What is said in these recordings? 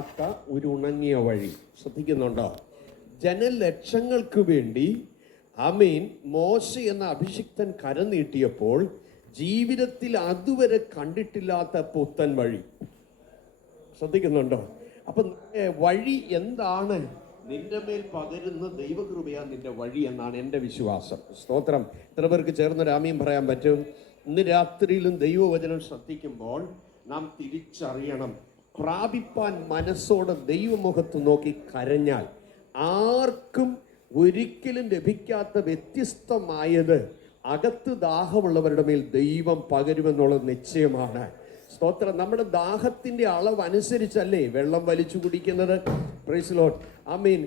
ഇല്ലാത്ത ഒരു ഉണങ്ങിയ വഴി. ശ്രദ്ധിക്കുന്നുണ്ടോ? ജനലക്ഷങ്ങൾക്ക് വേണ്ടി ആമേൻ മോശ എന്ന അഭിഷിക്തൻ കരം നീട്ടിയപ്പോൾ ജീവിതത്തിൽ അതുവരെ കണ്ടിട്ടില്ലാത്ത പുത്തൻ വഴി. ശ്രദ്ധിക്കുന്നുണ്ടോ? അപ്പൊ വഴി എന്താണ്? നിന്റെ മേൽ പകരുന്ന ദൈവകൃപയാ നിന്റെ വഴി എന്നാണ് എൻ്റെ വിശ്വാസം. സ്തോത്രം. എത്ര പേർക്ക് ചേർന്നൊരു ആമീൻ പറയാൻ പറ്റും? ഇന്ന് രാത്രിയിലും ദൈവവചനം ശ്രദ്ധിക്കുമ്പോൾ നാം തിരിച്ചറിയണം, പ്രാപിപ്പാൻ മനസ്സോടെ ദൈവമുഖത്ത് നോക്കി കരഞ്ഞാൽ ആർക്കും ഒരിക്കലും ലഭിക്കാത്ത വ്യത്യസ്തമായത് അകത്ത് ദാഹമുള്ളവരുടെ മേൽ ദൈവം പകരുമെന്നുള്ളത് നിശ്ചയമാണ്. സ്തോത്രം. നമ്മുടെ ദാഹത്തിന്റെ അളവ് അനുസരിച്ചല്ലേ വെള്ളം വലിച്ചു കുടിക്കുന്നത്. Praise Lord. ആമീൻ.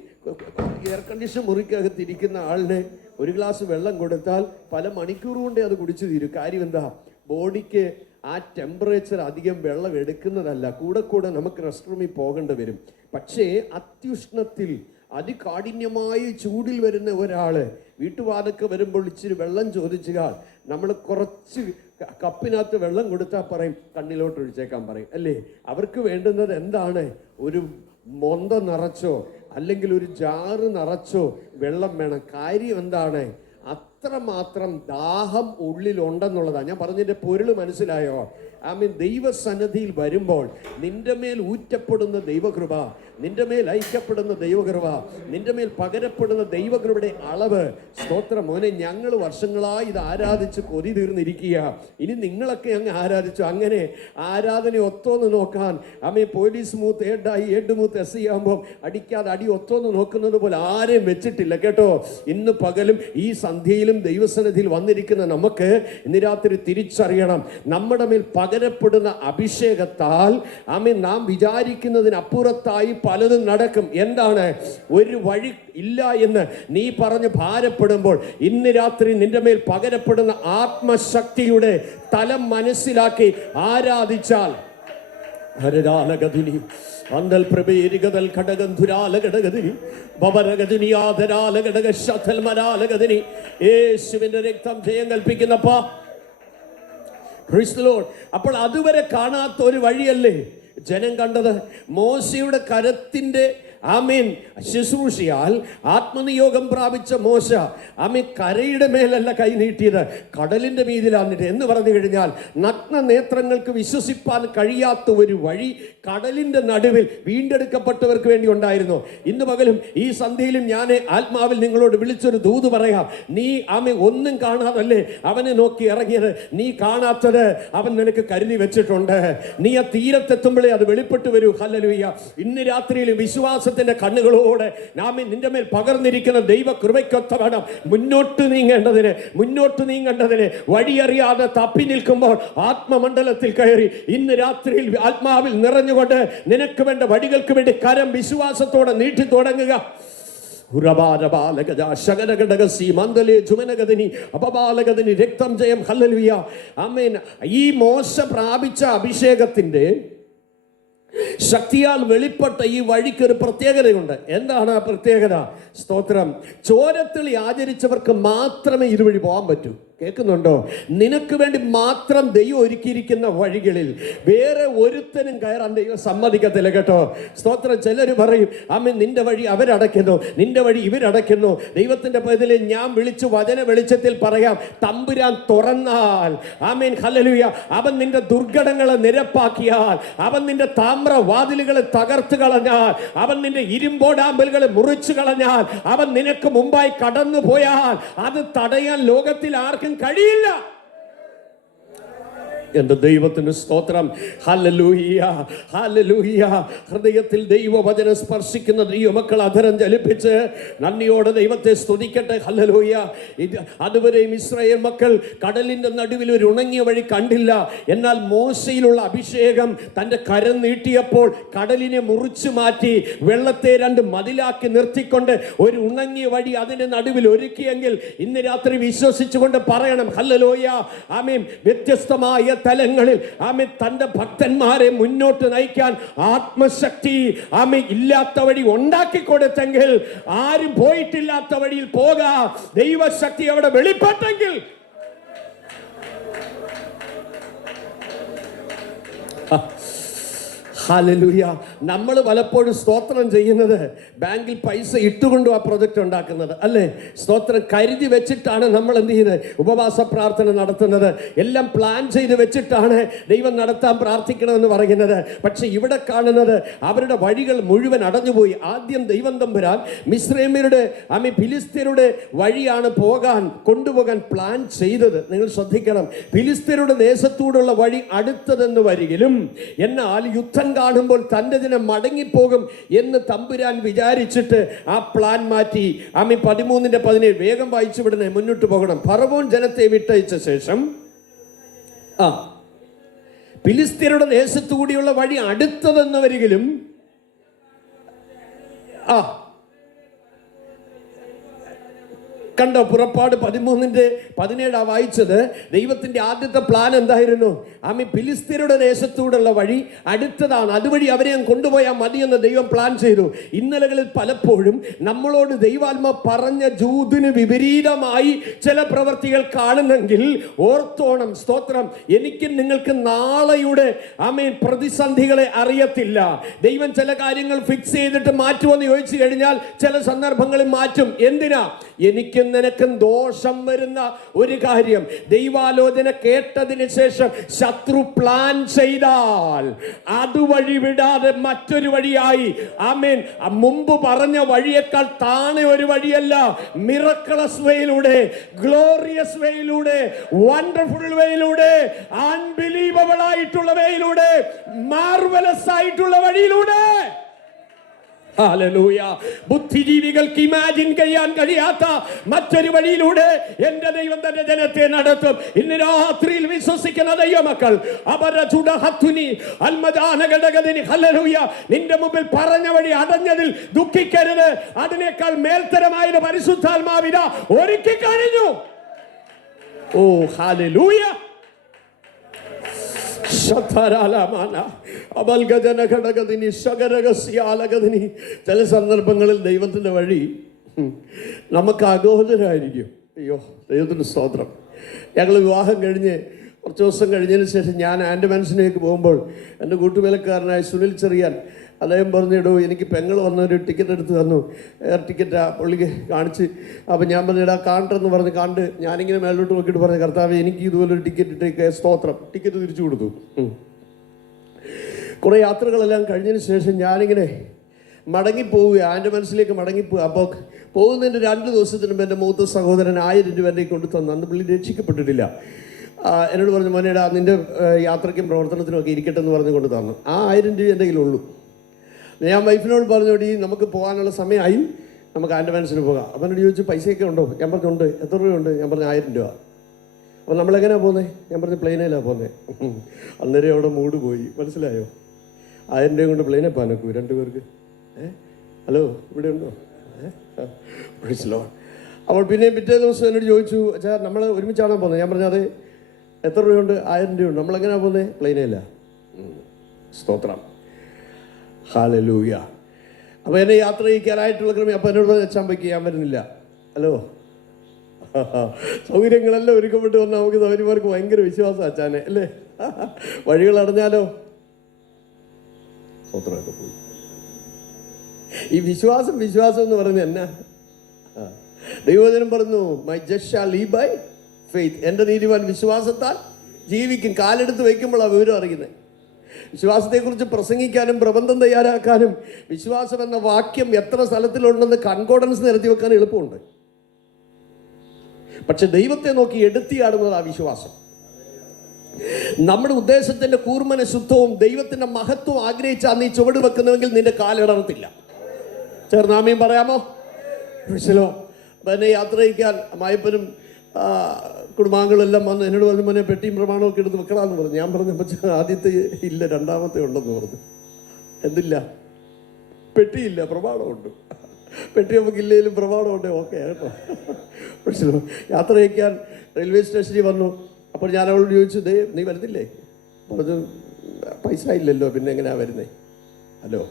എയർ കണ്ടീഷൻ മുറിക്കകത്തിരിക്കുന്ന ആളിന് ഒരു ഗ്ലാസ് വെള്ളം കൊടുത്താൽ പല മണിക്കൂർ കൊണ്ടേ അത് കുടിച്ചു തീരും. കാര്യം എന്താ? ബോഡിക്ക് ആ ടെമ്പറേച്ചർ അധികം വെള്ളം എടുക്കുന്നതല്ല. കൂടെ നമുക്ക് റെസ്റ്റ് റൂമിൽ പോകേണ്ടി വരും. പക്ഷേ അത്യുഷ്ണത്തിൽ അതികാഠിന്യമായി ചൂടിൽ വരുന്ന ഒരാള് വീട്ടുവാതൊക്കെ വരുമ്പോൾ ഇച്ചിരി വെള്ളം ചോദിച്ചാൽ നമ്മൾ കുറച്ച് കപ്പിനകത്ത് വെള്ളം കൊടുത്താൽ പറയും കണ്ണിലോട്ട് ഒഴിച്ചേക്കാൻ പറയും, അല്ലേ? അവർക്ക് വേണ്ടുന്നത് എന്താണ്? ഒരു മൊന്ത നിറച്ചോ അല്ലെങ്കിൽ ഒരു ജാറ് നിറച്ചോ വെള്ളം വേണം. കാര്യം എന്താണ്? അത്രമാത്രം ദാഹം ഉള്ളിലുണ്ടെന്നുള്ളതാണ്. ഞാൻ പറഞ്ഞതിൻ്റെ പൊരുള് മനസ്സിലായോ? ആമീൻ. ദൈവസന്നിധിയിൽ വരുമ്പോൾ നിന്റെ മേൽ ഊറ്റപ്പെടുന്ന ദൈവകൃപ, നിന്റെ മേൽ ഐക്യപ്പെടുന്ന ദൈവകൃപ, നിന്റെ മേൽ പകരപ്പെടുന്ന ദൈവകൃപയുടെ അളവ്. സ്തോത്രം. മോനെ, ഞങ്ങൾ വർഷങ്ങളായി ഇത് ആരാധിച്ച് കൊതി തീർന്നിരിക്കുക. ഇനി നിങ്ങളൊക്കെ അങ്ങ് ആരാധിച്ചു. അങ്ങനെ ആരാധന ഒത്തോന്ന് നോക്കാൻ ആമേ പോലീസ് മൂത്ത് ഏഡായി ഏഡ് മൂത്ത് SI ആകുമ്പോൾ അടിക്കാതെ അടി ഒത്തോന്ന് നോക്കുന്നത് പോലെ ആരെയും വെച്ചിട്ടില്ല കേട്ടോ. ഇന്ന് പകലും ഈ സന്ധ്യയിലും ദൈവസന്നിധിയിൽ വന്നിരിക്കുന്ന നമുക്ക് ഇന്ന് രാത്രി തിരിച്ചറിയണം, നമ്മുടെ മേൽ പകരപ്പെടുന്ന അഭിഷേകത്താൽ ആമേൻ നാം വിചാരിക്കുന്നതിനപ്പുറത്തായി പലതും നടക്കും. എന്താണ്? ഒരു വഴി ഇല്ല എന്ന് നീ പറഞ്ഞ് ഭാരപ്പെടുമ്പോൾ ഇന്ന് രാത്രി നിന്റെ മേൽ പകരപ്പെടുന്ന ആത്മശക്തിയുടെ തലം മനസ്സിലാക്കി ആരാധിച്ചാൽ യേശുവിന്റെ രക്തം ജയം കൽപ്പിക്കുന്നപ്പാ. അപ്പോൾ അതുവരെ കാണാത്ത ഒരു വഴിയല്ലേ ജനം കണ്ടത്? മോശയുടെ കരത്തിന്റെ ആമീൻ ശുശ്രൂഷയാൽ ആത്മനിയോഗം പ്രാപിച്ച മോശ ആമീൻ കരയുടെ മേലല്ല കൈ നീട്ടിയത്, കടലിന്റെ മീതിലാന്നിട്ട്. എന്ന് പറഞ്ഞു കഴിഞ്ഞാൽ നഗ്ന നേത്രങ്ങൾക്ക് വിശ്വസിപ്പാൻ കഴിയാത്ത ഒരു വഴി കടലിന്റെ നടുവിൽ വീണ്ടെടുക്കപ്പെട്ടവർക്ക് വേണ്ടി ഉണ്ടായിരുന്നു. ഇന്ന് പകലും ഈ സന്ധ്യയിലും ഞാൻ ആത്മാവിൽ നിങ്ങളോട് വിളിച്ചൊരു ദൂത് പറയാം. നീ ആമീൻ ഒന്നും കാണാതല്ലേ അവനെ നോക്കി ഇറങ്ങിയത്. നീ കാണാത്തത് അവൻ നിനക്ക് കരുതി വെച്ചിട്ടുണ്ട്. നീ ആ തീരത്തെത്തുമ്പോഴേ അത് വെളിപ്പെട്ട് വരൂ. ഹല്ലേലൂയ. ഇന്ന് രാത്രിയിൽ വിശ്വാസത്തിന്റെ കണ്ണുകളോടെ നാം നിന്റെ മേൽ പകർന്നിരിക്കുന്ന ദൈവ കൃപയ്ക്കൊത്തവണ്ണം മുന്നോട്ട് നീങ്ങേണ്ടതിന് വഴിയറിയാതെ തപ്പി നിൽക്കുമ്പോൾ ആത്മമണ്ഡലത്തിൽ കയറി ഇന്ന് രാത്രിയിൽ ആത്മാവിൽ നിറഞ്ഞുകൊണ്ട് നിനക്ക് വേണ്ട വഴികൾക്ക് വേണ്ടി കരം വിശ്വാസത്തോടെ നീട്ടി തുടങ്ങുക. രക്തം ജയം. ഹല്ലേലൂയ. ആമേൻ. ഈ മോശ പ്രാപിച്ച അഭിഷേകത്തിന്റെ ശക്തിയാൽ വെളിപ്പെട്ട ഈ വഴിക്കൊരു പ്രത്യേകതയുണ്ട്. എന്താണ് ആ പ്രത്യേകത? സ്തോത്രം. ചോരത്തിൽ ആചരിച്ചവർക്ക് മാത്രമേ ഇതുവഴി പോകാൻ പറ്റൂ. കേൾക്കുന്നുണ്ടോ? നിനക്ക് വേണ്ടി മാത്രം ദൈവം ഒരുക്കിയിരിക്കുന്ന വഴികളിൽ വേറെ ഒരുത്തനും കയറാൻ ദൈവം സമ്മതിക്കത്തില്ല കേട്ടോ. സ്തോത്രം. ചിലർ പറയും ആമേൻ നിന്റെ വഴി അവരടയ്ക്കുന്നു, നിന്റെ വഴി ഇവരടയ്ക്കുന്നു. ദൈവത്തിന്റെ പതിലെ ഞാൻ വിളിച്ചു വചന വെളിച്ചത്തിൽ പറയാം, തമ്പുരാൻ തുറന്നാൽ ആമേൻ ഹല്ലേലൂയ അവൻ നിന്റെ ദുർഘടങ്ങളെ നിരപ്പാക്കിയാൽ, അവൻ നിന്റെ താമ്രവാതിലുകളെ തകർത്ത് കളഞ്ഞാൽ, അവൻ നിന്റെ ഇരുമ്പോടാമ്പലുകളെ മുറിച്ചു കളഞ്ഞാൽ, അവൻ നിനക്ക് മുമ്പായി കടന്നു പോയാൽ അത് തടയാൻ ലോകത്തിൽ ആർക്കും കഴിയില്ല. എന്റെ ദൈവത്തിന് സ്തോത്രം. Hallelujah, hallelujah. ഹൃദയത്തിൽ ദൈവവചനം സ്പർശിക്കുന്ന ദൈവമക്കൾ അധരം ചലിപ്പിച്ച് നന്ദിയോടെ ദൈവത്തെ സ്തുതിക്കട്ടെ. ഹല്ലേലൂയ. അതുവരെയും ഇസ്രായേൽ മക്കൾ കടലിന്റെ നടുവിൽ ഒരു ഉണങ്ങിയ വഴി കണ്ടില്ല. എന്നാൽ മോശയിലുള്ള അഭിഷേകം തന്റെ കരം നീട്ടിയപ്പോൾ കടലിനെ മുറിച്ചു മാറ്റി വെള്ളത്തെ രണ്ട് മതിലാക്കി നിർത്തിക്കൊണ്ട് ഒരു ഉണങ്ങിയ വഴി അതിന്റെ നടുവിൽ ഒരുക്കിയെങ്കിൽ ഇന്ന് രാത്രി വിശ്വസിച്ചുകൊണ്ട് പറയണം ഹല്ലേലൂയ. ആമേൻ. വ്യത്യസ്തമായ തലങ്ങളിൽ ആമേൻ തന്റെ ഭക്തന്മാരെ മുന്നോട്ട് നയിക്കാൻ ആത്മശക്തി ആമേൻ ഇല്ലാത്ത വഴി ഉണ്ടാക്കി കൊടുത്തെങ്കിൽ, ആരും പോയിട്ടില്ലാത്ത വഴിയിൽ പോകാം. ദൈവശക്തി അവിടെ വെളിപ്പെട്ടെങ്കിൽ ഹല്ലേലൂയ. നമ്മൾ പലപ്പോഴും സ്തോത്രം ചെയ്യുന്നത് ബാങ്കിൽ പൈസ ഇട്ടുകൊണ്ടും ആ പ്രൊജക്റ്റ് ഉണ്ടാക്കുന്നത് അല്ലേ? സ്തോത്രം കരുതി വെച്ചിട്ടാണ് നമ്മൾ എന്ത് ചെയ്യുന്നത്? ഉപവാസ പ്രാർത്ഥന നടത്തുന്നത്. എല്ലാം പ്ലാൻ ചെയ്ത് വെച്ചിട്ടാണ് ദൈവം നടത്താൻ പ്രാർത്ഥിക്കണമെന്ന് പറയുന്നത്. പക്ഷെ ഇവിടെ കാണുന്നത് അവരുടെ വഴികൾ മുഴുവൻ അടഞ്ഞുപോയി. ആദ്യം ദൈവം തമ്പുരാൻ മിസ്രൈമ്യരുടെ ഫിലിസ്ത്യരുടെ വഴിയാണ് കൊണ്ടുപോകാൻ പ്ലാൻ ചെയ്തത്. നിങ്ങൾ ശ്രദ്ധിക്കണം, ഫിലിസ്ത്യരുടെ ദേശത്തൂടുള്ള വഴി അടുത്തതെന്ന് വരികിലും എന്നാൽ യുദ്ധം കാണുമ്പോൾ തൻ്റെ ജനം മടങ്ങിപ്പോകും എന്ന് തമ്പുരാൻ വിചാരിച്ചിട്ട് ആ പ്ലാൻ മാറ്റി. 13:17 വേഗം വായിച്ചു വിടണേ, മുന്നോട്ട് പോകണം. ഫറവോൻ ജനത്തെ വിട്ടയച്ച ശേഷം ഫിലിസ്ത്യരുടെ ദേശത്തുകൂടിയുള്ള വഴി അടുത്തതെന്ന് വരികിലും കണ്ടോ? പുറപ്പാട് 13:17 വായിച്ചത്. ദൈവത്തിന്റെ ആദ്യത്തെ പ്ലാൻ എന്തായിരുന്നു? ഫിലിസ്ത്യരുടെ ദേശത്തൂടുള്ള വഴി അടുത്തതാണ്, അതുവഴി അവരെ കൊണ്ടുപോയാൽ മതിയെന്ന് ദൈവം പ്ലാൻ ചെയ്തു. ഇന്നലകളിൽ പലപ്പോഴും നമ്മളോട് ദൈവാത്മ പറഞ്ഞ ജൂതിന് വിപരീതമായി ചില പ്രവർത്തികൾ കാണുന്നെങ്കിൽ ഓർത്തോണം. സ്തോത്രം. എനിക്കും നിങ്ങൾക്ക് നാളെയുടെ പ്രതിസന്ധികളെ അറിയത്തില്ല. ദൈവം ചില കാര്യങ്ങൾ ഫിക്സ് ചെയ്തിട്ട് മാറ്റുമെന്ന് ചോദിച്ചു കഴിഞ്ഞാൽ ചില സന്ദർഭങ്ങളിൽ മാറ്റും. എന്തിനാ? എനിക്കും നിനക്കും ദോഷം വരുന്ന ഒരു കാര്യം ദൈവാലോചന കേട്ടതിന് ശേഷം ശത്രു പ്ലാൻ ചെയ്താൽ അതുവഴി വിടാതെ മറ്റൊരു വഴിയായി മുമ്പ് പറഞ്ഞ വഴിയേക്കാൾ താണ ഒരു വഴിയല്ല, മിറക്കിളസ് വേയിലൂടെ, ഗ്ലോറിയസ് വേയിലൂടെ, വണ്ടർഫുൾ വേയിലൂടെ, അൺബിലീവബിൾ ആയിട്ടുള്ള വേയിലൂടെ, മാർവലസ് ആയിട്ടുള്ള വഴിയിലൂടെ, ഹല്ലേലൂയ, ബുദ്ധിജീവികൾക്ക് ഇമാജിൻ ചെയ്യാൻ കഴിയാത്ത മറ്റൊരു വഴിയിലൂടെ എന്റെ ദൈവം തന്റെ ജനത്തെ നടത്തും. ഇന്ന് രാത്രിയിൽ വിശ്വസിക്കുന്ന ദൈവമക്കൾ നിന്റെ മുമ്പിൽ പറഞ്ഞ വഴി അടഞ്ഞതിൽ ദുഃഖിക്കരുത്. അതിനേക്കാൾ മേൽത്തരമായ പരിശുദ്ധാത്മാവിന ഒരുക്കി കഴിഞ്ഞു. ഓ ഹല്ലേലൂയ. ചില സന്ദർഭങ്ങളിൽ ദൈവത്തിന്റെ വഴി നമുക്ക് അഗോചരായിരിക്കും. അയ്യോ, ദൈവത്തിന്റെ സ്തോത്രം. ഞങ്ങൾ വിവാഹം കഴിഞ്ഞ് കുറച്ച് ദിവസം കഴിഞ്ഞതിന് ശേഷം ഞാൻ ആൻഡമാൻസിലേക്ക് പോകുമ്പോൾ എൻ്റെ കൂട്ടുവേലക്കാരനായ സുനിൽ ചെറിയാൻ അദ്ദേഹം പറഞ്ഞിടൂ, എനിക്ക് പെങ്ങൾ വന്നൊരു ടിക്കറ്റ് എടുത്ത് തന്നു. എയർ ടിക്കറ്റ് പുള്ളിക്ക് കാണിച്ച്. അപ്പോൾ ഞാൻ പറഞ്ഞിടാ കാണട്ടെന്ന് പറഞ്ഞ് കണ്ട് ഞാനിങ്ങനെ മേലോട്ട് നോക്കിയിട്ട് പറഞ്ഞു, കർത്താവേ എനിക്ക് ഇതുപോലൊരു ടിക്കറ്റ് ഇട്ടേക്ക്. സ്തോത്രം. ടിക്കറ്റ് തിരിച്ചു കൊടുത്തു. കുറേ യാത്രകളെല്ലാം കഴിഞ്ഞതിന് ശേഷം ഞാനിങ്ങനെ മടങ്ങിപ്പോവുക, ആൻഡമാൻസിലേക്ക് മടങ്ങിപ്പോവുക. അപ്പോൾ പോകുന്നതിൻ്റെ 2 ദിവസത്തിന് മുമ്പ് എൻ്റെ മൂത്ത സഹോദരൻ 1000 രൂപ എൻ്റെ കൊണ്ട് തന്നു. അന്ന് പുള്ളി രക്ഷിക്കപ്പെട്ടിട്ടില്ല. എന്നോട് പറഞ്ഞു, മോനേടാ നിൻ്റെ യാത്രയ്ക്കും പ്രവർത്തനത്തിനും ഒക്കെ ഇരിക്കട്ടെ എന്ന് പറഞ്ഞ് കൊണ്ട് തന്നു. ആ 1000 രൂപ എൻ്റെ കയ്യിലുള്ളൂ. ഞാൻ വൈഫിനോട് പറഞ്ഞോടി നമുക്ക് പോകാനുള്ള സമയമായി, നമുക്ക് ആൻഡമാൻസിന് പോകാം. അപ്പം എന്നോട് ചോദിച്ചു പൈസയൊക്കെ ഉണ്ടോ? ഞാൻ പറഞ്ഞുണ്ട്. എത്ര രൂപയുണ്ട്? ഞാൻ പറഞ്ഞു 1000 രൂപ. അപ്പോൾ നമ്മളെങ്ങനെയാണ് പോകുന്നത്? ഞാൻ പറഞ്ഞു പ്ലെയിനിലാണ് പോകുന്നത്. അന്നേരം അവിടെ മൂഡ് പോയി. മനസ്സിലായോ? 1000 രൂപ കൊണ്ട് പ്ലെയിനെ പോകാനൊക്കെ 2 പേർക്ക്. ഹലോ, ഇവിടെ ഉണ്ടോ? അപ്പോൾ പിന്നെ പിറ്റേ ദിവസം എന്നോട് ചോദിച്ചു, അച്ഛാ നമ്മൾ ഒരുമിച്ചാണോ പോകുന്നത്? ഞാൻ പറഞ്ഞു അതെ. എത്ര രൂപയുണ്ട്? 1000 രൂപയുണ്ട്. നമ്മളെങ്ങനെയാണ് പോകുന്നത്? പ്ലെയിനല്ല. സ്തോത്രം. ഹല്ലേലൂയ. അപ്പോൾ എന്നെ യാത്ര ചെയ്യിക്കാനായിട്ടുള്ള ക്രമം. അപ്പോൾ എന്നോട് ചമ്പയ്ക്ക് ഞാൻ വരുന്നില്ല. ഹലോ, സൗകര്യങ്ങളെല്ലാം ഒരുക്കപ്പെട്ട് വന്നാൽ നമുക്ക് സൗകര്യമാർക്ക് ഭയങ്കര വിശ്വാസം അച്ഛനെ അല്ലേ? വഴികൾ അടഞ്ഞാലോ? സ്തോത്രമൊക്കെ പോയി. ഈ വിശ്വാസം എന്ന് പറയുന്നത് എന്നാ? ദൈവവചനം പറഞ്ഞു, my just shall live by faith. എൻ്റെ നീതിമാൻ വിശ്വാസത്താൽ ജീവിക്കും. കാലെടുത്ത് വയ്ക്കുമ്പോഴാണ് വിവരം അറിയുന്നത്. വിശ്വാസത്തെക്കുറിച്ച് പ്രസംഗിക്കാനും പ്രബന്ധം തയ്യാറാക്കാനും വിശ്വാസം എന്ന വാക്യം എത്ര സ്ഥലത്തിലുണ്ടെന്ന് കൺകോർഡൻസ് നിരത്തി വെക്കാൻ എളുപ്പമുണ്ട്. പക്ഷെ ദൈവത്തെ നോക്കി എടുത്തിയാടുന്നത് ആ വിശ്വാസം. നമ്മുടെ ഉദ്ദേശത്തിന്റെ കൂർമ്മന ശുദ്ധവും ദൈവത്തിന്റെ മഹത്വം ആഗ്രഹിച്ചാൽ നീ ചുവട് വെക്കുന്നുവെങ്കിൽ നിന്റെ കാലിടർത്തില്ല. ചേർന്നാമയും പറയാമോ? എന്നെ യാത്ര ചെയ്യിക്കാൻ അമ്മായിപ്പനും കുടുംബാംഗങ്ങളെല്ലാം വന്ന് എന്നോട് പറഞ്ഞു, മോനെ പെട്ടിയും പ്രമാണമൊക്കെ എടുത്ത് വെക്കണമെന്ന് പറഞ്ഞു. ഞാൻ പറഞ്ഞു, പക്ഷേ ആദ്യത്തെ ഇല്ല, 2ാമത്തെ ഉണ്ടെന്ന് പറഞ്ഞു. എന്തില്ല? പെട്ടിയില്ല, പ്രമാണമുണ്ട്. പെട്ടി നമുക്ക് ഇല്ലെങ്കിലും പ്രമാണമുണ്ട്. ഓക്കെ കേട്ടോ. പക്ഷേ യാത്ര ചെയ്യിക്കാൻ റെയിൽവേ സ്റ്റേഷനിൽ വന്നു. അപ്പോൾ ഞാൻ അവളോട് ചോദിച്ചു, നീ വരുന്നില്ലേ? പറഞ്ഞു, പൈസ ഇല്ലല്ലോ, പിന്നെ എങ്ങനെയാണ് വരുന്നേ? ഹലോ,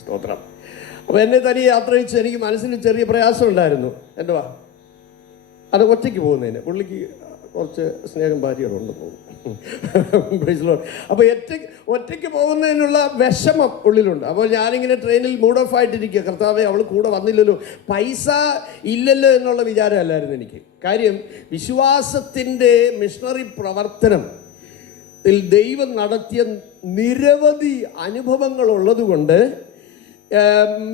സ്തോത്രം. അപ്പോൾ എന്നെ തനിയെ യാത്ര ചെയ്യിച്ച് എനിക്ക് മനസ്സിന് ചെറിയ പ്രയാസം ഉണ്ടായിരുന്നു. എന്തുവാ? അത് ഒറ്റയ്ക്ക് പോകുന്നതിന്. പുള്ളിക്ക് കുറച്ച് സ്നേഹം ഭാര്യയോടുണ്ട് പോകും. അപ്പോൾ ഒറ്റയ്ക്ക് പോകുന്നതിനുള്ള വിഷമം ഉള്ളിലുണ്ട്. അപ്പോൾ ഞാനിങ്ങനെ ട്രെയിനിൽ മൂഡ് ഓഫ് ആയിട്ടിരിക്കുക, കർത്താവേ അവൾ കൂടെ വന്നില്ലല്ലോ, പൈസ ഇല്ലല്ലോ എന്നുള്ള വിചാരമല്ലായിരുന്നു എനിക്ക്. കാര്യം വിശ്വാസത്തിൻ്റെ മിഷണറി പ്രവർത്തനം ദൈവം നടത്തിയ നിരവധി അനുഭവങ്ങൾ ഉള്ളതുകൊണ്ട്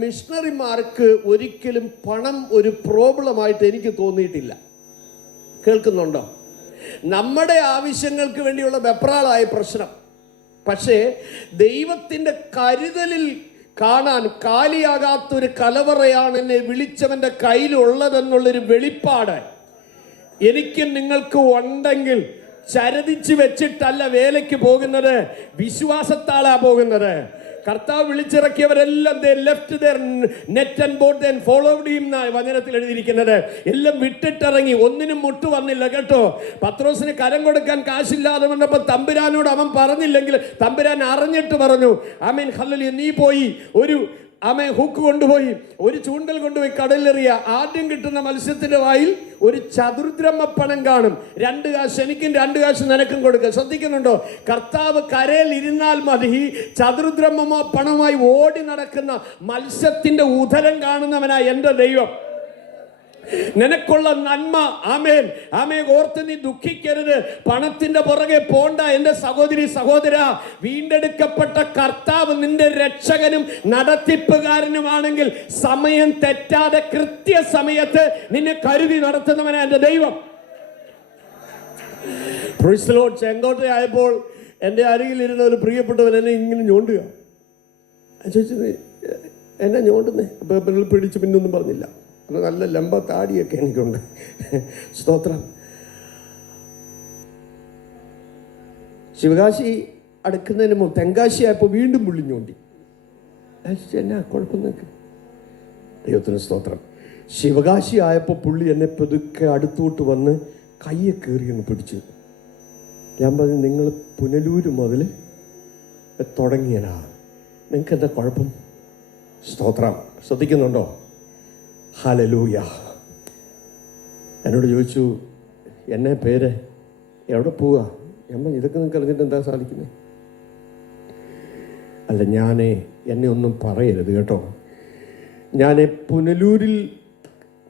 മിഷണറിമാർക്ക് ഒരിക്കലും പണം ഒരു പ്രോബ്ലമായിട്ട് എനിക്ക് തോന്നിയിട്ടില്ല. കേൾക്കുന്നുണ്ടോ? നമ്മുടെ ആവശ്യങ്ങൾക്ക് വേണ്ടിയുള്ള വെപ്രാളായ പ്രശ്നം. പക്ഷേ ദൈവത്തിൻ്റെ കരുതലിൽ കാണാൻ കാലിയാകാത്തൊരു കലവറയാണ് എന്നെ വിളിച്ചവൻ്റെ കയ്യിലുള്ളതെന്നുള്ളൊരു വെളിപ്പാട് എനിക്കും നിങ്ങൾക്കും ഉണ്ടെങ്കിൽ ചരതിച്ച് വെച്ചിട്ടല്ല വേലയ്ക്ക് പോകുന്നത്, വിശ്വാസത്താലാ പോകുന്നത്. കർത്താവ് വിളിച്ചിറക്കിയവരെല്ലാം left their net and boat and followed him എന്നാണ് വചനത്തിൽ എഴുതിയിരിക്കുന്നത്. എല്ലാം വിട്ടിട്ടിറങ്ങി, ഒന്നിനും മുട്ടു വന്നില്ല കേട്ടോ. പത്രോസിന് കരം കൊടുക്കാൻ കാശില്ലാതെ വന്നപ്പോൾ തമ്പുരാനോട് അവൻ പറഞ്ഞില്ലെങ്കിൽ തമ്പുരാൻ അറിഞ്ഞിട്ട് പറഞ്ഞു, ആമേൻ ഹല്ലേലൂയ, നീ പോയി ഒരു ഹുക്ക് കൊണ്ടുപോയി ഒരു ചൂണ്ടൽ കൊണ്ടുപോയി കടലിലെറിയ, ആദ്യം കിട്ടുന്ന മത്സ്യത്തിന്റെ വായിൽ ഒരു ചതുർദ്രഹ്മ പണം കാണും. 2 കാശ് എനിക്കും 2 കാശ് നിനക്കും കൊടുക്കുക. ശ്രദ്ധിക്കുന്നുണ്ടോ? കർത്താവ് കരയിൽ ഇരുന്നാൽ മതി, ചതുർദ്രഹ്മ പണമായി ഓടി നടക്കുന്ന മത്സ്യത്തിന്റെ ഉദരം കാണുന്നവനായ എൻ്റെ ദൈവം. നിനക്കുള്ള നന്മ ആമേൻ ആമേൻ ഓർത്ത് നീ ദുഃഖിക്കരുത്, പണത്തിന്റെ പുറകെ പോണ്ട എൻ്റെ സഹോദരി സഹോദര. വീണ്ടെടുക്കപ്പെട്ട കർത്താവ് നിന്റെ രക്ഷകനും നടത്തിപ്പുകാരനുമാണെങ്കിൽ സമയം തെറ്റാതെ കൃത്യസമയത്ത് നിന്നെ കരുതി നടത്തുന്നവനാണ് എൻ്റെ ദൈവം. ചെങ്കോട്ടയായപ്പോൾ എൻ്റെ അരികിലിരുന്ന ഒരു പ്രിയപ്പെട്ടവൻ എന്നെ ഇങ്ങനെ ഞോണ്ടുക. ചോദിച്ചത് എന്നെ ഞോണ്ടുന്നേ? അപ്പോൾ പിടിച്ച് പിന്നൊന്നും പറഞ്ഞില്ല. നല്ല ലംബ താടിയൊക്കെ എനിക്കുണ്ട്. സ്തോത്രം. ശിവകാശി അടുക്കുന്നതിന് മുമ്പ് തെങ്കാശി ആയപ്പോൾ വീണ്ടും പുള്ളി ഞോണ്ടി. എന്നാ കുഴപ്പം നിൽക്ക്? ദൈവത്തിന് സ്തോത്രം. ശിവകാശി ആയപ്പോൾ പുള്ളി എന്നെ പതുക്കെ അടുത്തോട്ട് വന്ന് കയ്യെ കയറിയൊന്ന് പിടിച്ചു. ഞാൻ പറഞ്ഞു, നിങ്ങൾ പുനലൂര് മുതൽ തുടങ്ങിയനാ, നിങ്ങൾക്ക് എന്താ കുഴപ്പം? സ്തോത്രം. ശ്രദ്ധിക്കുന്നുണ്ടോ? ഹല്ലേലൂയ. എന്നോട് ചോദിച്ചു, എന്നെ പേര് എവിടെ പോവുക? ഞാൻ ഇതൊക്കെ നിങ്ങൾക്ക് അറിഞ്ഞിട്ട് എന്താ സാധിക്കുന്നത്? അല്ല, എന്നെ ഒന്നും പറയരുത് കേട്ടോ. ഞാൻ പുനലൂരിൽ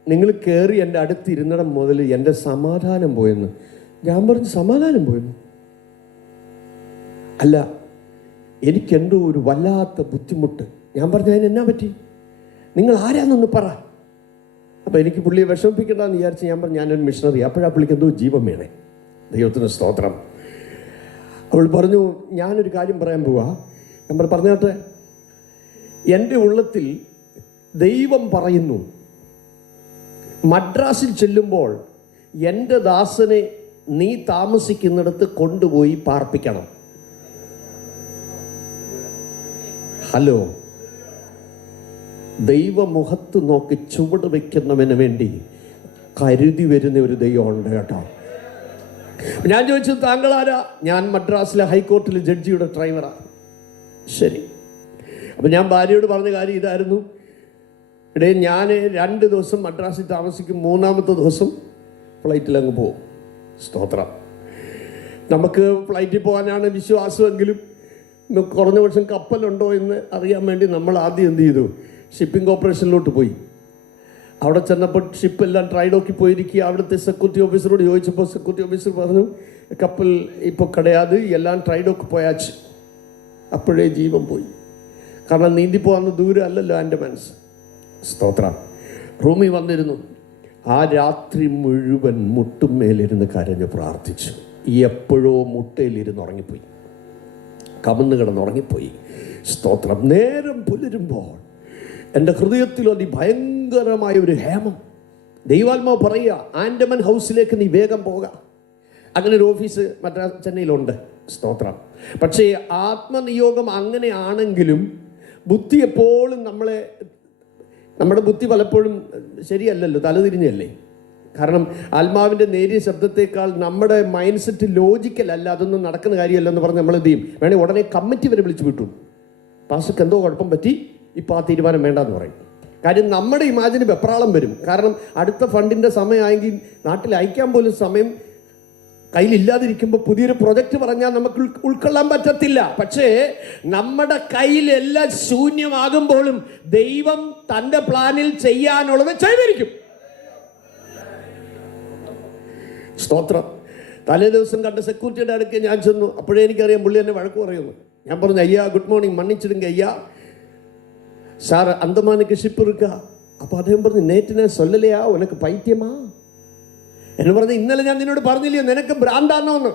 നിങ്ങൾ കയറി എൻ്റെ അടുത്തിരുന്നിടം മുതൽ എൻ്റെ സമാധാനം പോയെന്ന്. ഞാൻ പറഞ്ഞു, സമാധാനം പോയെന്ന്? അല്ല, എനിക്കെന്തോ ഒരു വല്ലാത്ത ബുദ്ധിമുട്ട്. ഞാൻ പറഞ്ഞു, അതിനെന്നാ പറ്റി? നിങ്ങൾ ആരാന്നൊന്ന് പറ. അപ്പോൾ എനിക്ക് പുള്ളിയെ വിഷമിപ്പിക്കണ്ടെന്ന് വിചാരിച്ച് ഞാൻ പറഞ്ഞു, ഞാനൊരു മിഷണറി. അപ്പോഴാ പുള്ളിക്ക് എന്തോ ജീവൻ വേണേ. ദൈവത്തിന് സ്തോത്രം. അവൾ പറഞ്ഞു, ഞാനൊരു കാര്യം പറയാൻ പോവാ. ഞാൻ പറഞ്ഞാട്ടെ. എൻ്റെ ഉള്ളത്തിൽ ദൈവം പറയുന്നു, മദ്രാസിൽ ചെല്ലുമ്പോൾ എൻ്റെ ദാസനെ നീ താമസിക്കുന്നിടത്ത് കൊണ്ടുപോയി പാർപ്പിക്കണം. ഹലോ, ദൈവമുഖത്ത് നോക്കി ചുവട് വയ്ക്കുന്നവന് വേണ്ടി കരുതി വരുന്ന ഒരു ദൈവമുണ്ട് കേട്ടോ. ഞാൻ ചോദിച്ചു, താങ്കൾ ആരാ? ഞാൻ മദ്രാസിലെ ഹൈക്കോർട്ടിൽ ജഡ്ജിയുടെ ഡ്രൈവറാ. ശരി. അപ്പം ഞാൻ ഭാര്യയോട് പറഞ്ഞ കാര്യം ഇതായിരുന്നു, ഞാൻ 2 ദിവസം മദ്രാസിൽ താമസിക്കും, 3-ാമത്തെ ദിവസം ഫ്ലൈറ്റിൽ അങ്ങ് പോകും. സ്തോത്രം. നമുക്ക് ഫ്ലൈറ്റിൽ പോകാനാണ് വിശ്വാസമെങ്കിലും കുറഞ്ഞ വർഷം കപ്പലുണ്ടോ എന്ന് അറിയാൻ വേണ്ടി നമ്മൾ ആദ്യം എന്ത് ചെയ്തു? ഷിപ്പിംഗ് കോർപ്പറേഷനിലോട്ട് പോയി. അവിടെ ചെന്നപ്പോൾ ഷിപ്പെല്ലാം ട്രൈഡോക്കി പോയിരിക്കുക. അവിടുത്തെ സെക്യൂരിറ്റി ഓഫീസറോട് ചോദിച്ചപ്പോൾ സെക്യൂരിറ്റി ഓഫീസർ പറഞ്ഞു, കപ്പൽ ഇപ്പോൾ കിടയാതെ എല്ലാം ട്രൈഡോക്ക് പോയാച്ച്. അപ്പോഴേ ജീവൻ പോയി. കാരണം നീന്തി പോകാവുന്ന ദൂരം അല്ലല്ലോ എൻ്റെ മനസ്സ്. സ്തോത്രം. റൂമിൽ വന്നിരുന്നു. ആ രാത്രി മുഴുവൻ മുട്ടുമേലിരുന്ന് കരഞ്ഞ് പ്രാർത്ഥിച്ചു. എപ്പോഴോ മുട്ടയിലിരുന്ന് ഉറങ്ങിപ്പോയി, കമന്ന് കിടന്നുറങ്ങിപ്പോയി. സ്തോത്രം. നേരം പുലരുമ്പോൾ എൻ്റെ ഹൃദയത്തിൽ ഭയങ്കരമായ ഒരു ഹേമം. ദൈവാത്മാവ് പറയുക, ആൻഡമാൻ ഹൗസിലേക്ക് നീ വേഗം പോകാം. അങ്ങനെ ഒരു ഓഫീസ് ചെന്നൈയിലുണ്ട്. സ്തോത്രം. പക്ഷേ ആത്മനിയോഗം അങ്ങനെയാണെങ്കിലും ബുദ്ധി എപ്പോഴും നമ്മുടെ ബുദ്ധി പലപ്പോഴും ശരിയല്ലല്ലോ, തലതിരിഞ്ഞല്ലേ. കാരണം ആത്മാവിൻ്റെ നേരിയ ശബ്ദത്തേക്കാൾ നമ്മുടെ മൈൻഡ് സെറ്റ് ലോജിക്കലല്ല, അതൊന്നും നടക്കുന്ന കാര്യമല്ലെന്ന് പറഞ്ഞ് നമ്മൾ എന്ത് ചെയ്യും? വേണമെങ്കിൽ ഉടനെ കമ്മിറ്റി വരെ വിളിച്ചു വിട്ടു. പാസ്റ്റർക്ക് എന്തോ കുഴപ്പം പറ്റി, ഇപ്പോൾ ആ തീരുമാനം വേണ്ടെന്ന് പറയും. കാര്യം നമ്മുടെ ഇമാജിന് വെപ്രാളം വരും. കാരണം അടുത്ത ഫണ്ടിൻ്റെ സമയമായെങ്കിൽ നാട്ടിൽ അയക്കാൻ പോലും സമയം കയ്യിലില്ലാതിരിക്കുമ്പോൾ പുതിയൊരു പ്രൊജക്റ്റ് പറഞ്ഞാൽ നമുക്ക് ഉൾക്കൊള്ളാൻ പറ്റത്തില്ല. പക്ഷേ നമ്മുടെ കയ്യിലെല്ലാം ശൂന്യമാകുമ്പോഴും ദൈവം തൻ്റെ പ്ലാനിൽ ചെയ്യാനുള്ളത് ചെയ്തിരിക്കും. സ്തോത്രം. തലേ ദിവസം കണ്ട സെക്യൂരിറ്റിയുടെ അടുക്ക് ഞാൻ ചെന്നു. അപ്പോഴേ എനിക്കറിയാം പുള്ളി എന്നെ വഴക്ക് പറയുന്നു. ഞാൻ പറഞ്ഞു, അയ്യാ ഗുഡ് മോർണിംഗ്, മണ്ണിച്ചിടുങ്ക അയ്യാ, സാർ അന്തമാനുക്ക് ഷിപ്പ് ഇരിക്കാ. അപ്പോൾ അദ്ദേഹം പറഞ്ഞു, നേറ്റിനെ സൊല്ലലയാ ഉനക്ക് പൈത്യമാ എന്ന് പറഞ്ഞു. ഇന്നലെ ഞാൻ നിന്നോട് പറഞ്ഞില്ലയോ നിനക്ക് ഭ്രാന്താണോ എന്ന്.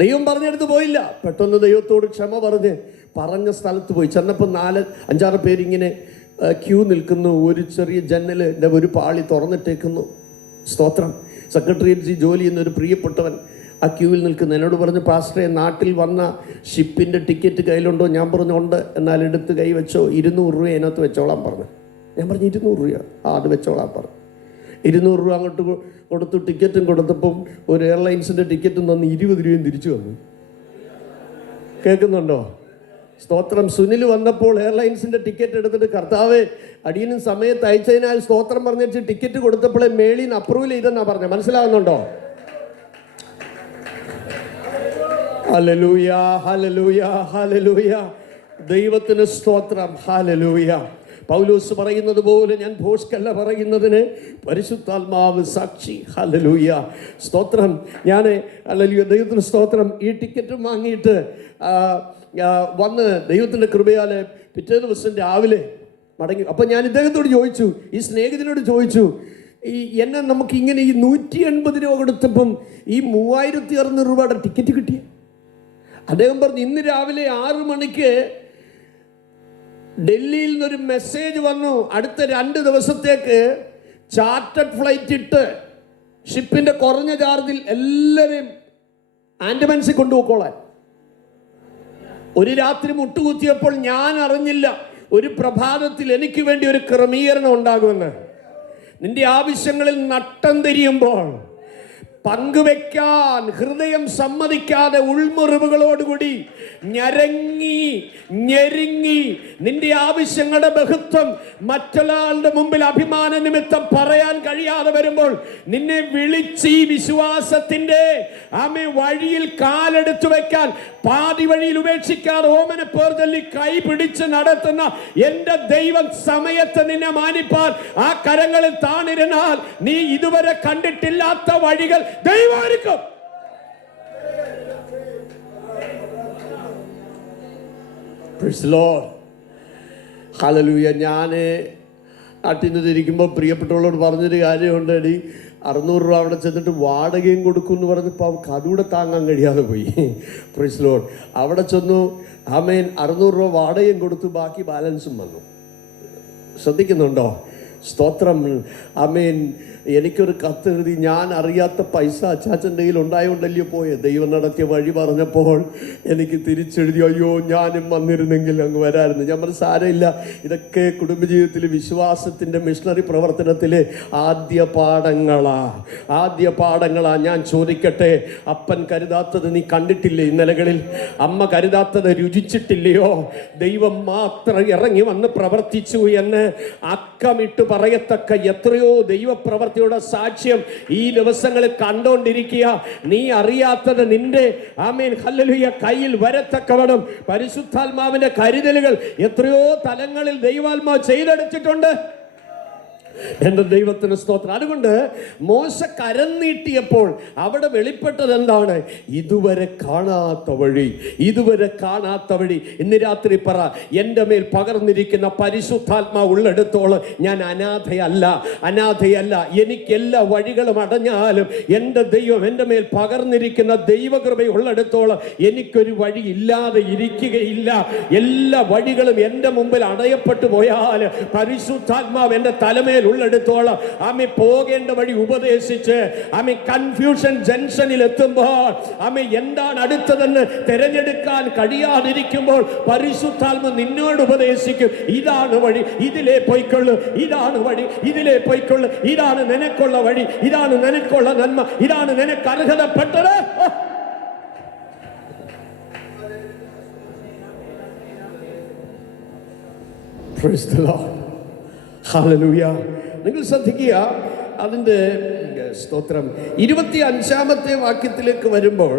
ദൈവം പറഞ്ഞെടുത്ത് പോയില്ല. പെട്ടെന്ന് ദൈവത്തോട് ക്ഷമ പറഞ്ഞ സ്ഥലത്ത് പോയി ചെന്നപ്പോൾ 4-5 പേരിങ്ങനെ ക്യൂ നിൽക്കുന്നു. ഒരു ചെറിയ ജനലിൻ്റെ ഒരു പാളി തുറന്നിട്ടേക്കുന്നു. സ്തോത്രം. സെക്രട്ടേറിയറ്റ് ജോലി ചെയ്യുന്ന ഒരു പ്രിയപ്പെട്ടവൻ ആ ക്യൂവിൽ നിൽക്കുന്നു. എന്നോട് പറഞ്ഞു, പാസ്റ്ററെ നാട്ടിൽ വന്ന ഷിപ്പിൻ്റെ ടിക്കറ്റ് കയ്യിലുണ്ടോ? ഞാൻ പറഞ്ഞു ഉണ്ട്. എന്നാൽ എടുത്ത് കൈ വെച്ചോ, 200 രൂപ അതിനകത്ത് വെച്ചോളാൻ പറഞ്ഞു. ഞാൻ പറഞ്ഞു 200 രൂപ, അത് വെച്ചോളാൻ പറഞ്ഞു. 200 രൂപ അങ്ങോട്ട് കൊടുത്തു. ടിക്കറ്റും കൊടുത്തപ്പം ഒരു എയർലൈൻസിൻ്റെ ടിക്കറ്റും തന്ന് 20 രൂപയും തിരിച്ചു വന്നു. കേൾക്കുന്നുണ്ടോ? സ്തോത്രം. സുനിൽ വന്നപ്പോൾ എയർലൈൻസിൻ്റെ ടിക്കറ്റ് എടുത്തിട്ട്, കർത്താവേ അടിയനും സമയത്ത് അയച്ചതിനാൽ സ്തോത്രം പറഞ്ഞിട്ട് ടിക്കറ്റ് കൊടുത്തപ്പോഴേ മേളിൽ നിന്ന് അപ്രൂവൽ ചെയ്തെന്നാ പറഞ്ഞത്. മനസ്സിലാവുന്നുണ്ടോ? Hallelujah, hallelujah, hallelujah. ദൈവത്തിന് സ്തോത്രം. ഹല്ലേലൂയ. പൗലോസ് പറയുന്നത് പോലെ ഞാൻ ഭോഷ്കല്ല പറയുന്നതിന് പരിശുദ്ധാത്മാവ് സാക്ഷി. ഹല്ലേലൂയ, സ്തോത്രം. ഞാൻ ഹല്ലേലൂയ, ദൈവത്തിന് സ്തോത്രം. ഈ ടിക്കറ്റ് വാങ്ങിയിട്ട് വന്ന് ദൈവത്തിൻ്റെ കൃപയാൽ പിറ്റേ ദിവസം രാവിലെ മടങ്ങി. അപ്പം ഞാൻ ഇദ്ദേഹത്തോട് ചോദിച്ചു, ഈ സ്നേഹിതനോട് ചോദിച്ചു, എന്നെ നമുക്ക് ഇങ്ങനെ ഈ 180 രൂപ കൊടുത്തപ്പം ഈ 3600 രൂപയുടെ ടിക്കറ്റ് കിട്ടിയ? അദ്ദേഹം പറഞ്ഞു, ഇന്ന് രാവിലെ 6 മണിക്ക് ഡൽഹിയിൽ നിന്നൊരു മെസ്സേജ് വന്നു, അടുത്ത 2 ദിവസത്തേക്ക് ചാർട്ടഡ് ഫ്ലൈറ്റ് ഇട്ട് ഷിപ്പിൻ്റെ കുറഞ്ഞ ചാർജിൽ എല്ലാവരെയും ആൻഡമാൻസിൽ കൊണ്ടുപോയിക്കോളാൻ. ഒരു രാത്രി മുട്ടുകുത്തിയപ്പോൾ ഞാൻ അറിഞ്ഞില്ല ഒരു പ്രഭാതത്തിൽ എനിക്ക് വേണ്ടി ഒരു ക്രമീകരണം ഉണ്ടാകുമെന്ന്. നിന്റെ ആവശ്യങ്ങളിൽ നട്ടം തിരിയുമ്പോൾ പങ്കുവെക്കാൻ ഹൃദയം സമ്മതിക്കാതെ ഉൾമുറിവുകളോടുകൂടി ഞെരുങ്ങി നിന്റെ ആവശ്യങ്ങളുടെ ബഹുത്വം മറ്റൊരാളുടെ മുമ്പിൽ അഭിമാന നിമിത്തം പറയാൻ കഴിയാതെ വരുമ്പോൾ നിന്നെ വിളിച്ച് ഈ വിശ്വാസത്തിന്റെ വഴിയിൽ കാലെടുത്തു വെക്കാൻ, പാതി വഴിയിൽ ഉപേക്ഷിക്കാതെ ഓമന പേർ ചൊല്ലി കൈ പിടിച്ച് നടത്തുന്ന എന്റെ ദൈവം സമയത്ത് നിന്നെ മാനിപ്പാൻ ആ കരങ്ങളിൽ താണിരുന്നാൽ നീ ഇതുവരെ കണ്ടിട്ടില്ലാത്ത വഴികൾ ദൈവമായിരിക്കും. Praise the Lord. Hallelujah. ഞാൻ നാട്ടിൽ നിന്ന് തിരിക്കുമ്പോൾ പ്രിയപ്പെട്ടവളോട് പറഞ്ഞൊരു കാര്യമുണ്ട്. 600 രൂപ അവിടെ ചെന്നിട്ട് വാടകയും കൊടുക്കും എന്ന് പറഞ്ഞപ്പോൾ അവർക്ക് അതുകൂടെ താങ്ങാൻ കഴിയാതെ പോയി. Praise the Lord. അവിടെ ചെന്നു, ആമേൻ, 600 രൂപ വാടകയും കൊടുത്തു, ബാക്കി ബാലൻസും വന്നു. ശ്രദ്ധിക്കുന്നുണ്ടോ? സ്തോത്രം. ആമേൻ. എനിക്കൊരു കത്തെഴുതി, ഞാൻ അറിയാത്ത പൈസ അച്ചാച്ചൻ്റെ കയ്യിൽ ഉണ്ടായോണ്ടല്ലോ പോയെ. ദൈവം നടത്തിയ വഴി പറഞ്ഞപ്പോൾ എനിക്ക് തിരിച്ചെഴുതി, അയ്യോ ഞാനും വന്നിരുന്നെങ്കിൽ അങ്ങ് വരായിരുന്നു. ഞാൻ പറഞ്ഞു, സാരമില്ല, ഇതൊക്കെ കുടുംബജീവിതത്തിൽ വിശ്വാസത്തിൻ്റെ മിഷണറി പ്രവർത്തനത്തിലെ ആദ്യ പാഠങ്ങളാ. ഞാൻ ചോദിക്കട്ടെ, അപ്പൻ കരുതാത്തത് നീ കണ്ടിട്ടില്ലേ? ഇന്നലകളിൽ അമ്മ കരുതാത്തത് രുചിച്ചിട്ടില്ലയോ? ദൈവം മാത്രം ഇറങ്ങി വന്ന് പ്രവർത്തിച്ചു എന്ന് അക്കമിട്ട് പറയത്തക്ക എത്രയോ ദൈവപ്രവർത്തി സാക്ഷ്യം ഈ ദിവസങ്ങളിൽ കണ്ടോണ്ടിരിക്കുക. നീ അറിയാത്തത് നിന്റെ ആമേൻ ഹല്ലേലൂയ കയ്യിൽ വരത്തക്കവണ്ണം പരിശുദ്ധാത്മാവിന്റെ കരുതലുകൾ എത്രയോ തലങ്ങളിൽ ദൈവാത്മാവ് ചെയ്തെടുത്തിട്ടുണ്ട്. എൻ്റെ ദൈവത്തിന് സ്തോത്രം. അതുകൊണ്ട് മോശ കരം നീട്ടിയപ്പോൾ അവിടെ വെളിപ്പെട്ടത് എന്താണ്? ഇതുവരെ കാണാത്ത വഴി. ഇന്ന് രാത്രി പറ, എൻ്റെ മേൽ പകർന്നിരിക്കുന്ന പരിശുദ്ധാത്മാവ് ഉള്ളിടത്തോളം ഞാൻ അനാഥയല്ല. എനിക്ക് എല്ലാ വഴികളും അടഞ്ഞാലും എൻ്റെ ദൈവം എൻ്റെ മേൽ പകർന്നിരിക്കുന്ന ദൈവകൃപ ഉള്ളിടത്തോളം എനിക്കൊരു വഴി ഇല്ലാതെ ഇരിക്കുകയില്ല. എല്ലാ വഴികളും എൻ്റെ മുമ്പിൽ അടയപ്പെട്ടു പോയാൽ പരിശുദ്ധാത്മാവ് എൻ്റെ തലമേൽ ഉള്ളെടുത്തോളം ആമി പോകേണ്ട വഴി ഉപദേശിച്ച് ആമി കൺഫ്യൂഷൻ ജംഗ്ഷനിൽ എത്തുമ്പോൾ ആമി എന്താണ് അടുത്തതെന്ന് തിരഞ്ഞെടുക്കാൻ കഴിയാതിരിക്കുമ്പോൾ പരിശുദ്ധാത്മ നിന്നോട് ഉപദേശിക്കും, ഇതാണ് വഴി, ഇതിലേ പോയിക്കൊള്ളു, ഇതാണ് വഴി, ഇതിലേ പോയിക്കൊള്ളു, ഇതാണ് നിനക്കുള്ള വഴി, ഇതാണ് നിനക്കുള്ള നന്മ, ഇതാണ് നിനക്ക് അർഹതപ്പെട്ടത്. Praise the Lord. Hallelujah. നിങ്ങൾ ശ്രദ്ധിക്കുക, അതിൻ്റെ സ്തോത്രം 25-ാമത്തെ വാക്യത്തിലേക്ക് വരുമ്പോൾ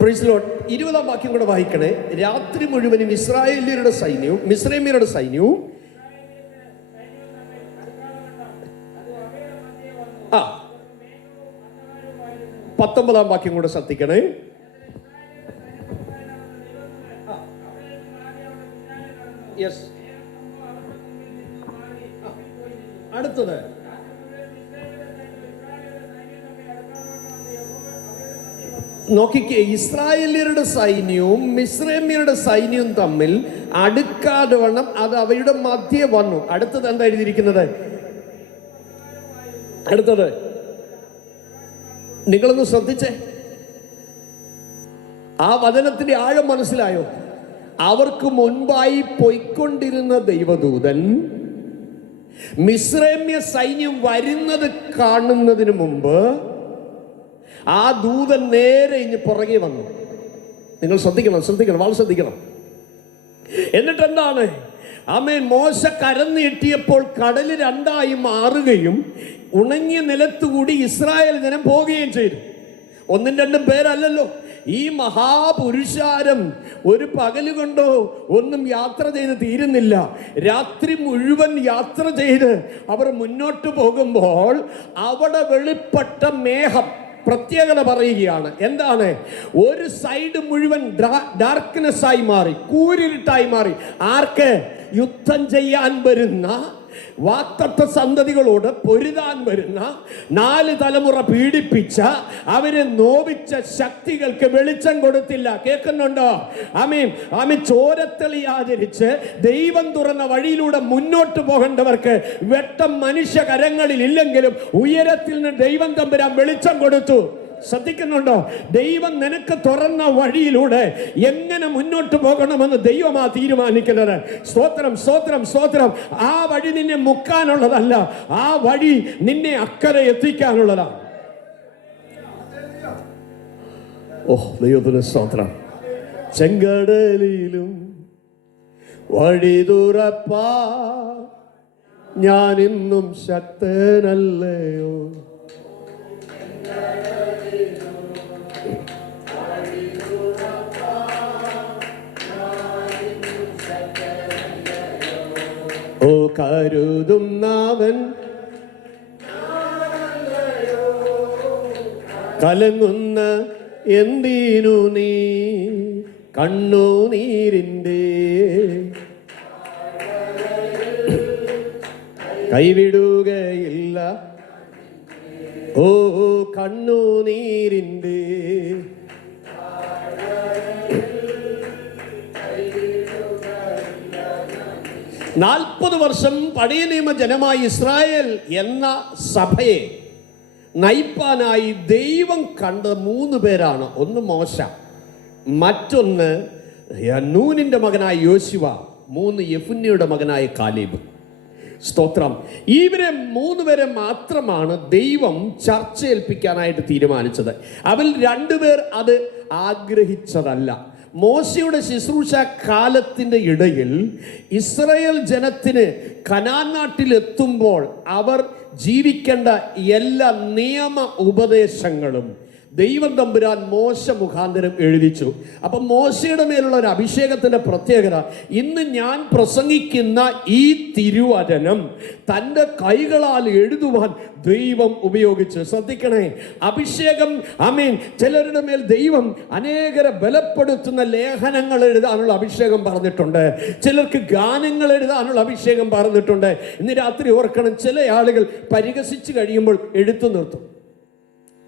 പ്രൈസ് ലോർഡ്. 20-ാം വാക്യം കൂടെ വായിക്കണേ. രാത്രി മുഴുവനും ഇസ്രായേല്യരുടെ സൈന്യവും മിസ്രൈമ്യരുടെ സൈന്യവും 19-ാം വാക്യം കൂടെ ശ്രദ്ധിക്കണേ. അടുത്തത് നോക്കിക്കേ, ഇസ്രായേല്യരുടെ സൈന്യവും മിസ്രൈമ്യരുടെ സൈന്യവും തമ്മിൽ അടുക്കാതെ വണ്ണം അത് അവയുടെ മധ്യേ വന്നു. അടുത്തത് എന്താ എഴുതിയിരിക്കുന്നത്? അടുത്തത് നിങ്ങളൊന്ന് ശ്രദ്ധിച്ചേ. ആ വചനത്തിന്റെ ആഴം മനസ്സിലായോ? അവർക്ക് മുൻപായി പൊയ്ക്കൊണ്ടിരുന്ന ദൈവദൂതൻ മിസ്രൈമ്യ സൈന്യം വരുന്നത് കാണുന്നതിന് മുമ്പ് ആ ദൂതൻ നേരെ ഇനി പുറകെ വന്നു. നിങ്ങൾ ശ്രദ്ധിക്കണം, വളരെ ശ്രദ്ധിക്കണം. എന്നിട്ട് എന്താണ്? ആമേൻ. മോശ കരം നീട്ടിയപ്പോൾ കടല് രണ്ടായി മാറുകയും ഉണങ്ങിയ നിലത്തുകൂടി ഇസ്രായേൽ ജനം പോവുകയും ചെയ്തു. 1-2 പേരല്ലല്ലോ. ഈ മഹാപുരുഷാരം ഒരു പകല് കൊണ്ടോ ഒന്നും യാത്ര ചെയ്ത് തീരുന്നില്ല. രാത്രി മുഴുവൻ യാത്ര ചെയ്ത് അവർ മുന്നോട്ട് പോകുമ്പോൾ അവിടെ വെളിപ്പെട്ട മേഘം പ്രത്യേകത പറയുകയാണ്. എന്താണ്? ഒരു സൈഡ് മുഴുവൻ ഡാർക്ക്നെസ് ആയി മാറി, കൂരിരുട്ടായി മാറി. ആർക്ക്? യുദ്ധം ചെയ്യാൻ വരുന്ന വാക്തത്വ സന്തതികളോട് പൊരുതാൻ വരുന്ന 4 തലമുറ പീഡിപ്പിച്ച അവരെ നോവിച്ച ശക്തികൾക്ക് വെളിച്ചം കൊടുത്തില്ല. കേൾക്കുന്നുണ്ടോ? ആമീൻ. ചോരത്തെളി ആചരിച്ച് ദൈവം തുറന്ന വഴിയിലൂടെ മുന്നോട്ട് പോകേണ്ടവർക്ക് വെട്ടം മനുഷ്യ കരങ്ങളിൽ ഇല്ലെങ്കിലും ഉയരത്തിൽ നിന്ന് ദൈവം തമ്പുരാൻ വെളിച്ചം കൊടുത്തു. ശ്രദ്ധിക്കുന്നുണ്ടോ? ദൈവം നിനക്ക് തുറന്ന വഴിയിലൂടെ എങ്ങനെ മുന്നോട്ട് പോകണമെന്ന് ദൈവമാ തീരുമാനിക്കുന്നത്. സ്തോത്രം, സ്തോത്രം, സ്തോത്രം. ആ വഴി നിന്നെ മുക്കാനുള്ളതല്ല, ആ വഴി നിന്നെ അക്കരെ എത്തിക്കാനുള്ളതാണ്. ദൈവത്തിന് സ്തോത്രം. ചെങ്കടലിലും വഴി തുറപ്പാ ഞാനിന്നും ശക്തനല്ലയോ. ഓ കരുതുന്നവൻ കലങ്ങുന്ന എന്തിനു നീ കണ്ണുനീരിൻ്റെ കൈവിടുകയില്ല. ഓ കണ്ണുനീരിൻ്റെ 40 വർഷം പഴയ നിയമ ജനമായി ഇസ്രായേൽ എന്ന സഭയെ നയിപ്പാനായി ദൈവം കണ്ട 3 പേരാണ്. ഒന്ന് മോശ, മറ്റൊന്ന് നൂനിന്റെ മകനായ യോശുവ, 3 യെഫുന്നയുടെ മകനായ കാലേബ്. സ്തോത്രം. ഇവരെ 3 പേരെ മാത്രമാണ് ദൈവം ചർച്ചയേൽപ്പിക്കാനായിട്ട് തീരുമാനിച്ചത്. അവരിൽ 2 പേർ അത് ആഗ്രഹിച്ചതല്ല. മോശയുടെ ശുശ്രൂഷ കാലത്തിൻ്റെ ഇടയിൽ ഇസ്രായേൽ ജനത്തിന് കനാൻ നാട്ടിലെത്തുമ്പോൾ അവർ ജീവിക്കേണ്ട എല്ലാ നിയമ ഉപദേശങ്ങളും ദൈവം തമ്പുരാൻ മോശ മുഖാന്തരം എഴുതിച്ചു. അപ്പം മോശയുടെ മേലുള്ള ഒരു അഭിഷേകത്തിൻ്റെ പ്രത്യേകത, ഇന്ന് ഞാൻ പ്രസംഗിക്കുന്ന ഈ തിരുവചനം തൻ്റെ കൈകളാൽ എഴുതുവാൻ ദൈവം ഉപയോഗിച്ചു. ശ്രദ്ധിക്കണേ, അഭിഷേകം. ആമേൻ. ചിലരുടെ മേൽ ദൈവം അനേകരെ ബലപ്പെടുത്തുന്ന ലേഖനങ്ങൾ എഴുതാനുള്ള അഭിഷേകം പറഞ്ഞിട്ടുണ്ട്. ചിലർക്ക് ഗാനങ്ങൾ എഴുതാനുള്ള അഭിഷേകം പറഞ്ഞിട്ടുണ്ട്. ഇന്ന് രാത്രി ഓർക്കണം, ചില ആളുകൾ പരിഹസിച്ച് കഴിയുമ്പോൾ എഴുത്തു നിർത്തും.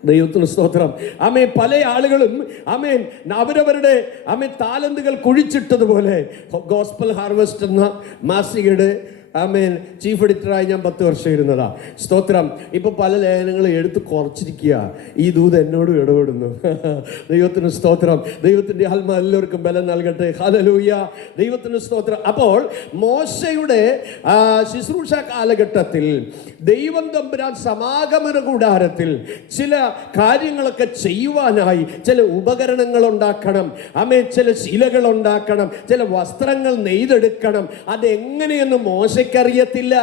ദൈവത്തിന് സ്തോത്രം. ആമേൻ. പല ആളുകളും ആമേൻ അവരവരുടെ താലന്തുകൾ കുഴിച്ചിട്ടതുപോലെ ഗോസ്പൽ ഹാർവെസ്റ്റ് എന്ന മാസികയുടെ ആമേൻ. ചീഫ് എഡിറ്ററായി ഞാൻ 10 വർഷം ഇരുന്നതാ. സ്തോത്രം. ഇപ്പൊ പല ലേഖനങ്ങളും എടുത്ത് കുറച്ചിരിക്കുക. ഈ ദൂത് എന്നോടും ഇടപെടുന്നു. ദൈവത്തിന് സ്തോത്രം. ദൈവത്തിന്റെ ആത്മാ എല്ലാവർക്കും ബലം നൽകട്ടെ. ഹല്ലേലൂയ. ദൈവത്തിന് സ്തോത്രം. അപ്പോൾ മോശയുടെ ശുശ്രൂഷ കാലഘട്ടത്തിൽ ദൈവം തമ്പുരാൻ സമാഗമന കൂടാരത്തിൽ ചില കാര്യങ്ങളൊക്കെ ചെയ്യുവാനായി ചില ഉപകരണങ്ങൾ ഉണ്ടാക്കണം. ആമേൻ. ചില ശിലകൾ ഉണ്ടാക്കണം, ചില വസ്ത്രങ്ങൾ നെയ്തെടുക്കണം. അതെങ്ങനെയെന്ന് മോശയ്ക്കറിയത്തില്ല.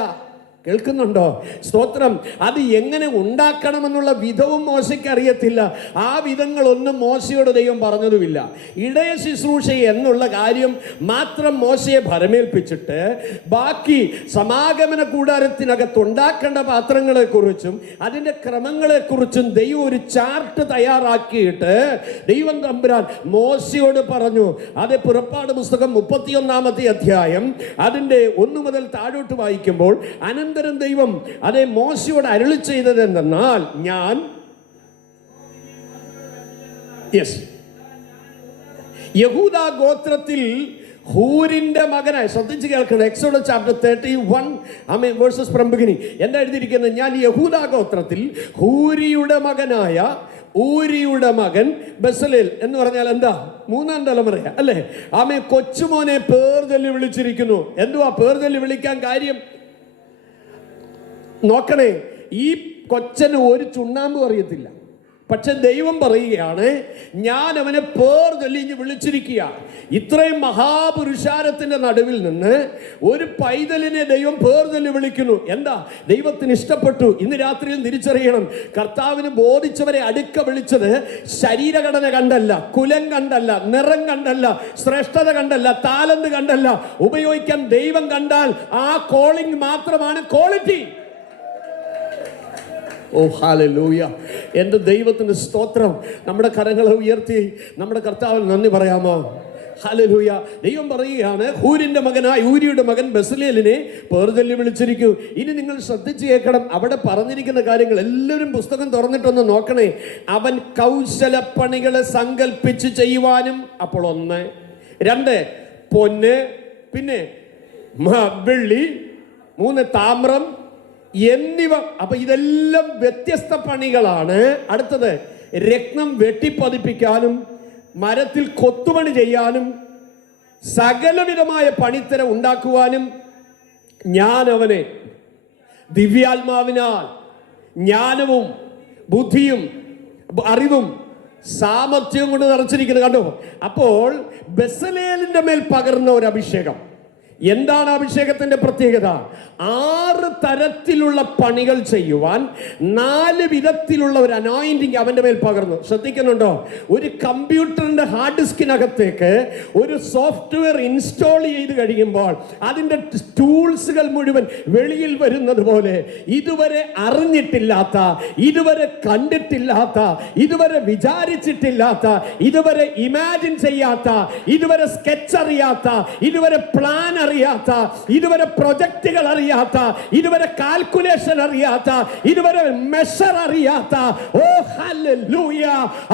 കേൾക്കുന്നുണ്ടോ? സ്തോത്രം. അത് എങ്ങനെ ഉണ്ടാക്കണമെന്നുള്ള വിധവും മോശയ്ക്ക് അറിയത്തില്ല. ആ വിധങ്ങളൊന്നും മോശയോട് ദൈവം പറഞ്ഞതുമില്ല. ഇടയ ശുശ്രൂഷ എന്നുള്ള കാര്യം മാത്രം മോശയെ ഭരമേൽപ്പിച്ചിട്ട് ബാക്കി സമാഗമന കൂടാരത്തിനകത്ത് ഉണ്ടാക്കേണ്ട പാത്രങ്ങളെക്കുറിച്ചും അതിൻ്റെ ക്രമങ്ങളെക്കുറിച്ചും ദൈവം ഒരു ചാർട്ട് തയ്യാറാക്കിയിട്ട് ദൈവം തമ്പുരാൻ മോശയോട് പറഞ്ഞു. അത് പുറപ്പാട് പുസ്തകം 31-ാമത്തെ അധ്യായം അതിൻ്റെ 1 മുതൽ താഴോട്ട് വായിക്കുമ്പോൾ അനന്തരം ദൈവം അതേ മോശയോട് അരുളി ചെയ്തത് എന്തെന്നാൽ, ഞാൻ യഹൂദാ ഗോത്രത്തിൽ ഹൂരിന്റെ മകനായ, ശ്രദ്ധിച്ച് കേൾക്കണം, exodus chapter 31 versus from beginning. എന്താ എഴുതിയിരിക്കുന്നത്? ഞാൻ യഹൂദാ ഗോത്രത്തിൽ ഹൂരിയുടെ മകനായ ഊരിയുടെ മകൻ ബസലേൽ എന്ന് പറഞ്ഞാൽ എന്താ? 3-ാം തലമുറയാ അല്ലേ? കൊച്ചുമോനെ പേർ ചൊല്ലി വിളിച്ചിരിക്കുന്നു. എന്തുവാ പേർ ചൊല്ലി വിളിക്കാൻ കാര്യം? നോക്കണേ, ഈ കൊച്ചന് ഒരു ചുണ്ണാമ്പും അറിയത്തില്ല. പക്ഷെ ദൈവം പറയുകയാണ്, ഞാൻ അവനെ പേർ ചൊല്ലി വിളിച്ചിരിക്കുക. ഇത്രയും മഹാപുരുഷാരത്തിന്റെ നടുവിൽ നിന്ന് ഒരു പൈതലിനെ ദൈവം പേർ ചൊല്ലി വിളിക്കുന്നു. എന്താ? ദൈവത്തിന് ഇഷ്ടപ്പെട്ടു. ഇന്ന് രാത്രിയിൽ തിരിച്ചറിയണം, കർത്താവിന് ബോധിച്ചവരെ അടുക്ക വിളിച്ചത് ശരീരഘടന കണ്ടല്ല, കുലം കണ്ടല്ല, നിറം കണ്ടല്ല, ശ്രേഷ്ഠത കണ്ടല്ല, താലന്ത് കണ്ടല്ല. ഉപയോഗിക്കാൻ ദൈവം കണ്ടാൽ ആ കോളിംഗ് മാത്രമാണ് ക്വാളിറ്റി. ഓ ഹല്ലേലൂയ. എൻ്റെ ദൈവത്തിന് സ്തോത്രം. നമ്മുടെ കരങ്ങളെ ഉയർത്തി നമ്മുടെ കർത്താവിന് നന്ദി പറയാമോ? ഹല്ലേലൂയ. ദൈവം പറയുകയാണ്, ഹൂരിന്റെ മകനായ ഊരിയുടെ മകൻ ബസലേലിനെ പേർ ചൊല്ലി വിളിച്ചിരിക്കൂ. ഇനി നിങ്ങൾ ശ്രദ്ധിച്ച് കേൾക്കണം. അവിടെ പറഞ്ഞിരിക്കുന്ന കാര്യങ്ങൾ എല്ലാവരും പുസ്തകം തുറന്നിട്ടൊന്ന് നോക്കണേ. അവൻ കൗശലപ്പണികളെ സങ്കല്പിച്ച് ചെയ്യുവാനും. അപ്പോൾ 1, 2 പൊന്ന്, പിന്നെ വെള്ളി, 3 താമ്രം എന്നിവ. അപ്പൊ ഇതെല്ലാം വ്യത്യസ്ത പണികളാണ്. അടുത്തത് രത്നം വെട്ടിപ്പതിപ്പിക്കാനും മരത്തിൽ കൊത്തുപണി ചെയ്യാനും സകലവിധമായ പണിത്തരം ഉണ്ടാക്കുവാനും ഞാൻ അവനെ ദിവ്യാത്മാവിനാൽ ജ്ഞാനവും ബുദ്ധിയും അറിവും സാമർത്ഥ്യവും കൊണ്ട് നിറച്ചിരിക്കുന്നത് കണ്ടോ? അപ്പോൾ ബസലേലിന്റെ മേൽ പകർന്ന ഒരു അഭിഷേകം. എന്താണ് അഭിഷേകത്തിന്റെ പ്രത്യേകത? 6 തരത്തിലുള്ള പണികൾ ചെയ്യുവാൻ 4 വിധത്തിലുള്ള ഒരു അനോയിന്റിങ് അവന്റെ മേൽ പകർന്നു. ശ്രദ്ധിക്കുന്നുണ്ടോ? ഒരു കമ്പ്യൂട്ടറിന്റെ ഹാർഡ് ഡിസ്കിനകത്തേക്ക് ഒരു സോഫ്റ്റ്വെയർ ഇൻസ്റ്റാൾ ചെയ്ത് കഴിയുമ്പോൾ അതിന്റെ ടൂൾസുകൾ മുഴുവൻ വെളിയിൽ വരുന്നത് പോലെ ഇതുവരെ അറിഞ്ഞിട്ടില്ലാത്ത, ഇതുവരെ കണ്ടിട്ടില്ലാത്ത, ഇതുവരെ വിചാരിച്ചിട്ടില്ലാത്ത, ഇതുവരെ ഇമാജിൻ ചെയ്യാത്ത, ഇതുവരെ സ്കെച്ച് അറിയാത്ത, ഇതുവരെ പ്ലാൻ അറിയാത്ത, ഇതുവരെ പ്രൊജക്റ്റുകൾ അറിയാത്ത, ഇതുവരെ കാൽക്കുലേഷൻ അറിയാത്ത, ഇതുവരെ മെഷർ അറിയാത്ത, ഓ ഹല്ലേലൂയ,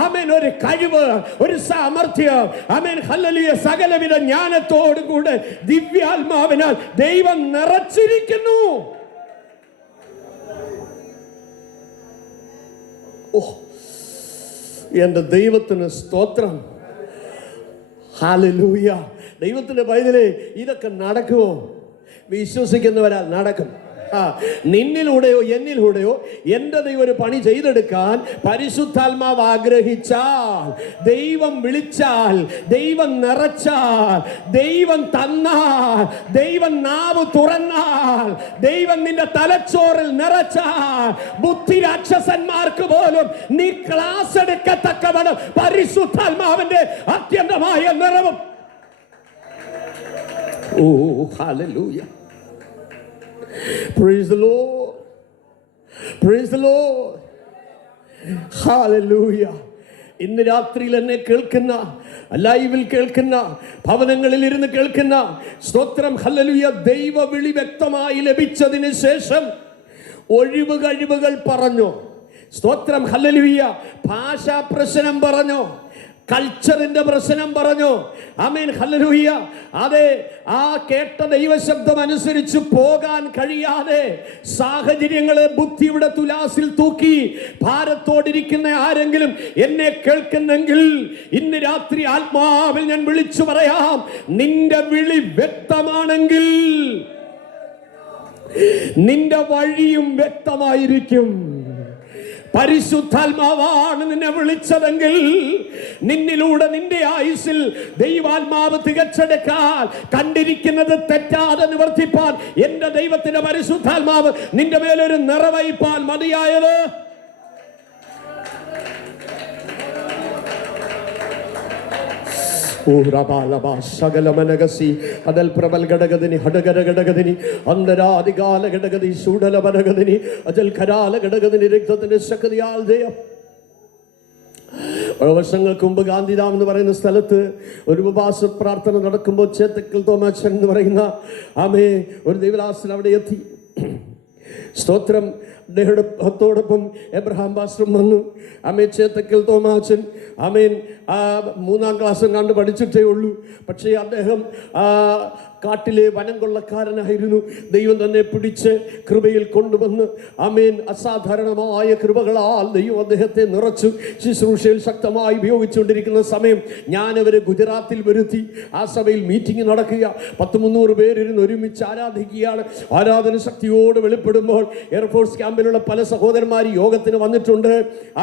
ആമേൻ, ഒരു കഴിവ്, ഒരു സാമർത്ഥ്യം, ആമേൻ, ഹല്ലേലൂയ, സകലവിധ ജ്ഞാനത്തോടു കൂടെ ദിവ്യാത്മാവിനാൽ ദൈവം നിറച്ചിരിക്കുന്നു. ഓ, എൻ്റെ ദൈവത്തിന് സ്തോത്രം. ഹല്ലേലൂയ. ദൈവത്തിന്റെ പൈതലേ, ഇതൊക്കെ നടക്കുമോ? വിശ്വസിക്കുന്നവരാൽ നടക്കും. നിന്നിലൂടെയോ എന്നിലൂടെയോ എൻ്റെ ദൈവം ഒരു പണി ചെയ്തെടുക്കാൻ പരിശുദ്ധാത്മാവ് ആഗ്രഹിച്ചാൽ, ദൈവം വിളിച്ചാൽ, ദൈവം നിറച്ചാൽ, ദൈവം തന്നാൽ, ദൈവം നാവ് തുറന്നാൽ, ദൈവം നിന്റെ തലച്ചോറിൽ നിറച്ചാൽ, ബുദ്ധി രാക്ഷസന്മാർക്ക് പോലും നീ ക്ലാസ് എടുക്കത്തക്കവണ്ണം പരിശുദ്ധാത്മാവിന്റെ അത്യന്തമായ നിറവും. Oh, hallelujah. Praise the Lord. Praise the Lord. Hallelujah. ഇന്ന് രാത്രിയിൽ എന്നെ കേൾക്കുന്ന, ലൈവിൽ കേൾക്കുന്ന, ഭവനങ്ങളിൽ ഇരുന്ന് കേൾക്കുന്ന, സ്തോത്രം, ഹല്ലേലൂയ, ദൈവ വിളി വ്യക്തമായി ലഭിച്ചതിന് ശേഷം ഒഴിവ് കഴിവുകൾ പറഞ്ഞു. സ്തോത്രം, ഹല്ലേലൂയ, ഭാഷാ പ്രശ്നം പറഞ്ഞു, കൾച്ചറിന്റെ പ്രശ്നം പറഞ്ഞു. ആമേൻ, ഹല്ലേലൂയ. അതെ, ആ കേട്ട ദൈവശബ്ദം അനുസരിച്ച് പോകാൻ കഴിയാതെ സാഹചര്യങ്ങളെ ബുദ്ധിയുടെ തുലാസിൽ തൂക്കി ഭാരത്തോടിരിക്കുന്ന ആരെങ്കിലും എന്നെ കേൾക്കുന്നെങ്കിൽ ഇന്ന് രാത്രി ആത്മാവിൽ ഞാൻ വിളിച്ചു പറയാം, നിന്റെ വിളി വ്യക്തമാണെങ്കിൽ നിന്റെ വഴിയും വ്യക്തമായിരിക്കും. പരിശുദ്ധാത്മാവാണ് നിന്നെ വിളിച്ചതെങ്കിൽ നിന്നിലൂടെ നിന്റെ ആയുസ്സിൽ ദൈവാത്മാവ് തികച്ചെടുക്കാൻ കണ്ടിരിക്കുന്നത് തെറ്റാതെ നിവർത്തിപ്പാൻ എന്റെ ദൈവത്തിന്റെ പരിശുദ്ധാത്മാവ് നിന്റെ മേലൊരു നിറവയിപ്പാൻ മതിയായത്. അതൽ പ്രബൽ ഘടകദിനി ഹടകര ഘടകദിനി അന്തരാധികാല ഘടകതി ശൂഢല പരഗദിനി അജൽ ഖരാല ഘടകദിനി രക്തത്തിന്റെ ശക്തിയാൽ ജയം. വർഷങ്ങൾക്ക് മുമ്പ് ഗാന്ധിധാം എന്ന് പറയുന്ന സ്ഥലത്ത് ഒരു ഉപവാസ പ്രാർത്ഥന നടക്കുമ്പോൾ ചേത്തക്കൽ തോമാച്ചൻ എന്ന് പറയുന്ന ആമേ ഒരു ദൈവദാസൻ അവിടെ എത്തി. സ്തോത്രം. അദ്ദേഹത്തോടൊപ്പം എബ്രഹാം പാസ്റ്ററും വന്നു. ആമേൻ, ചേത്തക്കൽ തോമാച്ചൻ ആമേൻ 3ാം ക്ലാസ് കണ്ട് പഠിച്ചിട്ടേ ഉള്ളൂ. പക്ഷേ അദ്ദേഹം കാട്ടിലെ വനം കൊള്ളക്കാരനായിരുന്നു. ദൈവം തന്നെ പിടിച്ച് കൃപയിൽ കൊണ്ടുവന്ന് ആമേൻ അസാധാരണമായ കൃപകളാൽ ദൈവം അദ്ദേഹത്തെ നിറച്ചു ശുശ്രൂഷയിൽ ശക്തമായി ഉപയോഗിച്ചുകൊണ്ടിരിക്കുന്ന സമയം ഞാൻ അവരെ ഗുജറാത്തിൽ വരുത്തി. ആ സഭയിൽ മീറ്റിംഗ് നടക്കുക. 100-300 പേരിരുന്ന് ഒരുമിച്ച് ആരാധിക്കുകയാണ്. ആരാധന ശക്തിയോട് വെളിപ്പെടുമ്പോൾ എയർഫോഴ്സ് ക്യാമ്പിലുള്ള പല സഹോദരന്മാർ യോഗത്തിന് വന്നിട്ടുണ്ട്.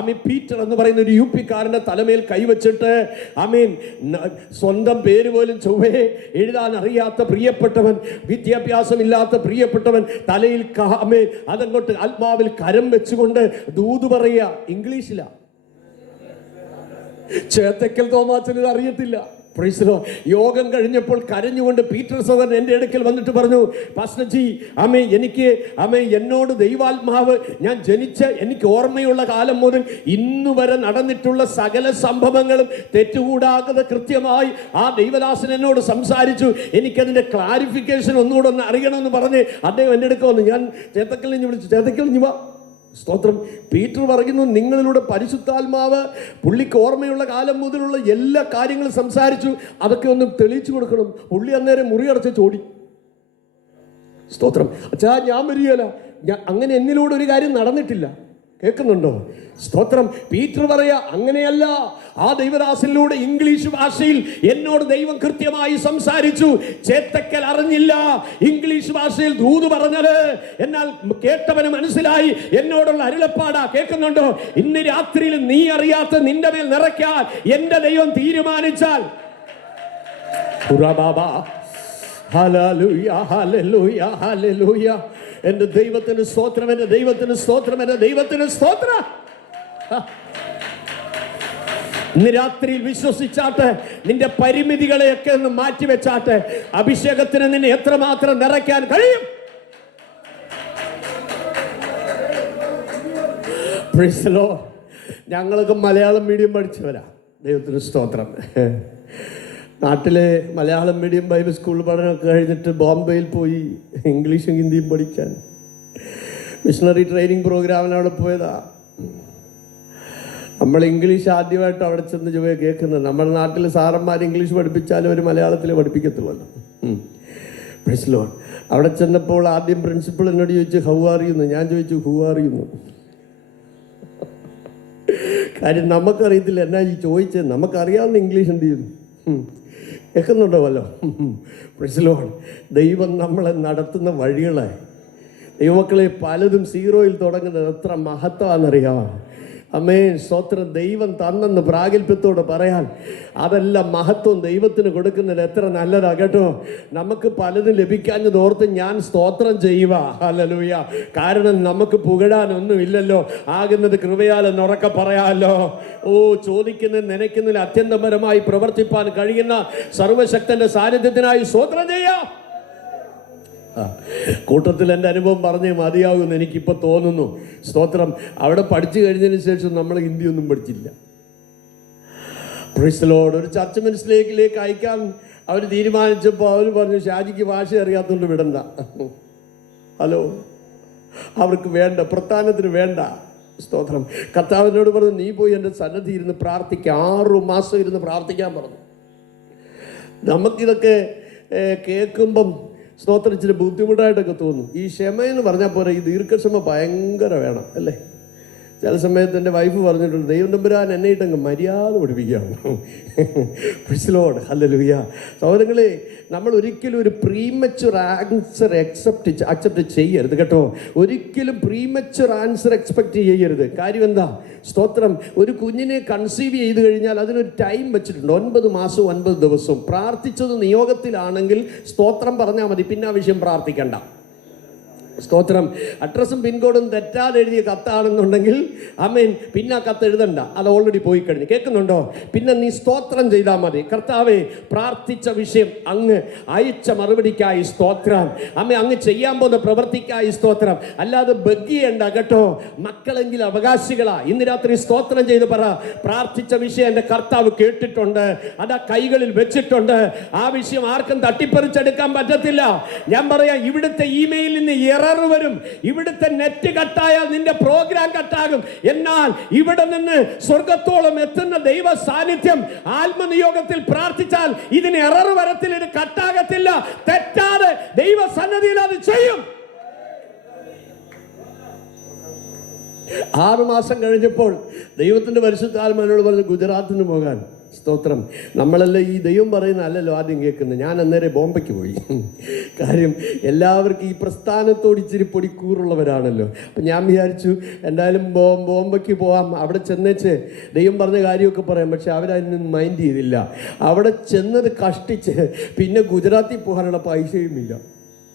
ആമീൻ, പീറ്റർ എന്ന് പറയുന്ന ഒരു UP കാരന്റെ തലമേൽ കൈവച്ചിട്ട് ആമീൻ സ്വന്തം പേര് പോലും ചൊവ്വേ എഴുതാൻ അറിയാത്ത പ്രിയപ്പെട്ടവൻ, വിദ്യാഭ്യാസമില്ലാത്ത പ്രിയപ്പെട്ടവൻ തലയിൽ അതങ്ങോട്ട് ആത്മാവിൽ കരം വെച്ചുകൊണ്ട് ദൂത് പറയുക. ഇംഗ്ലീഷിലാ. ചേത്തക്കൽ തോമാച്ചന് ഇത് അറിയത്തില്ല. യോഗം കഴിഞ്ഞപ്പോൾ കരഞ്ഞുകൊണ്ട് പീറ്റർ സഹോദരൻ എൻ്റെ അടുക്കൽ വന്നിട്ട് പറഞ്ഞു, പാസ്റ്റർ ജി, എന്നോട് ദൈവാത്മാവ് ഞാൻ എനിക്ക് ഓർമ്മയുള്ള കാലം മുതൽ ഇന്നു വരെ നടന്നിട്ടുള്ള സകല സംഭവങ്ങളും തെറ്റുകൂടാതെ കൃത്യമായി ആ ദൈവദാസൻ എന്നോട് സംസാരിച്ചു. എനിക്കതിന്റെ ക്ലാരിഫിക്കേഷൻ ഒന്നുകൂടെ ഒന്ന് അറിയണമെന്ന് പറഞ്ഞ് അദ്ദേഹം എൻ്റെ അടുക്ക വന്നു. ഞാൻ ചേത്തക്കലിഞ്ഞ് വിളിച്ചു. ചേത്തക്കലിഞ്ഞ് വാ. സ്തോത്രം. പീറ്റർ പറയുന്നു, നിങ്ങളിലൂടെ പരിശുദ്ധാത്മാവ് പുള്ളിക്ക് ഓർമ്മയുള്ള കാലം മുതലുള്ള എല്ലാ കാര്യങ്ങളും സംസാരിച്ചു. അതൊക്കെ ഒന്ന് തെളിയിച്ചു കൊടുക്കണം. പുള്ളി അന്നേരം മുറി അടച്ച് ചോടി. സ്തോത്രം. അച്ഛാ, ഞാൻ വരികയല്ല, അങ്ങനെ എന്നിലൂടെ ഒരു കാര്യം നടന്നിട്ടില്ല. കേൾക്കുന്നുണ്ടോ? സ്തോത്രം. പീറ്റർ പറയാ, അങ്ങനെയല്ല, ആ ദൈവദാസനിലൂടെ ഇംഗ്ലീഷ് ഭാഷയിൽ എന്നോട് ദൈവം കൃത്യമായി സംസാരിച്ചു. ചേത്തക്കൽ അറിഞ്ഞില്ല ഇംഗ്ലീഷ് ഭാഷയിൽ ദൂത് പറഞ്ഞത്, എന്നാൽ കേട്ടവന് മനസ്സിലായി എന്നോടുള്ള അരുളപ്പാടാ. കേൾക്കുന്നുണ്ടോ? ഇന്ന് രാത്രിയിൽ നീ അറിയാത്ത നിന്റെ മേൽ നിറയ്ക്കാൻ എന്റെ ദൈവം തീരുമാനിച്ചാൽ ഹല്ലേലൂയ, ഹല്ലേലൂയ, ഹല്ലേലൂയ. എന്റെ ദൈവത്തിന് സ്തോത്രം, എന്റെ ദൈവത്തിന് സ്തോത്രം, എന്റെ ദൈവത്തിന് സ്തോത്രം. ഇന്ന് രാത്രിയിൽ വിശ്വസിച്ചാട്ട് നിന്റെ പരിമിതികളെയൊക്കെ ഒന്ന് മാറ്റിവെച്ചാട്ട് അഭിഷേകത്തിന് നിന്നെ എത്രമാത്രം നിറയ്ക്കാൻ കഴിയും. Price the Lord. ഞങ്ങളൊക്കെ മലയാളം മീഡിയം പഠിച്ചവരാ. ദൈവത്തിന് സ്തോത്രം. നാട്ടിലെ മലയാളം മീഡിയം ബൈബിൾ സ്കൂൾ പഠനമൊക്കെ കഴിഞ്ഞിട്ട് ബോംബെയിൽ പോയി ഇംഗ്ലീഷും ഹിന്ദിയും പഠിക്കാൻ മിഷണറി ട്രെയിനിങ് പ്രോഗ്രാമിന് അവിടെ പോയതാ. നമ്മൾ ഇംഗ്ലീഷ് ആദ്യമായിട്ട് അവിടെ ചെന്ന് ചൊവ്വേ കേൾക്കുന്നത്. നമ്മുടെ നാട്ടിൽ സാറന്മാർ ഇംഗ്ലീഷ് പഠിപ്പിച്ചാലും ഒരു മലയാളത്തിൽ പഠിപ്പിക്കത്തുള്ളൂ. Price the Lord. അവിടെ ചെന്നപ്പോൾ ആദ്യം പ്രിൻസിപ്പൾ എന്നോട് ചോദിച്ചു, ഹൗ ആർ യു എന്ന്. ഞാൻ ചോദിച്ചു, ഹു ആർ യു എന്ന്. കാര്യം നമുക്കറിയത്തില്ല എന്നാ ഈ ചോദിച്ചത്. നമുക്കറിയാവുന്ന ഇംഗ്ലീഷ് എന്ത് ചെയ്യുന്നു? കേൾക്കുന്നുണ്ടോ വല്ലോ? Price the Lord. ദൈവം നമ്മളെ നടത്തുന്ന വഴികളെ, ദൈവമക്കളെ, പലതും സീറോയിൽ തുടങ്ങുന്നത് എത്ര മഹത്വമാണെന്നറിയാമോ? ആമേൻ, സ്തോത്രം. ദൈവം തന്നെന്ന് പ്രാഗൽഭ്യത്തോടെ പറയാൻ അതെല്ലാം മഹത്വം ദൈവത്തിന് കൊടുക്കുന്നത് എത്ര നല്ലതാ കേട്ടോ. നമുക്ക് പലതും ലഭിക്കാഞ്ഞത് ഓർത്ത് ഞാൻ സ്തോത്രം ചെയ്യുക. ഹല്ലേലൂയ. കാരണം നമുക്ക് പുകഴാനൊന്നുമില്ലല്ലോ, ആകുന്നത് കൃപയാലെന്ന് ഉറക്കെ പറയാമല്ലോ. ചോദിക്കുന്നതിൽ നനയ്ക്കുന്നതിൽ അത്യന്തപരമായി പ്രവർത്തിപ്പാൻ കഴിയുന്ന സർവശക്തന്റെ സാന്നിധ്യത്തിനായി സ്തോത്രം ചെയ്യാം. കൂട്ടത്തിൽ എൻ്റെ അനുഭവം പറഞ്ഞേ മതിയാകുമെന്ന് എനിക്കിപ്പോൾ തോന്നുന്നു. സ്തോത്രം. അവിടെ പഠിച്ചു കഴിഞ്ഞതിന് ശേഷം നമ്മൾ ഹിന്ദിയൊന്നും പഠിച്ചില്ല. Price the Lord. ഒരു ചർച്ച് മിനിസ്ട്രിയിലേക്ക് അയക്കാൻ അവർ തീരുമാനിച്ചപ്പോൾ അവർ പറഞ്ഞു, ഷാജിക്ക് ഭാഷ അറിയാത്തതുകൊണ്ട് വിടണ്ട. ഹലോ, അവർക്ക് വേണ്ട, പ്രസ്ഥാനത്തിന് വേണ്ട. സ്തോത്രം. കർത്താവിനോട് പറഞ്ഞു, നീ പോയി എൻ്റെ സന്നദ്ധി ഇരുന്ന് പ്രാർത്ഥിക്കുക. 6 മാസം ഇരുന്ന് പ്രാർത്ഥിക്കാൻ പറഞ്ഞു. നമുക്കിതൊക്കെ കേൾക്കുമ്പം സ്തോത്രം ഇച്ചിരി ബുദ്ധിമുട്ടായിട്ടൊക്കെ തോന്നും. ഈ ക്ഷമയെന്ന് പറഞ്ഞാൽ പോലെ ഈ ദീർഘക്ഷമ ഭയങ്കര വേണം അല്ലേ? ചില സമയത്ത് എൻ്റെ വൈഫ് പറഞ്ഞിട്ടുണ്ട്, ദൈവം തമ്പുരാൻ എന്നെ ഇട്ടങ്ങ് മര്യാദ പഠിപ്പിക്കുകയാണ്. പ്രീസ് ഹല്ലേലൂയ. സഹോദരങ്ങളെ, നമ്മൾ ഒരിക്കലും ഒരു പ്രീമച്വർ ആൻസർ അക്സെപ്റ്റ് ചെയ്യരുത് കേട്ടോ. ഒരിക്കലും പ്രീമച്വർ ആൻസർ എക്സ്പെക്റ്റ് ചെയ്യരുത്. കാര്യം എന്താ? സ്തോത്രം, ഒരു കുഞ്ഞിനെ കൺസീവ് ചെയ്ത് കഴിഞ്ഞാൽ അതിനൊരു ടൈം വെച്ചിട്ടുണ്ട്. 9 മാസവും 9 ദിവസവും. പ്രാർത്ഥിച്ചത് നിയോഗത്തിലാണെങ്കിൽ സ്തോത്രം പറഞ്ഞാൽ മതി, പിന്നെ ആ വിഷയം പ്രാർത്ഥിക്കണ്ട. സ്തോത്രം. അഡ്രസ്സും പിൻകോഡും തെറ്റാതെ എഴുതിയ കത്താണെന്നുണ്ടെങ്കിൽ ആമേൻ, പിന്നെ ആ കത്ത് എഴുതണ്ട, അത് ഓൾറെഡി പോയി കഴിഞ്ഞു. കേൾക്കുന്നുണ്ടോ? പിന്നെ നീ സ്തോത്രം ചെയ്താൽ മതി. കർത്താവേ, പ്രാർത്ഥിച്ച വിഷയം അങ്ങ് അയച്ച മറുപടിക്കായി സ്തോത്രം. അമ്മ അങ്ങ് ചെയ്യാൻ പോകുന്ന പ്രവൃത്തിക്കായി സ്തോത്രം. അല്ലാതെ ബഗ്ഗിയണ്ട കേട്ടോ. മക്കളെങ്കിൽ അവകാശികളാ. ഇന്ന് രാത്രി സ്തോത്രം ചെയ്ത് പറ, പ്രാർത്ഥിച്ച വിഷയം എൻ്റെ കർത്താവ് കേട്ടിട്ടുണ്ട്, അതാ കൈകളിൽ വെച്ചിട്ടുണ്ട്. ആ വിഷയം ആർക്കും തട്ടിപ്പറിച്ചെടുക്കാൻ പറ്റത്തില്ല. ഞാൻ പറയാം, ഇവിടുത്തെ ഇമെയിലിൽ നിന്ന് എറർ വരും, ഇവിടുത്തെ നെറ്റ് കട്ടായാൽ നിന്റെ പ്രോഗ്രാം കട്ടാകും. എന്നാൽ ഇവിടെ നിന്ന് സ്വർഗത്തോളം എത്തുന്ന ദൈവ സാന്നിധ്യം ആത്മനിയോഗത്തിൽ പ്രാർത്ഥിച്ചാൽ ഇതിന് എറർ വരത്തില്ല, ഇത് കട്ടാകത്തില്ല. തെറ്റാതെ ദൈവ സന്നിധിയിൽ അത് ചെയ്യും. 6 മാസം കഴിഞ്ഞപ്പോൾ ദൈവത്തിന്റെ പരിശുദ്ധാത്മാവിനോട് പറഞ്ഞു ഗുജറാത്തിന് പോകാൻ. സ്തോത്രം. നമ്മളല്ല ഈ ദൈവം പറയുന്ന അല്ലല്ലോ ആദ്യം കേൾക്കുന്നത്. ഞാൻ അന്നേരം ബോംബെക്ക് പോയി. കാര്യം എല്ലാവർക്കും ഈ പ്രസ്ഥാനത്തോട് ഇച്ചിരി പൊടിക്കൂറുള്ളവരാണല്ലോ. അപ്പം ഞാൻ വിചാരിച്ചു എന്തായാലും ബോംബെക്ക് പോവാം, അവിടെ ചെന്നേച്ച് ദൈവം പറഞ്ഞ കാര്യമൊക്കെ പറയാം. പക്ഷെ അവരതിനൊന്നും മൈൻഡ് ചെയ്തില്ല. അവിടെ ചെന്നത് കഷ്ടിച്ച് പിന്നെ ഗുജറാത്തിൽ പോകാനുള്ള പൈസയുമില്ല.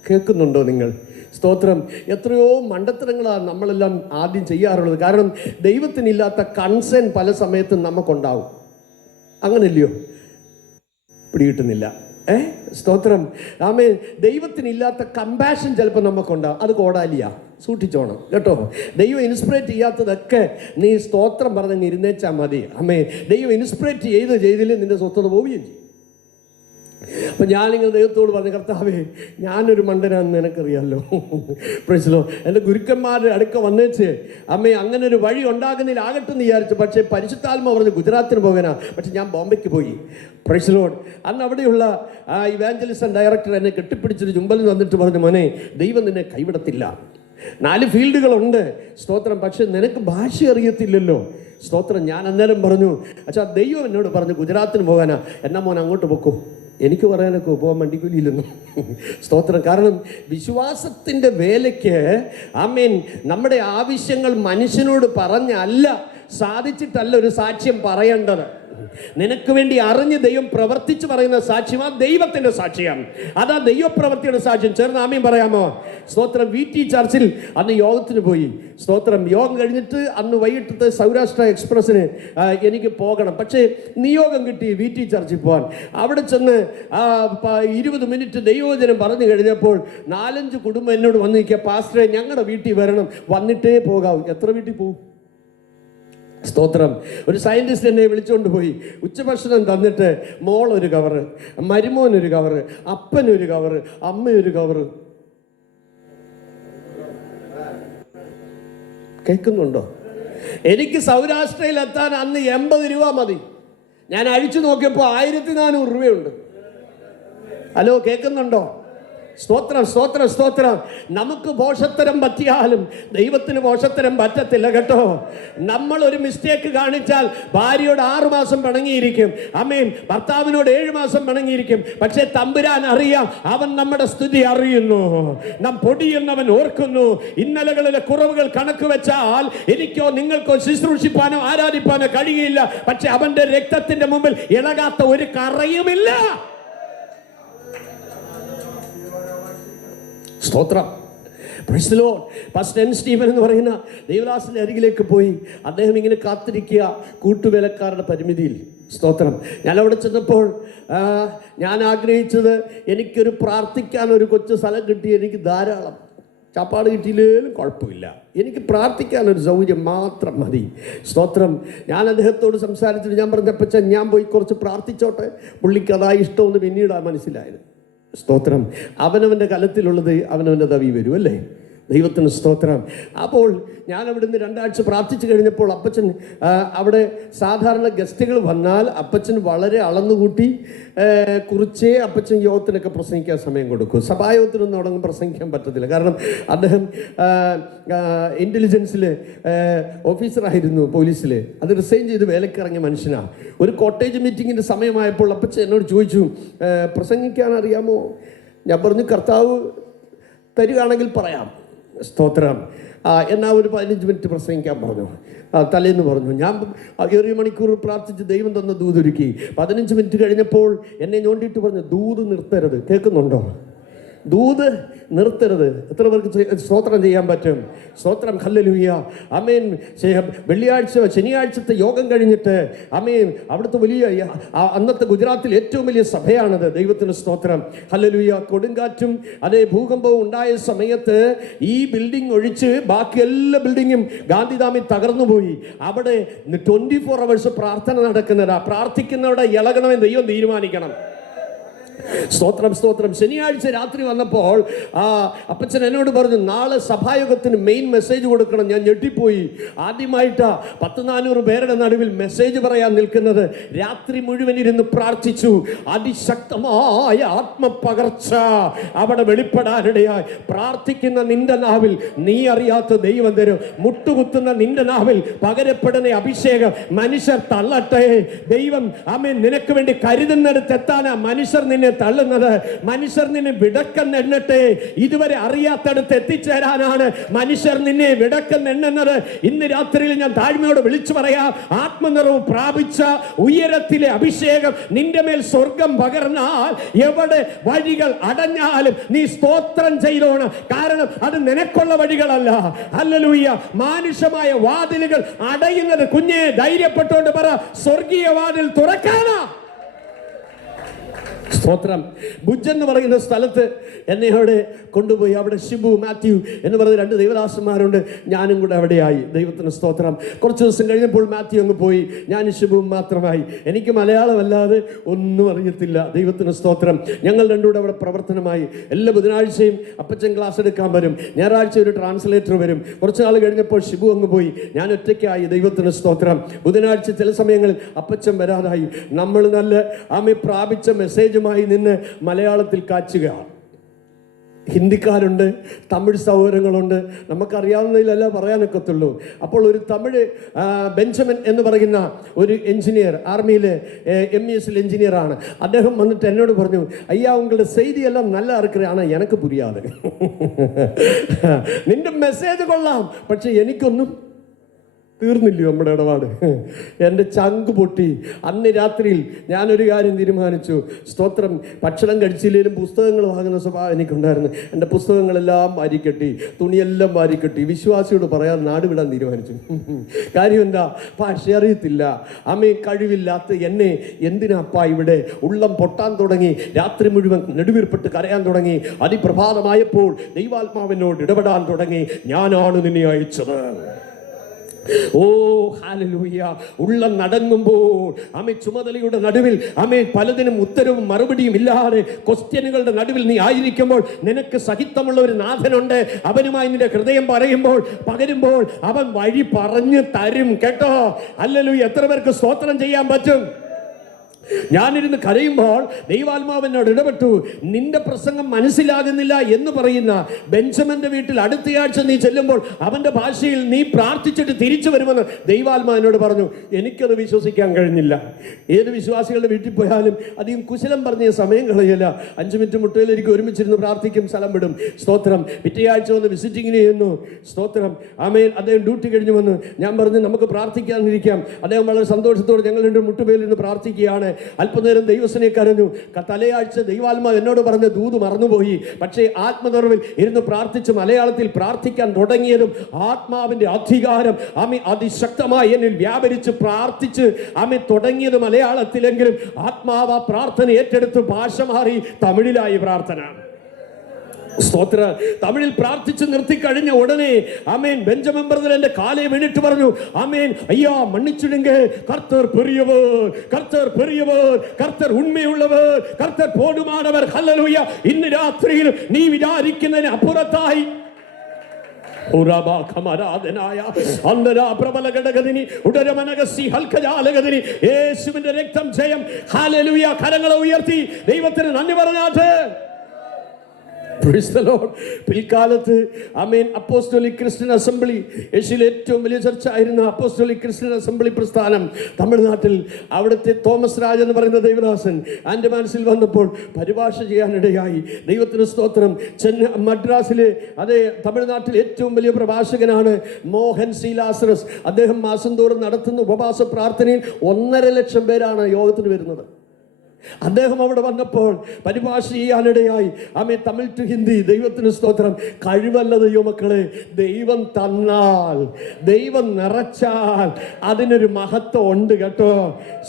കേൾക്കുന്നുണ്ടോ നിങ്ങൾ? സ്തോത്രം. എത്രയോ മണ്ടത്തരങ്ങളാണ് നമ്മളെല്ലാം ആദ്യം ചെയ്യാറുള്ളത്. കാരണം ദൈവത്തിനില്ലാത്ത കൺസേൺ പല സമയത്തും നമുക്കുണ്ടാവും. അങ്ങനല്ലയോ? പിടികിട്ടുന്നില്ല. സ്തോത്രം. ആമേൻ. ദൈവത്തിനില്ലാത്ത കമ്പാഷൻ ചിലപ്പോൾ നമുക്കുണ്ടാവും. അത് കോടാലിയാ, സൂക്ഷിച്ചോണം കേട്ടോ. ദൈവം ഇൻസ്പിറേറ്റ് ചെയ്യാത്തതൊക്കെ നീ സ്തോത്രം പറഞ്ഞങ്ങ് ഇരുന്നേച്ചാൽ മതി. ആമേൻ. ദൈവം ഇൻസ്പിറേറ്റ് ചെയ്തില്ല നിന്റെ സ്വസ്ഥത പോവുകയും ചെയ്യും. അപ്പം ഞാനിങ്ങനെ ദൈവത്തോട് പറഞ്ഞു, കർത്താവേ, ഞാനൊരു മണ്ടനാന്ന് നിനക്കറിയാമല്ലോ. പ്രശ്നോ എൻ്റെ ഗുരുക്കന്മാരുടെ അടുക്ക വന്നേച്ച് അമ്മേ അങ്ങനെ ഒരു വഴി ഉണ്ടാകുന്നതിലാകട്ടെന്ന് വിചാരിച്ചു. പക്ഷേ പരിശുദ്ധാത്മ പറഞ്ഞു ഗുജറാത്തിന് പോകാനാ. പക്ഷെ ഞാൻ ബോംബെക്ക് പോയി. Praise Lord. അന്ന് അവിടെയുള്ള ഇവാഞ്ചലിസ്റ്റ് ഡയറക്ടർ എന്നെ കെട്ടിപ്പിടിച്ചൊരു ചുമ്പലിൽ വന്നിട്ട് പറഞ്ഞു, മോനെ, ദൈവം നിന്നെ കൈവിടത്തില്ല. 4 ഫീൽഡുകളുണ്ട്. സ്തോത്രം. പക്ഷെ നിനക്ക് ഭാഷ അറിയത്തില്ലല്ലോ. സ്തോത്രം. ഞാൻ അന്നേരം പറഞ്ഞു, അച്ഛാ, ദൈവം എന്നോട് പറഞ്ഞു ഗുജറാത്തിന് പോകാനാ. എന്നാ മോൻ അങ്ങോട്ട് പൊക്കോ. എനിക്ക് പറയാനൊക്കെ പോകാൻ വണ്ടിക്കൂലിയില്ലെന്നു. സ്തോത്രം. കാരണം വിശ്വാസത്തിൻ്റെ വേലയ്ക്ക് ആമേൻ നമ്മുടെ ആവശ്യങ്ങൾ മനുഷ്യനോട് പറഞ്ഞല്ല, സാധിച്ചിട്ടല്ല ഒരു സാക്ഷ്യം പറയേണ്ടത്. നിനക്ക് വേണ്ടി അറിഞ്ഞ് ദൈവം പ്രവർത്തിച്ച് പറയുന്ന സാക്ഷ്യം ആ ദൈവത്തിന്റെ സാക്ഷിയാണ്. അതാ ദൈവപ്രവൃത്തിയുടെ സാക്ഷ്യം. ചേർന്ന് ആമേൻ പറയാമോ? സ്തോത്രം. VT ചർച്ചിൽ അന്ന് യോഗത്തിന് പോയി. സ്തോത്രം. യോഗം കഴിഞ്ഞിട്ട് അന്ന് വൈകിട്ടത്തെ സൗരാഷ്ട്ര എക്സ്പ്രസ്സിന് എനിക്ക് പോകണം. പക്ഷേ നിയോഗം കിട്ടി VT ചർച്ചിൽ പോകാൻ. അവിടെ ചെന്ന് 20 മിനിറ്റ് ദൈവവചനം പറഞ്ഞു കഴിഞ്ഞപ്പോൾ 4-5 കുടുംബം എന്നോട് വന്ന് നിൽക്കുക, പാസ്റ്ററെ, ഞങ്ങളുടെ വീട്ടിൽ വരണം, വന്നിട്ടേ പോകാവൂ. എത്ര വീട്ടിൽ പോകും? സ്തോത്രം. ഒരു സയന്റിസ്റ്റ് എന്നെ വിളിച്ചുകൊണ്ട് പോയി. ഉച്ചഭക്ഷണം തന്നിട്ട് മോളൊരു കവറ്, മരുമോനൊരു കവറ്, അപ്പനൊരു കവറ്, അമ്മയൊരു കവറ്. കേൾക്കുന്നുണ്ടോ? എനിക്ക് സൗരാഷ്ട്രയിൽ എത്താൻ അന്ന് 80 രൂപ മതി. ഞാൻ അഴിച്ചു നോക്കിയപ്പോൾ 1400 രൂപയുണ്ട്. ഹലോ, കേൾക്കുന്നുണ്ടോ? സ്തോത്രം, സ്തോത്രം, സ്തോത്രം. നമുക്ക് പോഷത്തരം പറ്റിയാലും ദൈവത്തിന് പോഷത്തരം പറ്റത്തില്ല കേട്ടോ. നമ്മൾ ഒരു മിസ്റ്റേക്ക് കാണിച്ചാൽ ഭാര്യയോട് 6 മാസം പിണങ്ങിയിരിക്കും. ആമേൻ. ഭർത്താവിനോട് 7 മാസം പിണങ്ങിയിരിക്കും. പക്ഷെ തമ്പുരാൻ അറിയാം, അവൻ നമ്മുടെ സ്ഥിതി അറിയുന്നു. നാം പൊടിയെന്നവൻ ഓർക്കുന്നു. ഇന്നലകളിലെ കുറവുകൾ കണക്ക് വെച്ചാൽ എനിക്കോ നിങ്ങൾക്കോ ശുശ്രൂഷിപ്പാനോ ആരാധിപ്പാനോ കഴിയില്ല. പക്ഷെ അവന്റെ രക്തത്തിന്റെ മുമ്പിൽ ഇളകാത്ത ഒരു കറയുമില്ല. സ്തോത്രം. Price the Lord. Pastor N Stephen എന്ന് പറയുന്ന ദേവദാസിന്റെ അരികിലേക്ക് പോയി. അദ്ദേഹം ഇങ്ങനെ കാത്തിരിക്കുക കൂട്ടുവേലക്കാരുടെ പരിമിതിയിൽ. സ്തോത്രം. ഞാൻ അവിടെ ചെന്നപ്പോൾ ഞാൻ ആഗ്രഹിച്ചത് എനിക്കൊരു പ്രാർത്ഥിക്കാൻ ഒരു കൊച്ചു സ്ഥലം കിട്ടി. എനിക്ക് ധാരാളം ചാപ്പാട് കിട്ടിയില്ലേലും കുഴപ്പമില്ല, എനിക്ക് പ്രാർത്ഥിക്കാനൊരു സൗകര്യം മാത്രം മതി. സ്തോത്രം. ഞാൻ അദ്ദേഹത്തോട് സംസാരിച്ചിട്ട് ഞാൻ പറഞ്ഞപ്പച്ച ഞാൻ പോയി കുറച്ച് പ്രാർത്ഥിച്ചോട്ടെ. പുള്ളിക്ക് അതായി ഇഷ്ടമെന്ന് പിന്നീടാണ് മനസ്സിലായത്. സ്തോത്രം. അവനവൻ്റെ കലത്തിലുള്ളത് അവനവൻ്റെ തവി വരും അല്ലേ? ദൈവത്തിന് സ്തോത്രം. അപ്പോൾ ഞാൻ അവിടുന്ന് 2 ആഴ്ച പ്രാർത്ഥിച്ചു കഴിഞ്ഞപ്പോൾ അപ്പച്ചൻ അവിടെ സാധാരണ ഗസ്റ്റുകൾ വന്നാൽ അപ്പച്ചൻ വളരെ അളന്നുകൂട്ടി കുറിച്ചേ അപ്പച്ചൻ യോഗത്തിനൊക്കെ പ്രസംഗിക്കാൻ സമയം കൊടുക്കും. സഭായോഗത്തിനൊന്നും അവിടെ പ്രസംഗിക്കാൻ പറ്റത്തില്ല. കാരണം അദ്ദേഹം ഇൻ്റലിജൻസിൽ ഓഫീസറായിരുന്നു, പോലീസിൽ. അത് റിസൈൻ ചെയ്ത് വേലക്കിറങ്ങിയ മനുഷ്യനാണ്. ഒരു കോട്ടേജ് മീറ്റിങ്ങിൻ്റെ സമയമായപ്പോൾ അപ്പച്ചൻ എന്നോട് ചോദിച്ചു, പ്രസംഗിക്കാൻ അറിയാമോ? ഞാൻ പറഞ്ഞു, കർത്താവ് തരികയാണെങ്കിൽ പറയാം. സ്തോത്രം. എന്നാൽ ഒരു 15 മിനിറ്റ് പ്രസംഗിക്കാൻ പറഞ്ഞു. തലേന്ന് പറഞ്ഞു. ഞാൻ 1 മണിക്കൂർ പ്രാർത്ഥിച്ച് ദൈവം തന്ന ദൂതൊരുക്കി. 15 മിനിറ്റ് കഴിഞ്ഞപ്പോൾ എന്നെ ഞോണ്ടിയിട്ട് പറഞ്ഞു, ദൂത് നിർത്തരുത്. കേൾക്കുന്നുണ്ടോ? ദൂത് നിർത്തരുത്. എത്ര പേർക്ക് സ്തോത്രം ചെയ്യാൻ പറ്റും? സ്തോത്രം. ഹല്ലേലൂയ. ആമേൻ. ശനിയാഴ്ചത്തെ യോഗം കഴിഞ്ഞിട്ട് ആമേൻ അവിടുത്തെ വലിയ അന്നത്തെ ഗുജറാത്തിൽ ഏറ്റവും വലിയ സഭയാണത്. ദൈവത്തിന് സ്തോത്രം. ഹല്ലേലൂയ. കൊടുങ്കാറ്റും അതേ ഭൂകമ്പവും ഉണ്ടായ സമയത്ത് ഈ ബിൽഡിംഗ് ഒഴിച്ച് ബാക്കി എല്ലാ ബിൽഡിങ്ങും ഗാന്ധിധാമിൽ തകർന്നുപോയി. അവിടെ 24 hours പ്രാർത്ഥന നടക്കുന്നതാ. പ്രാർത്ഥിക്കുന്നവരുടെ ഇളകണമെന്ന് ദൈവം തീരുമാനിക്കണം. സ്തോത്രം, സ്തോത്രം. ശനിയാഴ്ച രാത്രി വന്നപ്പോൾ അപ്പച്ചൻ എന്നോട് പറഞ്ഞു, നാളെ സഭായോഗത്തിന് മെയിൻ മെസ്സേജ് കൊടുക്കണം. ഞാൻ ഞെട്ടിപ്പോയി. ആദ്യമായിട്ടാ 100-400 പേരുടെ നടുവിൽ മെസ്സേജ് പറയാൻ നിൽക്കുന്നത്. രാത്രി മുഴുവൻ ഇരുന്ന് പ്രാർത്ഥിച്ചു. അതിശക്തമായ ആത്മപകർച്ച അവിടെ വെളിപ്പെടാനിടയായി. പ്രാർത്ഥിക്കുന്ന നിന്റെ നാവിൽ നീ അറിയാത്ത ദൈവം തരും. മുട്ടുകുത്തുന്ന നിന്റെ നാവിൽ പകരപ്പെടുന്ന അഭിഷേകം മനുഷ്യർ തള്ളട്ടെ. ദൈവം ആമേൻ നിനക്ക് വേണ്ടി കരുതുന്നിടത്ത് എത്താനാ മനുഷ്യർ നിന്നെ തള്ളുന്നത്. മനുഷ്യർ നിന്നെ വിടക്കെന്നെണ്ണട്ടെ. ഇതുവരെ അറിയാത്തടുത്ത് എത്തിച്ചേരാനാണ് മനുഷ്യർ നിന്നെ വിടക്കെന്നെണ്ണുന്നത്. ഇന്ന് രാത്രിയിൽ ഞാൻ താഴ്മയോടെ വിളിച്ചു പറയാം, ആത്മനിറവ് പ്രാപിച്ച ഉയരത്തിലെ അഭിഷേകം നിന്റെ മേൽ സ്വർഗം പകർന്നാൽ എവിടെ വഴികൾ അടഞ്ഞാലും നീ സ്തോത്രം ചെയ്തോണം. കാരണം അത് നിനക്കുള്ള വഴികളല്ല. ഹല്ലേലൂയ. മാനുഷമായ വാതിലുകൾ അടയുന്നത് കുഞ്ഞെ ധൈര്യപ്പെട്ടുകൊണ്ട് പറ, സ്വർഗീയ വാതിൽ തുറക്കാനാ. സ്തോത്രം. ഭുജ് എന്ന് പറയുന്ന സ്ഥലത്ത് എന്നെ അവിടെ കൊണ്ടുപോയി. അവിടെ ഷിബു, മാത്യു എന്ന് പറയുന്ന 2 ദൈവദാസന്മാരുണ്ട്. ഞാനും കൂടെ അവിടെയായി. ദൈവത്തിന് സ്തോത്രം. കുറച്ച് ദിവസം കഴിഞ്ഞപ്പോൾ മാത്യു അങ്ങ് പോയി. ഞാൻ ഷിബുവും മാത്രമായി. എനിക്ക് മലയാളമല്ലാതെ ഒന്നും അറിയത്തില്ല. ദൈവത്തിന് സ്തോത്രം. ഞങ്ങൾ രണ്ടുകൂടെ അവിടെ പ്രവർത്തനമായി. എല്ലാ ബുധനാഴ്ചയും അപ്പച്ചൻ ക്ലാസ് എടുക്കാൻ വരും. ഞായറാഴ്ച ഒരു ട്രാൻസ്ലേറ്റർ വരും. കുറച്ച് നാൾ കഴിഞ്ഞപ്പോൾ ഷിബു അങ്ങ് പോയി. ഞാൻ ഒറ്റയ്ക്കായി. ദൈവത്തിന് സ്തോത്രം. ബുധനാഴ്ച ചില സമയങ്ങളിൽ അപ്പച്ചൻ വരാതായി. നമ്മൾ നല്ല ആമേ പ്രാപിച്ച മെസ്സേജുമായി നിന്ന് മലയാളത്തിൽ കാച്ചുക. ഹിന്ദിക്കാരുണ്ട്, തമിഴ് സഹോദരങ്ങളുണ്ട്. നമുക്കറിയാവുന്നതിലല്ല പറയാനൊക്കത്തുള്ളൂ. അപ്പോൾ ഒരു തമിഴ് ബെഞ്ചമിൻ എന്ന് പറയുന്ന ഒരു എഞ്ചിനീയർ, ആർമിയിലെ MES എഞ്ചിനീയറാണ്. അദ്ദേഹം വന്നിട്ട് എന്നോട് പറഞ്ഞു, അയ്യാ ഉങ്ങളുടെ ചെയ്തിയെല്ലാം നല്ല ഇറക്കുകയാണ്, എനിക്ക് പുരിയാതെ. നിന്റെ മെസ്സേജ് കൊള്ളാം, പക്ഷെ എനിക്കൊന്നും തീർന്നില്ലയോ നമ്മുടെ ഇടപാട്. എൻ്റെ ചങ്ക് പൊട്ടി. അന്ന് രാത്രിയിൽ ഞാനൊരു കാര്യം തീരുമാനിച്ചു. സ്തോത്രം. ഭക്ഷണം കഴിച്ചില്ലെങ്കിലും പുസ്തകങ്ങൾ വാങ്ങുന്ന സ്വഭാവം എനിക്കുണ്ടായിരുന്നു. എൻ്റെ പുസ്തകങ്ങളെല്ലാം വാരിക്കെട്ടി, തുണിയെല്ലാം വാരിക്കെട്ടി. വിശ്വാസിയോട് പറയാൻ നാട് വിടാൻ തീരുമാനിച്ചു. കാര്യം എന്താ? ഭാഷ അറിയത്തില്ല. അമ്മേ കഴിവില്ലാത്ത എന്നെ എന്തിനാപ്പാ ഇവിടെ? ഉള്ളം പൊട്ടാൻ തുടങ്ങി. രാത്രി മുഴുവൻ നെടുവീർപ്പെട്ട് കരയാൻ തുടങ്ങി. അതിപ്രഭാതമായപ്പോൾ ദൈവാത്മാവിനോട് ഇടപെടാൻ തുടങ്ങി. ഞാനാണ് നിന്നെ അയച്ചത്. ഓ ഹല്ലേലൂയ. ഉള്ളം നടങ്ങുമ്പോൾ ആമേ ചുമതലയുടെ നടുവിൽ ആമേ പലതിനും ഉത്തരവും മറുപടിയും ഇല്ലാതെ ക്വസ്റ്റ്യനുകളുടെ നടുവിൽ നീ ആയിരിക്കുമ്പോൾ നിനക്ക് സഹിതമുള്ള ഒരു നാഥനുണ്ട്. അവനുമായി നിന്റെ ഹൃദയം പകരുമ്പോൾ അവൻ വഴി പറഞ്ഞു തരും. കേട്ടോ? ഹല്ലേലൂയ. എത്ര പേർക്ക് സ്തോത്രം ചെയ്യാൻ പറ്റും? ഞാനിരുന്ന് കരയുമ്പോൾ ദൈവാത്മാവിനോട് ഇടപെട്ടു. നിന്റെ പ്രസംഗം മനസ്സിലാകുന്നില്ല എന്ന് പറയുന്ന ബെഞ്ചമിന്റെ വീട്ടിൽ അടുത്തയാഴ്ച നീ ചെല്ലുമ്പോൾ അവന്റെ ഭാഷയിൽ നീ പ്രാർത്ഥിച്ചിട്ട് തിരിച്ചു വരുമെന്ന് ദൈവാത്മാവിനോട് പറഞ്ഞു. എനിക്കത് വിശ്വസിക്കാൻ കഴിഞ്ഞില്ല. ഏത് വിശ്വാസികളുടെ വീട്ടിൽ പോയാലും അധികം കുശലം പറഞ്ഞ സമയം കളയില്ല. 5 മിനിറ്റ് മുട്ടയിലേക്ക് ഒരുമിച്ചിരുന്ന് പ്രാർത്ഥിക്കും, സ്ഥലം വിടും. സ്തോത്രം. പിറ്റേയാഴ്ച വന്ന് വിസിറ്റിങ്ങിന് ചെയ്യുന്നു. സ്തോത്രം. ആമേൻ. അദ്ദേഹം ഡ്യൂട്ടി കഴിഞ്ഞ് വന്നു. ഞാൻ പറഞ്ഞു നമുക്ക് പ്രാർത്ഥിക്കാനിരിക്കാം. അദ്ദേഹം വളരെ സന്തോഷത്തോടെ ഞങ്ങൾ 2 മുട്ടുപേലിരുന്ന് പ്രാർത്ഥിക്കുകയാണ്. അല്പനേരം ദൈവസനെ കരഞ്ഞു. തലയാഴ്ച ദൈവാത്മാവ് എന്നോട് പറഞ്ഞ ദൂത് മറന്നുപോയി. പക്ഷേ ആത്മനിറവിൽ ഇരുന്ന് പ്രാർത്ഥിച്ച് മലയാളത്തിൽ പ്രാർത്ഥിക്കാൻ തുടങ്ങിയതും ആത്മാവിന്റെ അധികാരം അതിശക്തമായി എന്നിൽ വ്യാപരിച്ച് പ്രാർത്ഥിച്ച് തുടങ്ങിയത് മലയാളത്തിലെങ്കിലും ആത്മാവ് ആ പ്രാർത്ഥന ഏറ്റെടുത്ത് ഭാഷ മാറി തമിഴിലായി പ്രാർത്ഥന. സ്തോത്ര. തമിഴിൽ പ്രാർത്ഥിച്ച് നിർത്തിക്കഴിഞ്ഞ ഉടനെ ആമേൻ ബെഞ്ചമിൻ ബ്രദർ എന്റെ കാലെ വീണിട്ട് പറഞ്ഞു, ആമേൻ ஐயா மன்னிச்சிடுங்க, கர்த்தர் பெரியவர், கர்த்தர் பெரியவர், கர்த்தர் உண்மையுள்ளவர், கர்த்தர் போதுமானவர். ஹல்லேலூயா. ഇന്ന് രാത്രിയിൽ നീ വിചാരിക്കുന്നതിന് അപ്പുറത്തായി യേശുവിന്റെ രക്തം ജയം. ഹല്ലേലൂയ. കരങ്ങളെ ഉയർത്തി ദൈവത്തിന് നന്ദി പറഞ്ഞാട്ടെ. പിൽക്കാലത്ത് അപ്പോസ്തോലിക് ക്രിസ്ത്യൻ അസംബ്ലി, ഏഷ്യയിലെ ഏറ്റവും വലിയ ചർച്ച ആയിരുന്ന അപ്പോസ്തോലിക് ക്രിസ്ത്യൻ അസംബ്ലി പ്രസ്ഥാനം തമിഴ്നാട്ടിൽ, അവിടുത്തെ തോമസ് രാജ് എന്ന് പറയുന്ന ദൈവദാസൻ എൻ്റെ മനസ്സിൽ വന്നപ്പോൾ പരിഭാഷ ചെയ്യാനിടയായി. ദൈവത്തിന് സ്തോത്രം. മദ്രാസിലെ അതേ തമിഴ്നാട്ടിൽ ഏറ്റവും വലിയ പ്രഭാഷകനാണ് മോഹൻ സി ലാസറസ്. അദ്ദേഹം മാസം തോറും നടത്തുന്ന ഉപവാസ പ്രാർത്ഥനയിൽ 1.5 ലക്ഷം പേരാണ് യോഗത്തിന് വരുന്നത്. അദ്ദേഹം അവിടെ വന്നപ്പോൾ പരിഭാഷ ചെയ്യാനിടയായി. തമിഴ് ടു ഹിന്ദി. ദൈവത്തിന് സ്തോത്രം. കഴിവല്ല ദൈവമക്കളെ, ദൈവം തന്നാൽ, ദൈവം നിറച്ചാൽ അതിനൊരു മഹത്വം ഉണ്ട് കേട്ടോ.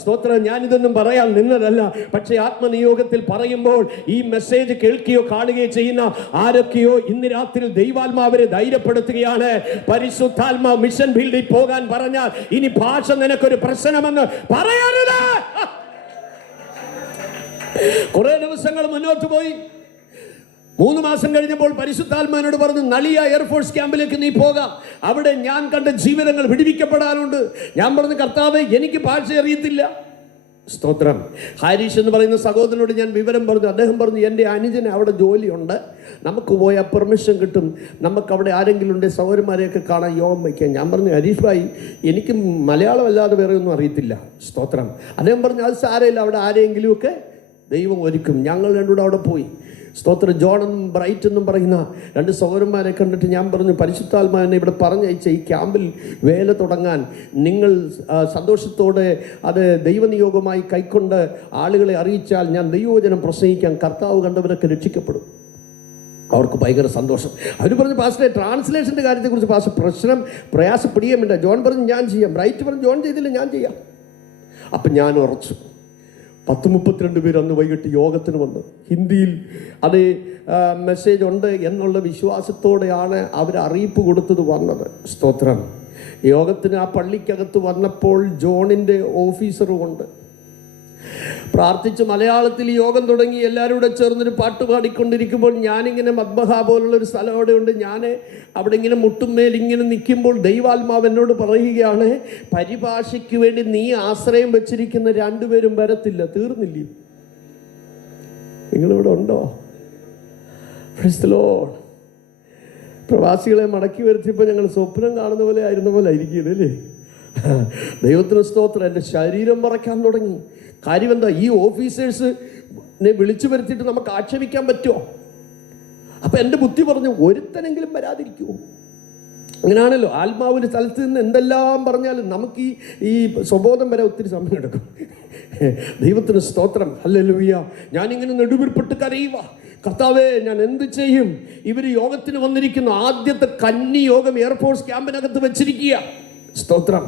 സ്തോത്രം. ഞാനിതൊന്നും പറയാൻ നിന്നതല്ല, പക്ഷേ ആത്മനിയോഗത്തിൽ പറയുമ്പോൾ ഈ മെസ്സേജ് കേൾക്കുകയോ കാണുകയോ ചെയ്യുന്ന ആരൊക്കെയോ ഇന്ന് രാത്രി ദൈവാത്മാവരെ ധൈര്യപ്പെടുത്തുകയാണ്. പരിശുദ്ധാത്മാ മിഷൻ ഫീൽഡിൽ പോകാൻ പറഞ്ഞാൽ ഇനി ഭാഷ നിനക്കൊരു പ്രശ്നമെന്ന് പറയരുത്. കുറെ ദിവസങ്ങൾ മുന്നോട്ട് പോയി. 3 മാസം കഴിഞ്ഞപ്പോൾ പരിശുദ്ധാത്മാവിനോട് പറഞ്ഞു, നളിയ എയർഫോഴ്സ് ക്യാമ്പിലേക്ക് നീ പോകാം, അവിടെ ഞാൻ കണ്ട ജീവിതങ്ങൾ വിടുവിക്കപ്പെടാനുണ്ട്. ഞാൻ പറഞ്ഞു, കർത്താവേ എനിക്ക് ഭാഷ അറിയത്തില്ല. സ്തോത്രം. ഹാരിഷ് എന്ന് പറയുന്ന സഹോദരനോട് ഞാൻ വിവരം പറഞ്ഞു. അദ്ദേഹം പറഞ്ഞു, എൻ്റെ അനുജന് അവിടെ ജോലിയുണ്ട്, നമുക്ക് പോയാൽ പെർമിഷൻ കിട്ടും, നമുക്ക് അവിടെ ആരെങ്കിലും ഉണ്ട് സഹോദരന്മാരെയൊക്കെ കാണാൻ യോഗം വയ്ക്കാം. ഞാൻ പറഞ്ഞു, ഹരീഷ് ഭായി എനിക്ക് മലയാളം അല്ലാതെ വേറെ ഒന്നും അറിയത്തില്ല. സ്തോത്രം. അദ്ദേഹം പറഞ്ഞു, അത് സാരമില്ല, അവിടെ ആരെങ്കിലുമൊക്കെ ദൈവം ഒരുക്കും. ഞങ്ങൾ രണ്ടുകൂടെ അവിടെ പോയി. സ്തോത്രം. ജോൺ എന്നും ബ്രൈറ്റ് എന്നും പറയുന്ന 2 സഹോദരന്മാരെ കണ്ടിട്ട് ഞാൻ പറഞ്ഞു, പരിശുദ്ധാത്മാവിനെ ഇവിടെ പറഞ്ഞയച്ച ഈ ക്യാമ്പിൽ വേല തുടങ്ങാൻ നിങ്ങൾ സന്തോഷത്തോടെ അത് ദൈവനിയോഗമായി കൈക്കൊണ്ട് ആളുകളെ അറിയിച്ചാൽ ഞാൻ ദൈവവചനം പ്രസംഗിക്കാൻ, കർത്താവ് കണ്ടവരൊക്കെ രക്ഷിക്കപ്പെടും. അവർക്ക് ഭയങ്കര സന്തോഷം. അവർ പറഞ്ഞു, പാസ്റ്ററെ ട്രാൻസ്ലേഷൻ്റെ കാര്യത്തെക്കുറിച്ച് പാസ്റ്റർ പ്രയാസപ്പെടുകയും വേണ്ട. ജോൺ പറഞ്ഞു, ഞാൻ ചെയ്യാം. ബ്രൈറ്റ് പറഞ്ഞു, ജോൺ ചെയ്തില്ല, ഞാൻ ചെയ്യാം. അപ്പം ഞാൻ ഉറച്ചു. 10-32 പേര് അന്ന് വൈകിട്ട് യോഗത്തിന് വന്നു. ഹിന്ദിയിൽ അതേ മെസ്സേജ് ഉണ്ട് എന്നുള്ള വിശ്വാസത്തോടെയാണ് അവർ അറിയിപ്പ് കൊടുത്തത് വന്നത്. സ്തോത്രം. യോഗത്തിന് ആ പള്ളിക്കകത്ത് വന്നപ്പോൾ ജോണിൻ്റെ ഓഫീസറും ഉണ്ട്. പ്രാർത്ഥിച്ച് മലയാളത്തിൽ യോഗം തുടങ്ങി. എല്ലാവരും കൂടെ ചേർന്നൊരു പാട്ട് പാടിക്കൊണ്ടിരിക്കുമ്പോൾ ഞാനിങ്ങനെ മദ്ബഹ പോലുള്ളൊരു സ്ഥലം അവിടെ ഉണ്ട്. ഞാൻ അവിടെ ഇങ്ങനെ മുട്ടുമേലിങ്ങനെ നിൽക്കുമ്പോൾ ദൈവാത്മാവ് എന്നോട് പറയുകയാണ്, പരിഭാഷയ്ക്ക് വേണ്ടി നീ ആശ്രയം വെച്ചിരിക്കുന്ന 2 പേരും വരത്തില്ല, തീർന്നില്ലേ? നിങ്ങളിവിടെ ഉണ്ടോ? Price the Lord. പ്രവാസികളെ മടക്കി വരുത്തിയപ്പോൾ ഞങ്ങൾ സ്വപ്നം കാണുന്ന പോലെ ആയിരുന്ന പോലെ ആയിരിക്കും അല്ലേ? ദൈവത്തിന് സ്തോത്രം. എൻ്റെ ശരീരം മറക്കാൻ തുടങ്ങി. കാര്യം എന്താ, ഈ ഓഫീസേഴ്സിനെ വിളിച്ചു വരുത്തിയിട്ട് നമുക്ക് ആക്ഷേപിക്കാൻ പറ്റുമോ? അപ്പം എൻ്റെ ബുദ്ധി പറഞ്ഞു, ഒരുത്തനെങ്കിലും വരാതിരിക്കുമോ? അങ്ങനെയാണല്ലോ, ആത്മാവിൻ്റെ സ്ഥലത്ത് നിന്ന് എന്തെല്ലാം പറഞ്ഞാലും നമുക്ക് ഈ സ്വബോധം വരെ ഒത്തിരി സമയം എടുക്കും. ദൈവത്തിന് സ്തോത്രം. ഹല്ലേലൂയ. ഞാനിങ്ങനെ നെടുവീർപ്പിട്ട് കരയുക, കർത്താവേ ഞാൻ എന്ത് ചെയ്യും? ഇവർ യോഗത്തിന് വന്നിരിക്കുന്നു. ആദ്യത്തെ കന്നി യോഗം എയർഫോഴ്സ് ക്യാമ്പിനകത്ത് വെച്ചിരിക്കുക. സ്തോത്രം.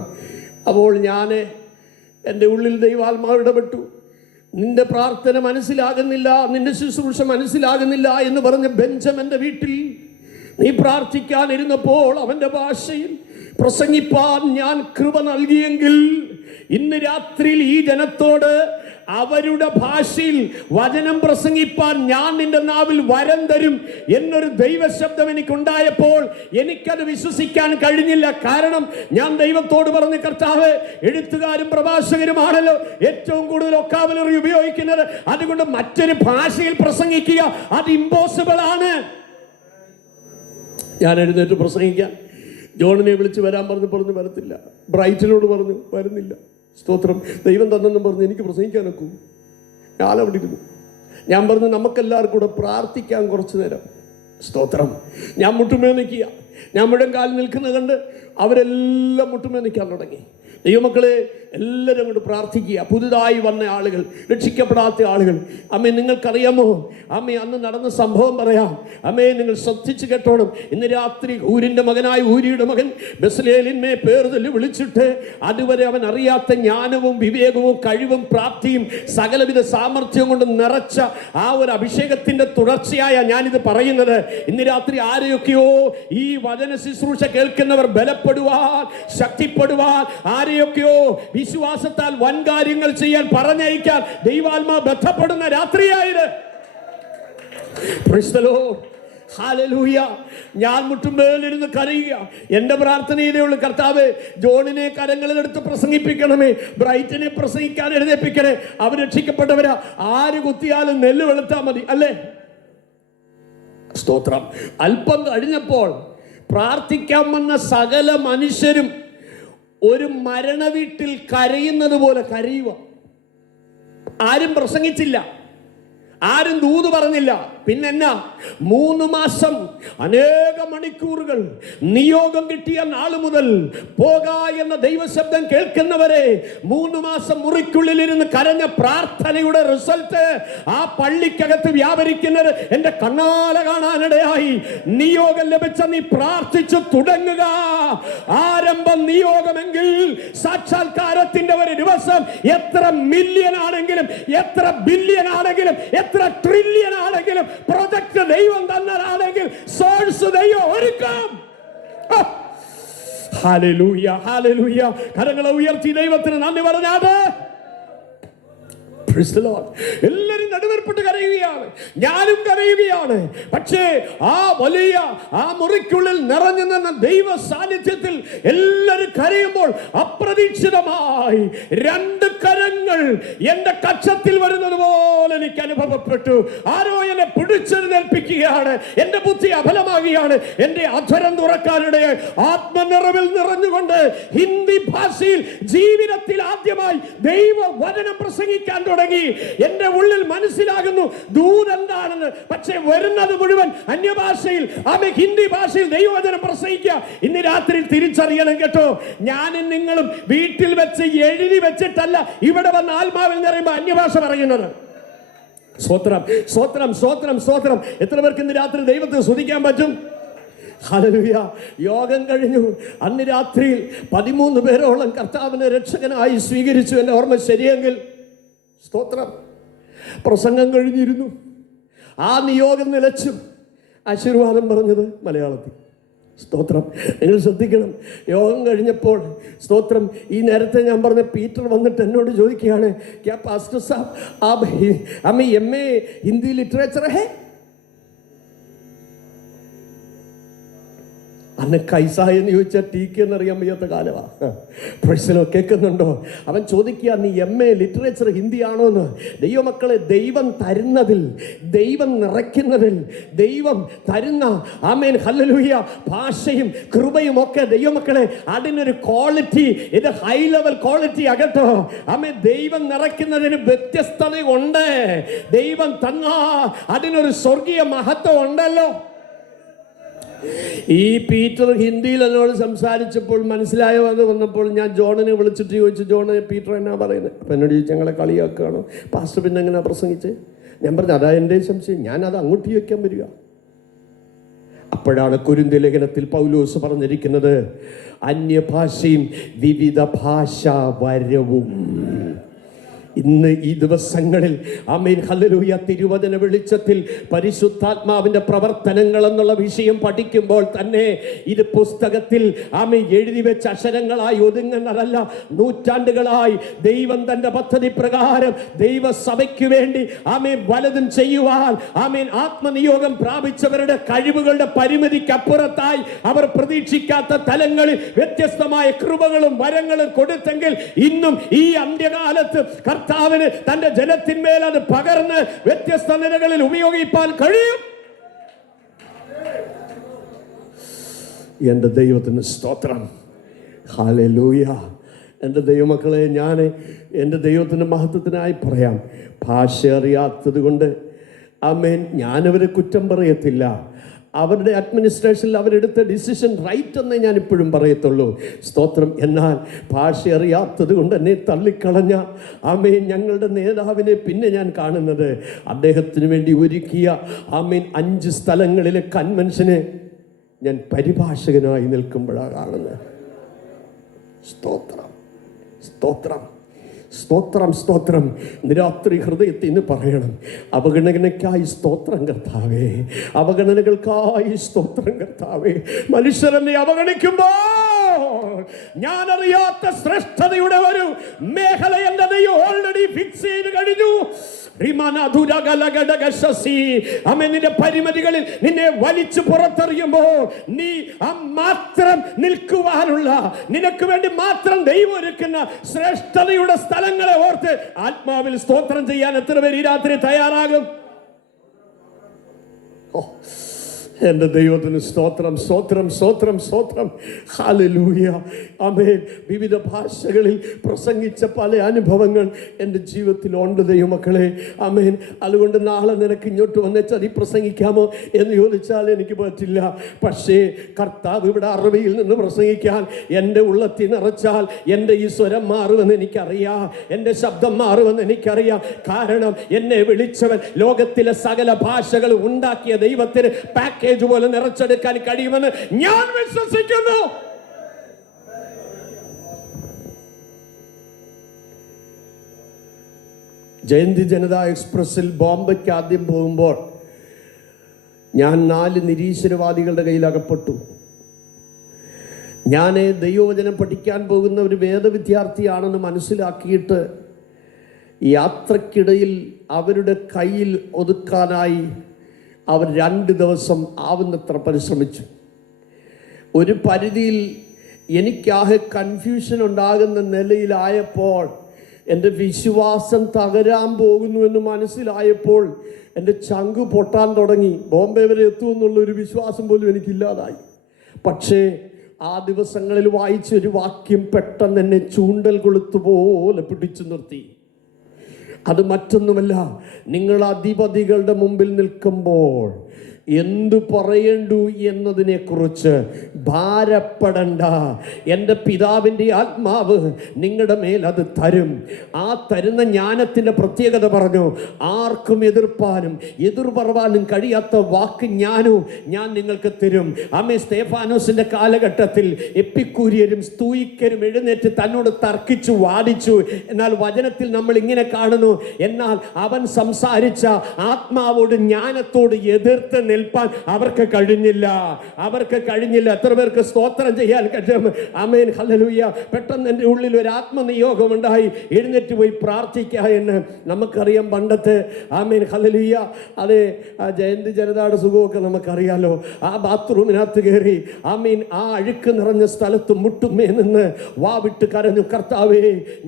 അപ്പോൾ ഞാൻ എൻ്റെ ഉള്ളിൽ ദൈവാത്മാവ് ഇടപെട്ടു. നിന്റെ പ്രാർത്ഥന മനസ്സിലാകുന്നില്ല, നിന്റെ ശുശ്രൂഷ മനസ്സിലാകുന്നില്ല എന്ന് പറഞ്ഞ് ബെഞ്ചമിൻ്റെ വീട്ടിൽ നീ പ്രാർത്ഥിക്കാനിരുന്നപ്പോൾ അവൻ്റെ ഭാഷയിൽ പ്രസംഗിപ്പാൻ ഞാൻ കൃപ നൽകിയെങ്കിൽ ഇന്ന് രാത്രിയിൽ ഈ ജനത്തോട് അവരുടെ ഭാഷയിൽ വചനം പ്രസംഗിപ്പാൻ ഞാൻ നിന്റെ നാവിൽ വരം തരും എന്നൊരു ദൈവശബ്ദം എനിക്കുണ്ടായപ്പോൾ എനിക്കത് വിശ്വസിക്കാൻ കഴിഞ്ഞില്ല. കാരണം ഞാൻ ദൈവത്തോട് പറഞ്ഞ, കർത്താവ്, എഴുത്തുകാരും പ്രഭാഷകരുമാണല്ലോ ഏറ്റവും കൂടുതൽ വൊക്കാബുലറി ഉപയോഗിക്കുന്നത്, അതുകൊണ്ട് മറ്റൊരു ഭാഷയിൽ പ്രസംഗിക്കുക അത് ഇമ്പോസിബിൾ ആണ്. ഞാൻ എഴുന്നേറ്റ് പ്രസംഗിക്കാൻ ജോണിനെ വിളിച്ച് വരാൻ പറഞ്ഞു വരത്തില്ല. ബ്രൈറ്റിനോട് പറഞ്ഞു വരുന്നില്ല. സ്തോത്രം. ദൈവം തന്നെന്നും പറഞ്ഞു എനിക്ക് പ്രസംഗിക്കാനൊക്കൂ. ഞാനവിടെ ഇരുന്നു. ഞാൻ പറഞ്ഞു, നമുക്കെല്ലാവർക്കും കൂടെ പ്രാർത്ഥിക്കാൻ കുറച്ചു നേരം. സ്തോത്രം. ഞാൻ മുട്ടുമേ നിൽക്കുക. ഞാൻ മുഴുവൻ കാലിൽ നിൽക്കുന്നത് കണ്ട് അവരെല്ലാം മുട്ടുമേ നിൽക്കാൻ തുടങ്ങി. ദൈവമക്കളെ, എല്ലാവരും കൊണ്ട് പ്രാർത്ഥിക്കുക. പുതുതായി വന്ന ആളുകൾ, രക്ഷിക്കപ്പെടാത്ത ആളുകൾ. അമ്മേ, നിങ്ങൾക്കറിയാമോ അമ്മേ, അന്ന് നടന്ന സംഭവം പറയാം. അമ്മേ, നിങ്ങൾ ശ്രദ്ധിച്ച് കേട്ടോണം. ഇന്ന് രാത്രി ഊരിൻ്റെ മകനായ ഊരിയുടെ മകൻ ബെസ്ലേലിന്മേ പേർതൽ വിളിച്ചിട്ട് അതുവരെ അവൻ അറിയാത്ത ജ്ഞാനവും വിവേകവും കഴിവും പ്രാപ്തിയും സകലവിധ സാമർഥ്യവും കൊണ്ട് നിറച്ച ആ ഒരു അഭിഷേകത്തിൻ്റെ തുടർച്ചയായ ഞാനിത് പറയുന്നത്. ഇന്ന് രാത്രി ആരെയൊക്കെയോ ഈ വചന ശുശ്രൂഷ കേൾക്കുന്നവർ ബലപ്പെടുവാൻ, ശക്തിപ്പെടുവാൻ, ആരെയൊക്കെയോ വിശ്വാസത്താൽ വൻ കാര്യങ്ങൾ ചെയ്യാൻ പറഞ്ഞയക്കാൻ ദൈവാത്മാ ബന്ധപ്പെടുന്ന രാത്രിയായത്. Praise the Lord. ഹല്ലേലൂയ. ഞാൻ മുട്ടുമേലിരുന്ന് കരയുക. എൻ്റെ പ്രാർത്ഥന ഇതേ ഉള്ളൂ, കർത്താവ് ജോണിനെ കരങ്ങളിലെടുത്ത് പ്രസംഗിപ്പിക്കണമേ, ബ്രൈറ്റിനെ പ്രസംഗിക്കാൻ എഴുന്നേൽപ്പിക്കണേ. അവർ രക്ഷിക്കപ്പെട്ടവരാ, ആര് കുത്തിയാലും നെല്ല് വെളുത്താൽ മതി അല്ലേ? സ്തോത്രം. അല്പം കഴിഞ്ഞപ്പോൾ പ്രാർത്ഥിക്കാൻ വന്ന സകല മനുഷ്യരും ഒരു മരണവീട്ടിൽ കരയുന്നത് പോലെ കരയുക. ആരും പ്രസംഗിച്ചില്ല, ആരും ദൂത് പറഞ്ഞില്ല. പിന്നെന്നാ, 3 മാസം അനേക മണിക്കൂറുകൾ നിയോഗം കിട്ടിയ നാൾ മുതൽ പോക എന്ന ദൈവശബ്ദം കേൾക്കുന്നവരെ 3 മാസം മുറിക്കുള്ളിലിരുന്ന് കരഞ്ഞ പ്രാർത്ഥനയുടെ റിസൾട്ട് ആ പള്ളിക്കകത്ത് വ്യാപരിക്കുന്നത് എന്റെ കണ്ണാല കാണാനിടയായി. നിയോഗം ലഭിച്ച നീ പ്രാർത്ഥിച്ചു തുടങ്ങുക. ആരംഭം നിയോഗമെങ്കിൽ സാക്ഷാത്കാരത്തിന്റെ ഒരു ദിവസം എത്ര മില്യൺ ആണെങ്കിലും, എത്ര ബില്യൺ ആണെങ്കിലും, എത്ര ട്രില്യൺ ആണെങ്കിലും, പ്രൊജക്ട് ദൈവം തന്നതാണെങ്കിൽ സോഴ്സ് ദൈവം ഒരുക്കും. Hallelujah, hallelujah. കരങ്ങളെ ഉയർത്തി ദൈവത്തിന് നന്ദി പറഞ്ഞാട്. എല്ലാവരും നടുവേർപ്പെട്ട് കരയുകയാണ്, ഞാനും കരയുകയാണ്. പക്ഷേ ആ വലിയ ആ മുറിക്കുള്ളിൽ നിറഞ്ഞു നിന്ന ദൈവ സാന്നിധ്യത്തിൽ എല്ലാവരും കരയുമ്പോൾ അപ്രതീക്ഷിതമായി 2 കരങ്ങൾ എന്റെ കക്ഷത്തിൽ വരുന്നത് പോലെ എനിക്ക് അനുഭവപ്പെട്ടു. ആരോ എന്നെ പിടിച്ചെഴുന്നേൽപ്പിക്കുകയാണ്. എന്റെ ബുദ്ധി അഫലമാകുകയാണ്. എന്റെ അധരം തുറക്കാനിടയായി ആത്മനിറവിൽ നിറഞ്ഞുകൊണ്ട് ഹിന്ദി ഭാഷയിൽ ജീവിതത്തിൽ ആദ്യമായി ദൈവ വചനം പ്രസംഗിക്കാൻ തുടങ്ങി. എന്റെ ഉള്ളിൽ മനസ്സിലാകുന്നു ദൂത് എന്താണെന്ന്. പക്ഷേ വരുന്നത് മുഴുവൻ അന്യഭാഷയിൽ, ഹിന്ദി ഭാഷയിൽ ദൈവവചനം പ്രസംഗിക്കുക. ഇന്ന് രാത്രി തിരിച്ചറിയണം കേട്ടോ, ഞാനും നിങ്ങളും വീട്ടിൽ വെച്ച് എഴുതി വെച്ചിട്ടല്ല ഇവിടെ വന്ന് ആത്മാവിൽ നിറയുമ്പോൾ അന്യഭാഷ പറയുന്നത്. സ്തോത്രം, സ്തോത്രം, സ്തോത്രം, സ്തോത്രം. എത്ര പേർക്ക് ഇന്ന് രാത്രി ദൈവത്തെ സ്തുതിക്കാൻ പറ്റും? ഹല്ലേലൂയ. യോഗം കഴിഞ്ഞു. അന്ന് രാത്രിയിൽ 13 പേരോളം കർത്താവിനെ രക്ഷകനായി സ്വീകരിച്ചു. എന്റെ ഓർമ്മ ശരിയെങ്കിൽ. സ്തോത്രം. പ്രസംഗം കഴിഞ്ഞിരുന്നു. ആ നിയോഗം നിലച്ചു. ആശീർവാദം പറഞ്ഞത് മലയാളത്തിൽ. സ്തോത്രം. നിങ്ങൾ ശ്രദ്ധിക്കണം. യോഗം കഴിഞ്ഞപ്പോൾ സ്തോത്രം, ഈ നേരത്തെ ഞാൻ പറഞ്ഞ പീറ്റർ വന്നിട്ട് എന്നോട് ചോദിക്കുകയാണ്, ക്യാ പാസ്റ്റർ സാബ് ആപ് ഹമേ MA ഹിന്ദി ലിറ്ററേച്ചർ ഹേ? അന്ന് കൈസായ എന്ന് ചോദിച്ചാൽ ടീക്ക് എന്നറിയാൻ വയ്യാത്ത കാലമാണ്. പ്രശ്നം കേൾക്കുന്നുണ്ടോ? അവൻ ചോദിക്കുക, നീ MA ലിറ്ററേച്ചർ ഹിന്ദിയാണോ എന്ന്. ദൈവമക്കളെ, ദൈവം തരുന്നതിൽ, ദൈവം നിറയ്ക്കുന്നതിൽ, ദൈവം തരുന്ന ആമേൻ ഹല്ലേലൂയ ഭാഷയും കൃപയും ഒക്കെ ദൈവമക്കളെ അതിനൊരു ക്വാളിറ്റി, ഇത് ഹൈ ലെവൽ ക്വാളിറ്റി ആകട്ടോ. ആമേൻ. ദൈവം നിറയ്ക്കുന്നതിന് വ്യത്യസ്തതയുണ്ട്. ദൈവം തന്ന അതിനൊരു സ്വർഗീയ മഹത്വം ഉണ്ടല്ലോ. ഈ പീറ്റർ ഹിന്ദിയിൽ എന്നോട് സംസാരിച്ചപ്പോൾ മനസ്സിലായോ അത് വന്നപ്പോൾ ഞാൻ ജോണിനെ വിളിച്ചിട്ട് ചോദിച്ചു, ജോണ് പീറ്റർ എന്നാ പറയുന്നത്? അപ്പം എന്നോട് ചോദിച്ചു, ഞങ്ങളെ കളിയാക്കുകയാണോ പാസ്റ്റർ, പിന്നെ എങ്ങനെ പ്രസംഗിച്ച്? ഞാൻ പറഞ്ഞു, അതാ എൻ്റെ സംശയം, ഞാനത് അങ്ങോട്ട് ചോദിക്കാൻ വരിക. അപ്പോഴാണ് കൊരിന്ത്യ ലേഖനത്തിൽ പൗലോസ് പറഞ്ഞിരിക്കുന്നത്, അന്യഭാഷയും വിവിധ ഭാഷാ വരവും. ഇന്ന് ഈ ദിവസങ്ങളിൽ ആമേൻ ഹല്ലേലൂയ തിരുവചന വെളിച്ചത്തിൽ പരിശുദ്ധാത്മാവിന്റെ പ്രവർത്തനങ്ങൾ എന്നുള്ള വിഷയം പഠിക്കുമ്പോൾ തന്നെ ഇത് പുസ്തകത്തിൽ ആമേൻ എഴുതി വെച്ച അക്ഷരങ്ങളായി ഒതുങ്ങുന്നതല്ല. നൂറ്റാണ്ടുകളായി ദൈവം തന്റെ പദ്ധതി പ്രകാരം ദൈവസഭയ്ക്ക് വേണ്ടി ആമേൻ വലതും ചെയ്യുവാൻ ആമേൻ ആത്മനിയോഗം പ്രാപിച്ചവരുടെ കഴിവുകളുടെ പരിമിതിക്കപ്പുറത്തായി അവർ പ്രതീക്ഷിക്കാത്ത തലങ്ങളിൽ വ്യത്യസ്തമായ കൃപകളും വരങ്ങളും കൊടുത്തെങ്കിൽ ഇന്നും ഈ അന്ത്യകാലത്ത് കർത്താവിന് തന്റെ ജനത്തിന്മേൽ അത് പകർന്ന് വ്യത്യസ്ത നിലകളിൽ ഉപയോഗിക്കാൻ കഴിയും. എൻ്റെ ദൈവത്തിന് സ്തോത്രം. ഹല്ലേലൂയ. എൻ്റെ ദൈവമക്കളെ, ഞാൻ എൻ്റെ ദൈവത്തിൻ്റെ മഹത്വത്തിനായി പറയാം. ഭാഷ അറിയാത്തത് കൊണ്ട് ആമേൻ ഞാനവരെ കുറ്റം പറയത്തില്ല. അവരുടെ അഡ്മിനിസ്ട്രേഷനിൽ അവരെടുത്ത ഡിസിഷൻ റൈറ്റ് എന്നേ ഞാൻ ഇപ്പോഴും പറയത്തുള്ളൂ. സ്തോത്രം. എന്നാൽ ഭാഷ അറിയാത്തത് കൊണ്ട് എന്നെ തള്ളിക്കളഞ്ഞ ആമേൻ ഞങ്ങളുടെ നേതാവിനെ പിന്നെ ഞാൻ കാണുന്നത് അദ്ദേഹത്തിന് വേണ്ടി ഒരുക്കിയ ആമേൻ 5 സ്ഥലങ്ങളിലെ കൺവെൻഷന് ഞാൻ പരിഭാഷകനായി നിൽക്കുമ്പോഴാണ് കാണുന്നത്. സ്തോത്രം, സ്തോത്രം, സ്തോത്രം, സ്തോത്രം. രാത്രി ഹൃദയത്തിൽ നിന്ന് പറയണം, അവഗണനയ്ക്കായി സ്തോത്രം കർത്താവേ, അവഗണനകൾക്കായി സ്തോത്രം കർത്താവേ. മനുഷ്യരെന്നെ അവഗണിക്കുമ്പോൾ ഞാനറിയാത്ത ശ്രേഷ്ഠതയുടെ ഒരു മേഖല എൻ്റെ ദൈവം ഓൾറെഡി ഫിക്സ് ചെയ്ത് കഴിഞ്ഞു. നിന്റെ പരിമിതികളിൽ നിന്നെ വലിച്ചു പുറത്തെറിയുമ്പോൾ നീ മാത്രം നിൽക്കുവാനുള്ള, നിനക്ക് വേണ്ടി മാത്രം ദൈവം ഒരുക്കുന്ന ശ്രേഷ്ഠതയുടെ സ്ഥലങ്ങളെ ഓർത്ത് ആത്മാവിൽ സ്തോത്രം ചെയ്യാൻ എത്ര പേര് ഈ രാത്രി തയ്യാറാകും? എൻ്റെ ദൈവത്തിന് സ്തോത്രം, സ്തോത്രം, സ്തോത്രം, സ്തോത്രം. ഹല്ലേലൂയ, ആമേൻ. വിവിധ ഭാഷകളിൽ പ്രസംഗിച്ച പല അനുഭവങ്ങൾ എൻ്റെ ജീവിതത്തിലുണ്ട് ദൈവമക്കളെ, ആമേൻ. അതുകൊണ്ട് നാളെ നിനക്ക് ഇങ്ങോട്ട് വന്നിട്ട് അത് പ്രസംഗിക്കാമോ എന്ന് ചോദിച്ചാൽ എനിക്ക് പറ്റില്ല. പക്ഷേ കർത്താവ് ഇവിടെ അറബിയിൽ നിന്ന് പ്രസംഗിക്കാൻ എൻ്റെ ഉള്ളത്തിൽ നിറച്ചാൽ എൻ്റെ ഈ സ്വരം മാറുമെന്ന് എനിക്കറിയാം, എൻ്റെ ശബ്ദം മാറുമെന്ന് എനിക്കറിയാം. കാരണം എന്നെ വിളിച്ചവൻ ലോകത്തിലെ സകല ഭാഷകൾ ഉണ്ടാക്കിയ ദൈവത്തിന് പാക്കേജ് പോലെ നിറച്ചെടുക്കാൻ കഴിയുമെന്ന് ഞാൻ വിശ്വസിക്കുന്നു. ജയന്തി ജനതാ എക്സ്പ്രസിൽ ബോംബെക്ക് ആദ്യം പോകുമ്പോൾ ഞാൻ 4 നിരീശ്വരവാദികളുടെ കയ്യിൽ അകപ്പെട്ടു. ഞാൻ ദൈവവചനം പഠിക്കാൻ പോകുന്ന ഒരു വേദവിദ്യാർത്ഥിയാണെന്ന് മനസ്സിലാക്കിയിട്ട് യാത്രക്കിടയിൽ അവരുടെ കയ്യിൽ ഒതുക്കാനായി അവർ 2 ദിവസം ആവുന്നത്ര പരിശ്രമിച്ചു. ഒരു പരിധിയിൽ എനിക്കാകെ കൺഫ്യൂഷൻ ഉണ്ടാകുന്ന നിലയിലായപ്പോൾ, എൻ്റെ വിശ്വാസം തകരാൻ പോകുന്നുവെന്ന് മനസ്സിലായപ്പോൾ എൻ്റെ ചങ്ക് പൊട്ടാൻ തുടങ്ങി. ബോംബെ വരെ എത്തുമെന്നുള്ളൊരു വിശ്വാസം പോലും എനിക്കില്ലാതായി. പക്ഷേ ആ ദിവസങ്ങളിൽ വായിച്ചൊരു വാക്യം പെട്ടെന്ന് എന്നെ ചൂണ്ടൽ കൊളുത്തുപോലെ പിടിച്ചു നിർത്തി. അത് മറ്റൊന്നുമല്ല, നിങ്ങൾ അധിപതികളുടെ മുമ്പിൽ നിൽക്കുമ്പോൾ എന്തു പറയേണ്ടു എന്നതിനെ കുറിച്ച് ഭാരപ്പെടണ്ട. എൻ്റെ പിതാവിൻ്റെ ആത്മാവ് നിങ്ങളുടെ മേൽ അത് തരും. ആ തരുന്ന ജ്ഞാനത്തിൻ്റെ പ്രത്യേകത പറഞ്ഞു, ആർക്കും എതിർപ്പാനും എതിർപറവാനും കഴിയാത്ത വാക്ക് ജ്ഞാനവും ഞാൻ നിങ്ങൾക്ക് തരും. അമ്മേ, സ്തേഫാനോസിൻ്റെ കാലഘട്ടത്തിൽ എപ്പിക്കൂര്യരും സ്തൂയിക്കരും എഴുന്നേറ്റ് തന്നോട് തർക്കിച്ചു, വാദിച്ചു. എന്നാൽ വചനത്തിൽ നമ്മൾ ഇങ്ങനെ കാണുന്നു, എന്നാൽ അവൻ സംസാരിച്ച ആത്മാവോട് ജ്ഞാനത്തോട് എതിർത്ത് നിൽപ്പാൻ അവർക്ക് കഴിഞ്ഞില്ല. എത്ര പേർക്ക് സ്തോത്രം ചെയ്യാൻ കഴിയും? ആമേൻ, ഹല്ലേലൂയ. പെട്ടെന്ന് എൻ്റെ ഉള്ളിൽ ഒരു ആത്മനിയോഗം ഉണ്ടായി, എഴുന്നേറ്റ് പോയി പ്രാർത്ഥിക്കുക എന്ന്. നമുക്കറിയാം പണ്ടത്തെ, ആമേൻ, ഹല്ലേലൂയ, അതെ, ജയന്തി ജനതയുടെ സുഖമൊക്കെ നമുക്കറിയാലോ. ആ ബാത്റൂമിനകത്ത് കയറി, ആമേൻ, ആ അഴുക്ക് നിറഞ്ഞ സ്ഥലത്ത് മുട്ടുമേ നിന്ന് വാവിട്ട് കരഞ്ഞു, കർത്താവേ,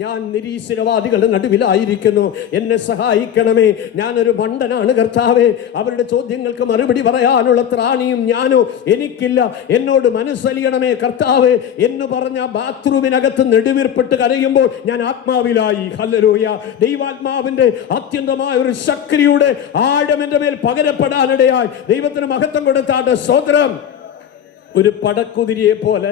ഞാൻ നിരീശ്വരവാദികളുടെ നടുവിലായിരിക്കുന്നു, എന്നെ സഹായിക്കണമേ. ഞാനൊരു മണ്ടനാണ് കർത്താവേ, അവരുടെ ചോദ്യങ്ങൾക്ക് മറുപടി പറയാനുള്ള ത്രാണിയും ഞാനോ എനിക്കില്ല, എന്നോട് മനസ്സലിയണമേ കർത്താവേ എന്ന് പറഞ്ഞ ബാത്റൂമിനകത്ത് നെടുവീർപ്പെട്ട് കരയുമ്പോൾ ഞാൻ ആത്മാവിലായി. ഹല്ലേലൂയ. ദൈവാത്മാവിന്റെ അത്യന്തമായ ഒരു ശക്തിയുടെ ആഴം എൻ്റെ മേൽ പകരപ്പെടാനിടയായി. ദൈവത്തിന് മഹത്വം കൊടുത്താട്ട് സ്തോത്രം. ഒരു പടക്കുതിരിയെ പോലെ,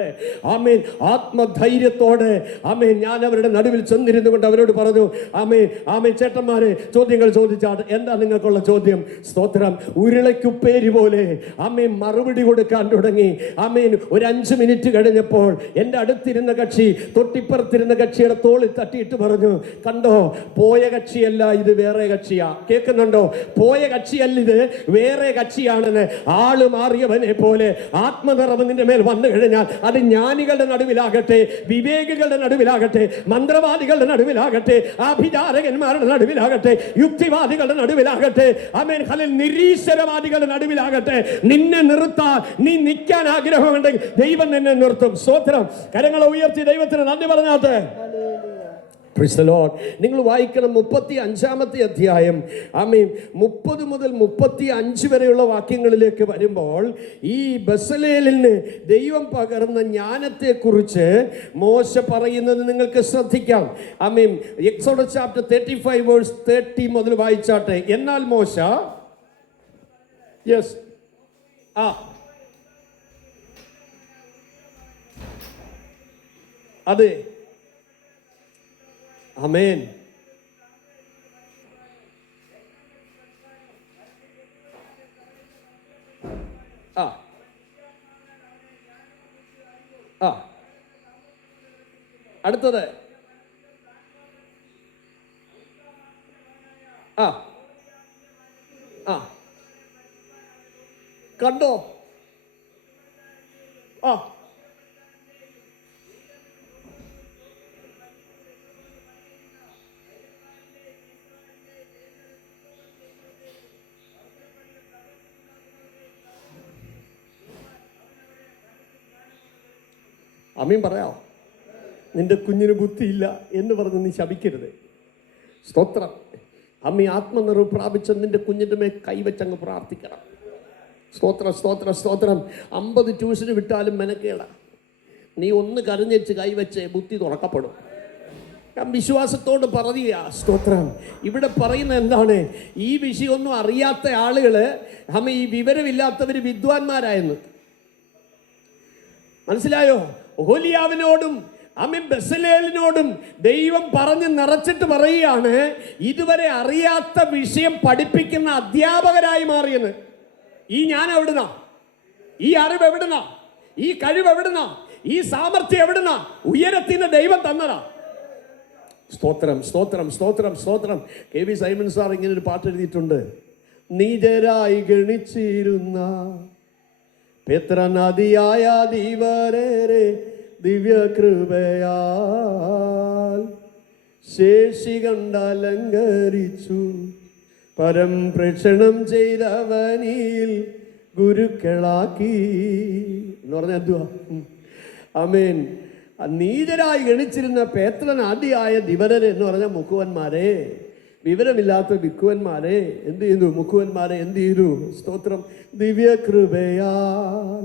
ആമേൻ, ആത്മധൈര്യത്തോടെ, ആമേൻ, ഞാൻ അവരുടെ നടുവിൽ ചെന്നിരുന്നു കൊണ്ട് അവരോട് പറഞ്ഞു, ആമേൻ, ആമേൻ, ചേട്ടന്മാരെ ചോദ്യങ്ങൾ ചോദിച്ചാട്ട്. എന്താ നിങ്ങൾക്കുള്ള ചോദ്യം? സ്തോത്രം. ഉരുളക്കുപ്പേരി പോലെ, ആമേൻ, മറുപടി കൊടുക്കാൻ തുടങ്ങി. ആമേൻ, ഒരു 5 മിനിറ്റ് കഴിഞ്ഞപ്പോൾ എൻ്റെ അടുത്തിരുന്ന കക്ഷി തൊട്ടിപ്പുറത്തിരുന്ന കക്ഷിയുടെ തോളിൽ തട്ടിയിട്ട് പറഞ്ഞു, കണ്ടോ, പോയ കക്ഷിയല്ല, ഇത് വേറെ കക്ഷിയാ. കേൾക്കുന്നുണ്ടോ? പോയ കക്ഷിയല്ല, ഇത് വേറെ കക്ഷിയാണെന്ന്. ആള് മാറിയവനെ പോലെ ആത്മനിറ നിന്റെ മേൽ വന്നു കഴിഞ്ഞാൽ അത് ജ്ഞാനികളുടെ നടുവിലാകട്ടെ, വിവേകികളുടെ നടുവിലാകട്ടെ, മന്ത്രവാദികളുടെ നടുവിലാകട്ടെ, അഭിചാരകന്മാരുടെ നടുവിലാകട്ടെ, യുക്തിവാദികളുടെ നടുവിലാകട്ടെ, ആമേൻ, ഹല്ലേലൂയ, നിരീശ്വരവാദികളുടെ നടുവിലാകട്ടെ, നിന്നെ നിർത്താൻ നീ നിൽക്കാൻ ആഗ്രഹമുണ്ടെങ്കിൽ ദൈവം നിന്നെ നിർത്തും. സ്തോത്രം. കരങ്ങളെ ഉയർത്തി ദൈവത്തിന് നന്ദി പറഞ്ഞാട്ടെ. Praise the Lord. നിങ്ങൾ വായിക്കണം 35-ാമത്തെ അധ്യായം, ആമേൻ, 30 മുതൽ 35 വരെയുള്ള വാക്യങ്ങളിലേക്ക് വരുമ്പോൾ ഈ ബസലേലിന് ദൈവം പകർന്ന ജ്ഞാനത്തെക്കുറിച്ച് മോശ പറയുന്നത് നിങ്ങൾക്ക് ശ്രദ്ധിക്കാം. ആമേൻ. എക്സോഡസ് ചാപ്റ്റർ 35 വേഴ്സ് 30 മുതൽ വായിച്ചാട്ടെ. എന്നാൽ മോശ, യെസ്, അതെ, ആമേൻ, അടുത്തത്, കണ്ടോ? അമ്മയും പറയാം, നിന്റെ കുഞ്ഞിന് ബുദ്ധിയില്ല എന്ന് പറഞ്ഞ് നീ ശപിക്കരുത്. സ്തോത്രം. അമ്മ ആത്മനിറവ് പ്രാപിച്ച നിന്റെ കുഞ്ഞിൻ്റെ മേൽ കൈവച്ചങ്ങ് പ്രാർത്ഥിക്കണം. സ്തോത്രം, സ്തോത്രം, സ്തോത്രം. 50 ട്യൂഷന് വിട്ടാലും മെനക്കേടാ. നീ ഒന്ന് കരഞ്ഞേച്ച് കൈവച്ച് ബുദ്ധി തുറക്കപ്പെടും. ഞാൻ വിശ്വാസത്തോട് പറയുക. സ്തോത്രം. ഇവിടെ പറയുന്ന എന്താണ്? ഈ വിഷയമൊന്നും അറിയാത്ത ആളുകൾ ഈ വിവരമില്ലാത്തവർ വിദ്വാൻമാരായെന്ന് മനസ്സിലായോ? ഓഹോലിയാവിനോടും ബെസലേലിനോടും ദൈവം പറഞ്ഞ് നിറച്ചിട്ട് പറയുകയാണ്, ഇതുവരെ അറിയാത്ത വിഷയം പഠിപ്പിക്കുന്ന അധ്യാപകരായി മാറിയെന്ന്. ഈ ജ്ഞാനം എവിടുന്നാ? ഈ അറിവ് എവിടുന്നാ? ഈ കഴിവ് എവിടുന്നാ? ഈ സാമർത്ഥ്യം എവിടുന്നാ? ഉയരത്തിന് ദൈവം തന്നതാ. സ്തോത്രം, സ്തോത്രം, സ്തോത്രം, സ്തോത്രം. കെ വി സൈമൺ സാർ ഇങ്ങനെ ഒരു പാട്ട് എഴുതിയിട്ടുണ്ട്. നീചരായി ഗണിച്ചിരുന്ന പേത്രനദിയായ ദീവരേരെ ദിവ്യകൃപയാൽ ശേഷി കണ്ടലങ്കരിച്ചു പരംപ്രേക്ഷണം ചെയ്തവനിൽ ഗുരുക്കളാക്കി എന്ന് പറഞ്ഞ എന്തുവാ? ആമേൻ. നീചരായി ഗണിച്ചിരുന്ന പേത്രനദിയായ ദിവരരെ എന്ന് പറഞ്ഞ മുക്കുവന്മാരെ, വിവരമില്ലാത്ത വിക്കുവന്മാരെ എന്ത് ചെയ്തു? മുക്കുവന്മാരെ എന്ത് ചെയ്തു? സ്തോത്രം. ദിവ്യകൃപയാൽ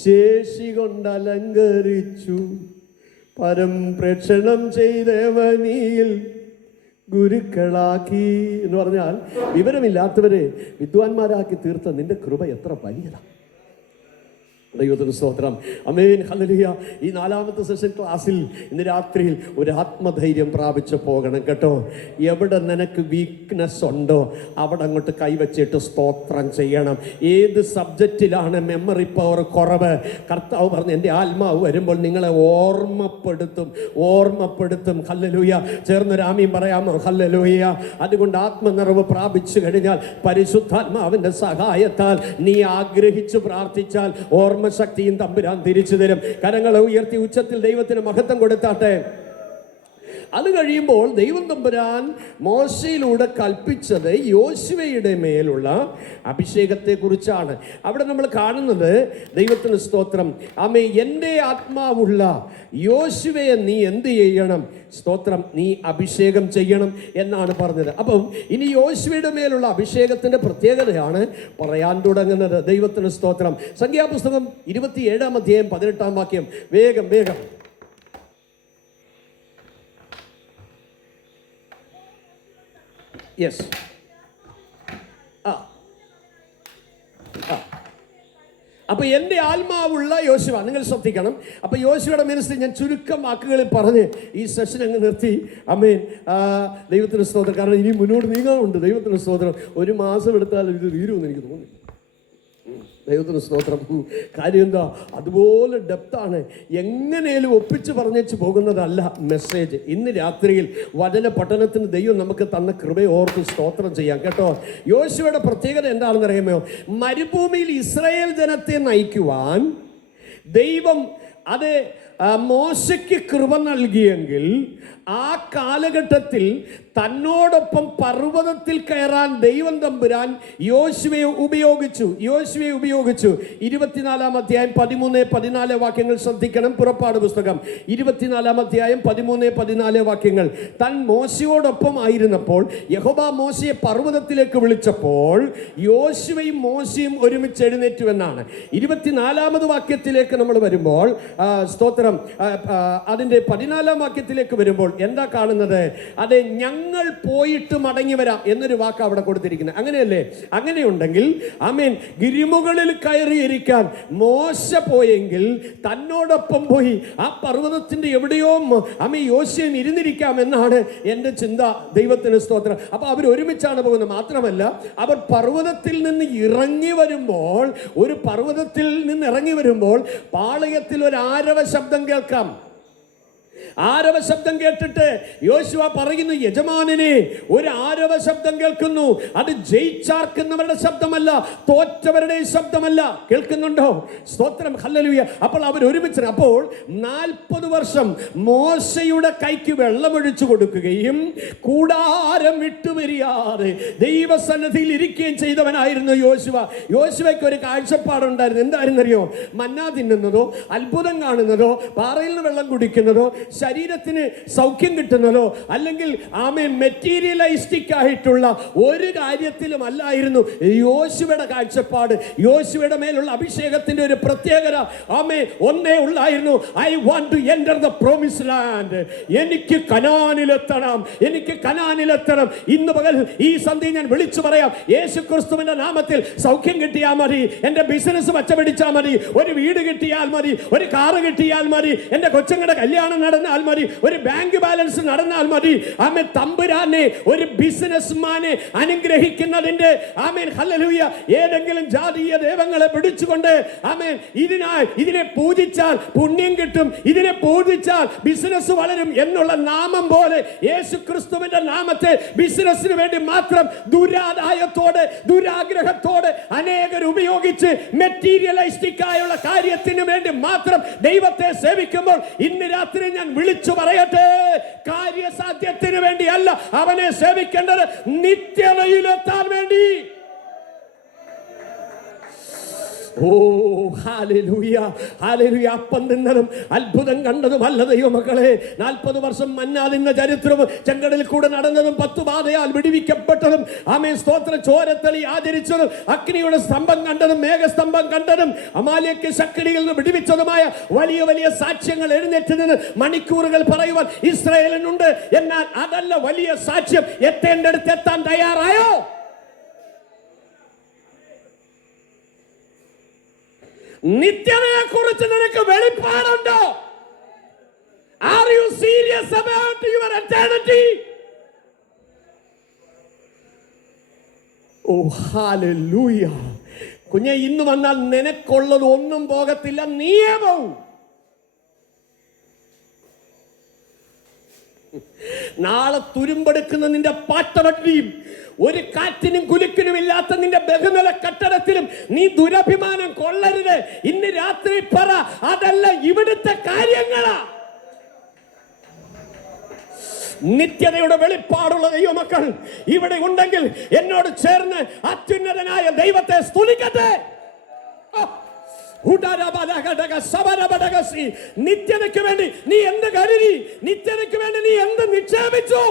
ശേഷി കൊണ്ടലങ്കരിച്ചു പരംപ്രേക്ഷണം ചെയ്തവനിൽ ഗുരുക്കളാക്കി എന്ന് പറഞ്ഞാൽ വിവരമില്ലാത്തവരെ വിദ്വാൻമാരാക്കി തീർത്ത നിന്റെ കൃപ എത്ര വലിയതാണ്. ദൈവത്തിന് സ്തോത്രം. ആമേൻ, ഹല്ലേലൂയ. ഈ 4ാമത്തെ സെഷൻ ക്ലാസ്സിൽ ഇന്ന് രാത്രിയിൽ ഒരു ആത്മധൈര്യം പ്രാപിച്ച് പോകണം കേട്ടോ. എവിടെ നിനക്ക് വീക്ക്നെസ് ഉണ്ടോ അവിടെ അങ്ങോട്ട് കൈവച്ചിട്ട് സ്തോത്രം ചെയ്യണം. ഏത് സബ്ജക്റ്റിലാണ് മെമ്മറി പവർ കുറവ്? കർത്താവ് പറഞ്ഞു, എൻ്റെ ആത്മാവ് വരുമ്പോൾ നിങ്ങളെ ഓർമ്മപ്പെടുത്തും. ഹല്ലേലൂയ. ചേർന്നൊരു ആമീൻ പറയാമോ? ഹല്ലേലൂയ. അതുകൊണ്ട് ആത്മനിറവ് പ്രാപിച്ചു കഴിഞ്ഞാൽ പരിശുദ്ധാത്മാവിൻ്റെ സഹായത്താൽ നീ ആഗ്രഹിച്ചു പ്രാർത്ഥിച്ചാൽ ശക്തിയും തമ്പുരാൻ തിരിച്ചു തരും. കരങ്ങളെ ഉയർത്തി ഉച്ചത്തിൽ ദൈവത്തിന് മഹത്വം കൊടുത്താട്ടെ. അത് കഴിയുമ്പോൾ ദൈവം തമ്പുരാൻ മോശയിലൂടെ കൽപ്പിച്ചത് യോശുവയുടെ മേലുള്ള അഭിഷേകത്തെ കുറിച്ചാണ്. അവിടെ നമ്മൾ കാണുന്നത്, ദൈവത്തിന് സ്തോത്രം, ആമേ, എൻ്റെ ആത്മാവുള്ള യോശുവയെ നീ എന്ത് ചെയ്യണം? സ്തോത്രം, നീ അഭിഷേകം ചെയ്യണം എന്നാണ് പറഞ്ഞത്. അപ്പം ഇനി യോശുവയുടെ മേലുള്ള അഭിഷേകത്തിന്റെ പ്രത്യേകതയാണ് പറയാൻ തുടങ്ങുന്നത്. ദൈവത്തിന് സ്തോത്രം. സംഖ്യാപുസ്തകം 27-ാം അധ്യായം 18-ാം വാക്യം. വേഗം വേഗം. യെസ്. അപ്പൊ എൻ്റെ ആത്മാവുള്ള യോശുവ, നിങ്ങൾ ശ്രദ്ധിക്കണം. അപ്പൊ യോശുവയുടെ മിനിസ്ട്രി ഞാൻ ചുരുക്കം വാക്കുകളിൽ പറഞ്ഞ് ഈ സെഷൻ അങ്ങ് നിർത്തി. ആമേൻ. ദൈവത്തിന് സ്തോത്രം. കാരണം ഇനി മുന്നോട്ട് നീങ്ങാറുണ്ട്. ദൈവത്തിന് സ്തോത്രം. 1 മാസം എടുത്താൽ ഇത് തീരുമെന്ന് എനിക്ക് തോന്നുന്നു. ദൈവത്തിന് സ്തോത്രം. കാര്യം എന്താ? അതുപോലെ ഡെപ്താണ്. എങ്ങനെയും ഒപ്പിച്ച് പറഞ്ഞേച്ച് പോകുന്നതല്ല മെസ്സേജ്. ഇന്ന് രാത്രിയിൽ വചന പഠനത്തിന് ദൈവം നമുക്ക് തന്ന കൃപയെ ഓർത്ത് സ്തോത്രം ചെയ്യാം കേട്ടോ. യോശുവയുടെ പ്രത്യേകത എന്താണെന്ന് അറിയാമോ? മരുഭൂമിയിൽ ഇസ്രായേൽ ജനത്തെ നയിക്കുവാൻ ദൈവം മോശയ്ക്ക് കൃപ നൽകിയെങ്കിൽ ആ കാലഘട്ടത്തിൽ തന്നോടൊപ്പം പർവ്വതത്തിൽ കയറാൻ ദൈവം തമ്പുരാൻ യോശുവയെ ഉപയോഗിച്ചു. 24-ാം അധ്യായം 13-14 വാക്യങ്ങൾ ശ്രദ്ധിക്കണം. പുറപ്പാട് പുസ്തകം 24-ാം അധ്യായം 13-14 വാക്യങ്ങൾ. താൻ മോശയോടൊപ്പം ആയിരുന്നപ്പോൾ യഹോവ മോശയെ പർവ്വതത്തിലേക്ക് വിളിച്ചപ്പോൾ യോശുവയും മോശയും ഒരുമിച്ച് എഴുന്നേറ്റുവെന്നാണ്. 24-ാമത് വാക്യത്തിലേക്ക് നമ്മൾ വരുമ്പോൾ, സ്തോത്രം, അതിൻ്റെ 14-ാം വാക്യത്തിലേക്ക് വരുമ്പോൾ എന്താ കാണുന്നത്? അതെ, ഞങ്ങൾ പോയിട്ട് മടങ്ങി വരാം എന്നൊരു വാക്ക് അവിടെ കൊടുത്തിരിക്കുന്നത്. അങ്ങനെയല്ലേ? അങ്ങനെയുണ്ടെങ്കിൽ ആമേൻ, ഗിരിമുകളിൽ കയറിയിരിക്കാൻ മോശ പോയെങ്കിൽ തന്നോടൊപ്പം പോയി ആ പർവ്വതത്തിന്റെ എവിടെയോ ആമേ യോശുവ ഇരുന്നിരിക്കാം എന്നാണ് എൻ്റെ ചിന്ത. ദൈവത്തിന് സ്തോത്രം. അപ്പൊ അവർ ഒരുമിച്ചാണ് പോകുന്നത്. മാത്രമല്ല, അവർ പർവ്വതത്തിൽ നിന്ന് ഇറങ്ങി വരുമ്പോൾ, ഒരു പർവ്വതത്തിൽ നിന്ന് ഇറങ്ങി വരുമ്പോൾ പാളയത്തിൽ ഒരു ആരവ ശബ്ദം കേൾക്കാം. ആരവ ശബ്ദം കേട്ടിട്ട് യോശുവ പറയുന്നു, യജമാനനെ, ഒരു ആരവ ശബ്ദം കേൾക്കുന്നു. അത് ജയിച്ചാർക്കുന്നവരുടെ ശബ്ദമല്ല, തോറ്റവരുടെ ശബ്ദമല്ല. കേൾക്കുന്നുണ്ടോ? സ്തോത്രം, ഹല്ലേലൂയ. അപ്പോൾ അവർ ഒരുമിച്ച്, അപ്പോൾ 40 വർഷം മോശയുടെ കൈക്ക് വെള്ളമൊഴിച്ചു കൊടുക്കുകയും കൂടാരം വിട്ടുപിരിയാതെ ദൈവസന്നിധിയിൽ ഇരിക്കുകയും ചെയ്തവനായിരുന്നു യോശുവ. യോശുവയ്ക്ക് ഒരു കാഴ്ചപ്പാടുണ്ടായിരുന്നു. എന്തായിരുന്നറിയോ? മന്നാ തിന്നുന്നതോ, അത്ഭുതം കാണുന്നതോ, പാറയിൽ നിന്ന് വെള്ളം കുടിക്കുന്നതോ, ശരീരത്തിന് സൗഖ്യം കിട്ടുന്നതോ, അല്ലെങ്കിൽ മെറ്റീരിയലിസ്റ്റിക് ആയിട്ടുള്ള ഒരു കാര്യത്തിലും അല്ലായിരുന്നു യോശുവയുടെ കാഴ്ചപ്പാട്. യോശുവയുടെ മേലുള്ള അഭിഷേകത്തിന്റെ ഒരു പ്രത്യേകത ഒന്നേ ഉള്ളായിരുന്നു. I want to enter the promised land. എനിക്ക് കനാനിലെത്തണം, എനിക്ക് കനാനിലെത്തണം. ഇന്ന് പകൽ ഈ സന്ധ്യ ഞാൻ വിളിച്ചു പറയാം, യേശു ക്രിസ്തുവിന്റെ നാമത്തിൽ സൗഖ്യം കിട്ടിയാൽ മതി, എന്റെ ബിസിനസ് പച്ചപിടിച്ചാൽ മതി, ഒരു വീട് കിട്ടിയാൽ മതി, ഒരു കാറ് കിട്ടിയാൽ മതി, എന്റെ കൊച്ചുങ്ങളുടെ കല്യാണം നടന്നാൽ മതി, ഒരു ബാങ്ക് ബാലൻസ് നടന്നാൽ മതി. തമ്പുരാനെ, ഒരു ബിസിനസ്മാനെ അനുഗ്രഹിക്കുന്നതിന്റെ ഹല്ലേലൂയ ഏതെങ്കിലും ജാതീയ ദൈവങ്ങളെ പിടിച്ചുകൊണ്ട് ഇതിനെ പൂജിച്ചാൽ പുണ്യം കിട്ടും, ഇതിനെ പൂജിച്ചാൽ ബിസിനസ് വളരും എന്നുള്ള നാമം പോലെ യേശു ക്രിസ്തുവിന്റെ നാമത്തെ ബിസിനസിന് വേണ്ടി മാത്രം ദുരാദായത്തോടെ, ദുരാഗ്രഹത്തോടെ അനേകർ ഉപയോഗിച്ച് മെറ്റീരിയലിസ്റ്റിക് ആയുള്ള കാര്യത്തിന് വേണ്ടി മാത്രം ദൈവത്തെ സേവിക്കുമ്പോൾ ഇന്ന് രാത്രി ഞാൻ വിളിച്ചു പറയട്ടെ, കാര്യസാധ്യത്തിന് വേണ്ടിയല്ല അവനെ സേവിക്കേണ്ടത്, നിത്യതയിലെത്താൻ വേണ്ടി. ഓ ഹല്ലേലൂയ, ഹല്ലേലൂയ. അപ്പം തിന്നതും അത്ഭുതം കണ്ടതും അല്ല ദൈവമക്കളെ. 40 വർഷം മന്നാ തിന്ന ചരിത്രവും, ചെങ്കടലിൽ കൂടെ നടന്നതും, 10 ബാധയാൽ വിടുവിക്കപ്പെട്ടതും, സ്തോത്ര ചോരത്തളി ആചരിച്ചതും, അഗ്നിയുടെ സ്തംഭം കണ്ടതും, മേഘസ്തംഭം കണ്ടതും, അമാലേക്ക് ശക്തിയിൽ നിന്ന് വിടുവിച്ചതുമായ വലിയ വലിയ സാക്ഷ്യങ്ങൾ എഴുന്നേറ്റ് നിന്ന് മണിക്കൂറുകൾ പറയുവാൻ ഇസ്രായേലിനുണ്ട്. എന്നാൽ അതല്ല വലിയ സാക്ഷ്യം. എത്തേണ്ടടുത്ത് എത്താൻ തയ്യാറായോ? നിത്യതയെ കുറിച്ച് നിനക്ക് വെളിപ്പാടുണ്ടോ? Are you serious about your eternity? Oh hallelujah. കുഞ്ഞെ, ഇന്ന് വന്നാൽ നിനക്കുള്ളത് ഒന്നും പോകത്തില്ല, നീയേ പോവും. നാളെ തുരുമ്പെടുക്കുന്ന നിന്റെ പാട്ടവട്ടിയും ഒരു കാറ്റിനും കുലുക്കിനും ഇല്ലാത്ത നിന്റെ ബഹുനില കെട്ടിടത്തിലും നീ ദുരഭിമാനം കൊള്ളരുത്. ഇന്ന് രാത്രി പറ, അതല്ല ഇവിടുത്തെ കാര്യങ്ങളാ. നിത്യതയുടെ വെളിപ്പാടുള്ള ദൈവമക്കൾ ഇവിടെ ഉണ്ടെങ്കിൽ എന്നോട് ചേർന്ന് അത്യുന്നതനായ ദൈവത്തെ സ്തുതിക്കട്ടെ. നിത്യതയ്ക്ക് വേണ്ടി നീ എന്ത് കരുതി? നിത്യതയ്ക്ക് വേണ്ടി നീ എന്ത് നിക്ഷേപിച്ചു?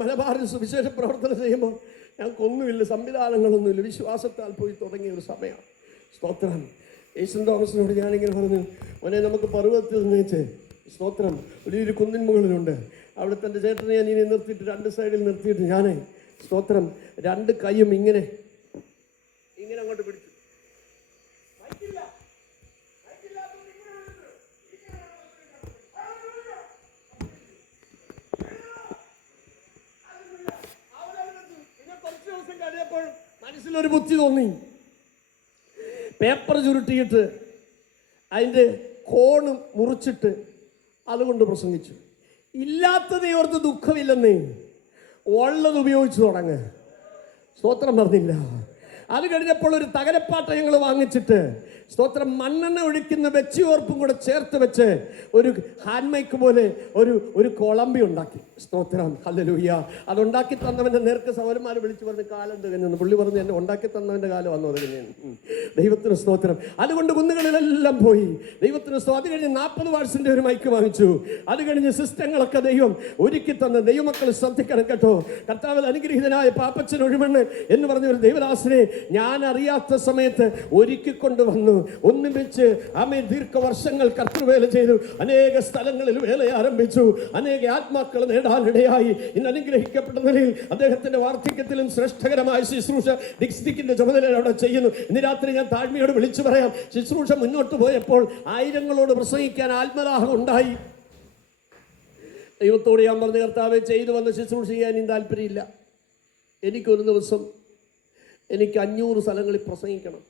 മലബാറിൽ സുവിശേഷ പ്രവർത്തനം ചെയ്യുമ്പോൾ ഞങ്ങൾക്കൊന്നുമില്ല, സംവിധാനങ്ങളൊന്നുമില്ല, വിശ്വാസത്താൽ പോയി തുടങ്ങിയ ഒരു സമയമാണ്. സ്തോത്രം. യേശു തോമസിനോട് ഞാനിങ്ങനെ പറഞ്ഞു, മോനെ നമുക്ക് പർവ്വതത്തിൽ നിന്ന് സ്തോത്രം ഒരു കുന്നിൻ മുകളിലുണ്ട്, അവിടെ തൻ്റെ ചേട്ടനെ ഞാൻ ഇനി നിർത്തിയിട്ട് 2 സൈഡിൽ നിർത്തിയിട്ട് ഞാൻ സ്തോത്രം 2 കൈയും ഇങ്ങനെ ഇങ്ങനെ അങ്ങോട്ട് പിടിച്ചു. കുറച്ച് ദിവസം കഴിയപ്പോൾ മനസ്സിലൊരു ബുദ്ധി തോന്നി. പേപ്പർ ചുരുട്ടിയിട്ട് അതിൻ്റെ കോണ് മുറിച്ചിട്ട് അതുകൊണ്ട് പ്രസംഗിച്ചു. ഇല്ലാത്തതേ ഓർത്ത് ദുഃഖമില്ലെന്നേ, ഉള്ളത് ഉപയോഗിച്ച് തുടങ്ങ്. സ്തോത്രം പറഞ്ഞില്ല. അത് കഴിഞ്ഞപ്പോൾ ഒരു തകരപ്പാട്ട ഞങ്ങൾ വാങ്ങിച്ചിട്ട് സ്തോത്രം മണ്ണെണ്ണ ഒഴിക്കുന്ന വെച്ചിയോർപ്പും കൂടെ ചേർത്ത് വെച്ച് ഒരു ഹാൻഡ് മൈക്ക് പോലെ ഒരു കൊളമ്പി ഉണ്ടാക്കി. സ്തോത്രം, ഹല്ലേലൂയ. അതുണ്ടാക്കി തന്നവൻ്റെ നേർക്ക് സഹോദരന്മാർ വിളിച്ചു പറഞ്ഞ് കാലം തികഞ്ഞു. പുള്ളി പറഞ്ഞു, എന്നെ ഉണ്ടാക്കി തന്നവൻ്റെ കാലം വന്നു തികഞ്ഞു. ദൈവത്തിന് സ്തോത്രം. അതുകൊണ്ട് കുന്നുകളിലെല്ലാം പോയി. ദൈവത്തിന് സ്തോത്രം. അത് കഴിഞ്ഞ് 40 വാട്സിൻ്റെ ഒരു മൈക്ക് വാങ്ങിച്ചു. അത് കഴിഞ്ഞ് സിസ്റ്റങ്ങളൊക്കെ ദൈവം ഒരുക്കി തന്ന ദൈവമക്കൾ ശ്രദ്ധിക്കണം കേട്ടോ. കർത്താവിൽ അനുഗ്രഹീതനായ പാപ്പച്ചൻ ഒഴിമണ്ണ് എന്ന് പറഞ്ഞ ഒരു ദൈവദാസനെ ഞാൻ അറിയാത്ത സമയത്ത് ഒരുക്കിക്കൊണ്ട് വന്നു. ഒന്നും വെച്ച് ദീർഘവർഷങ്ങൾ കർത്തൃവേല ചെയ്തു. അനേക സ്ഥലങ്ങളിൽ വേല ആരംഭിച്ചു. അനേക ആത്മാക്കൾ നേടാനിടയായി. ഇന്ന് അനുഗ്രഹിക്കപ്പെട്ട നിലയിൽ അദ്ദേഹത്തിന്റെ വാർദ്ധക്യത്തിലും ശ്രേഷ്ഠകരമായ ശുശ്രൂഷ ഡിസ്ട്രിക്റ്റിന്റെ ചുമതല അവിടെ ചെയ്യുന്നു. ഇന്ന് രാത്രി ഞാൻ താഴ്മയോട് വിളിച്ചു പറയാം, ശുശ്രൂഷ മുന്നോട്ട് പോയപ്പോൾ ആയിരങ്ങളോട് പ്രസംഗിക്കാൻ ആത്മദാഹം ഉണ്ടായി. ദൈവത്തോട് ഞാൻ പറഞ്ഞ, കർത്താവെ ചെയ്തു വന്ന ശുശ്രൂഷ ചെയ്യാൻ താല്പര്യമില്ല. എനിക്കൊരു ദിവസം എനിക്ക് 500 സ്ഥലങ്ങളിൽ പ്രസംഗിക്കണം.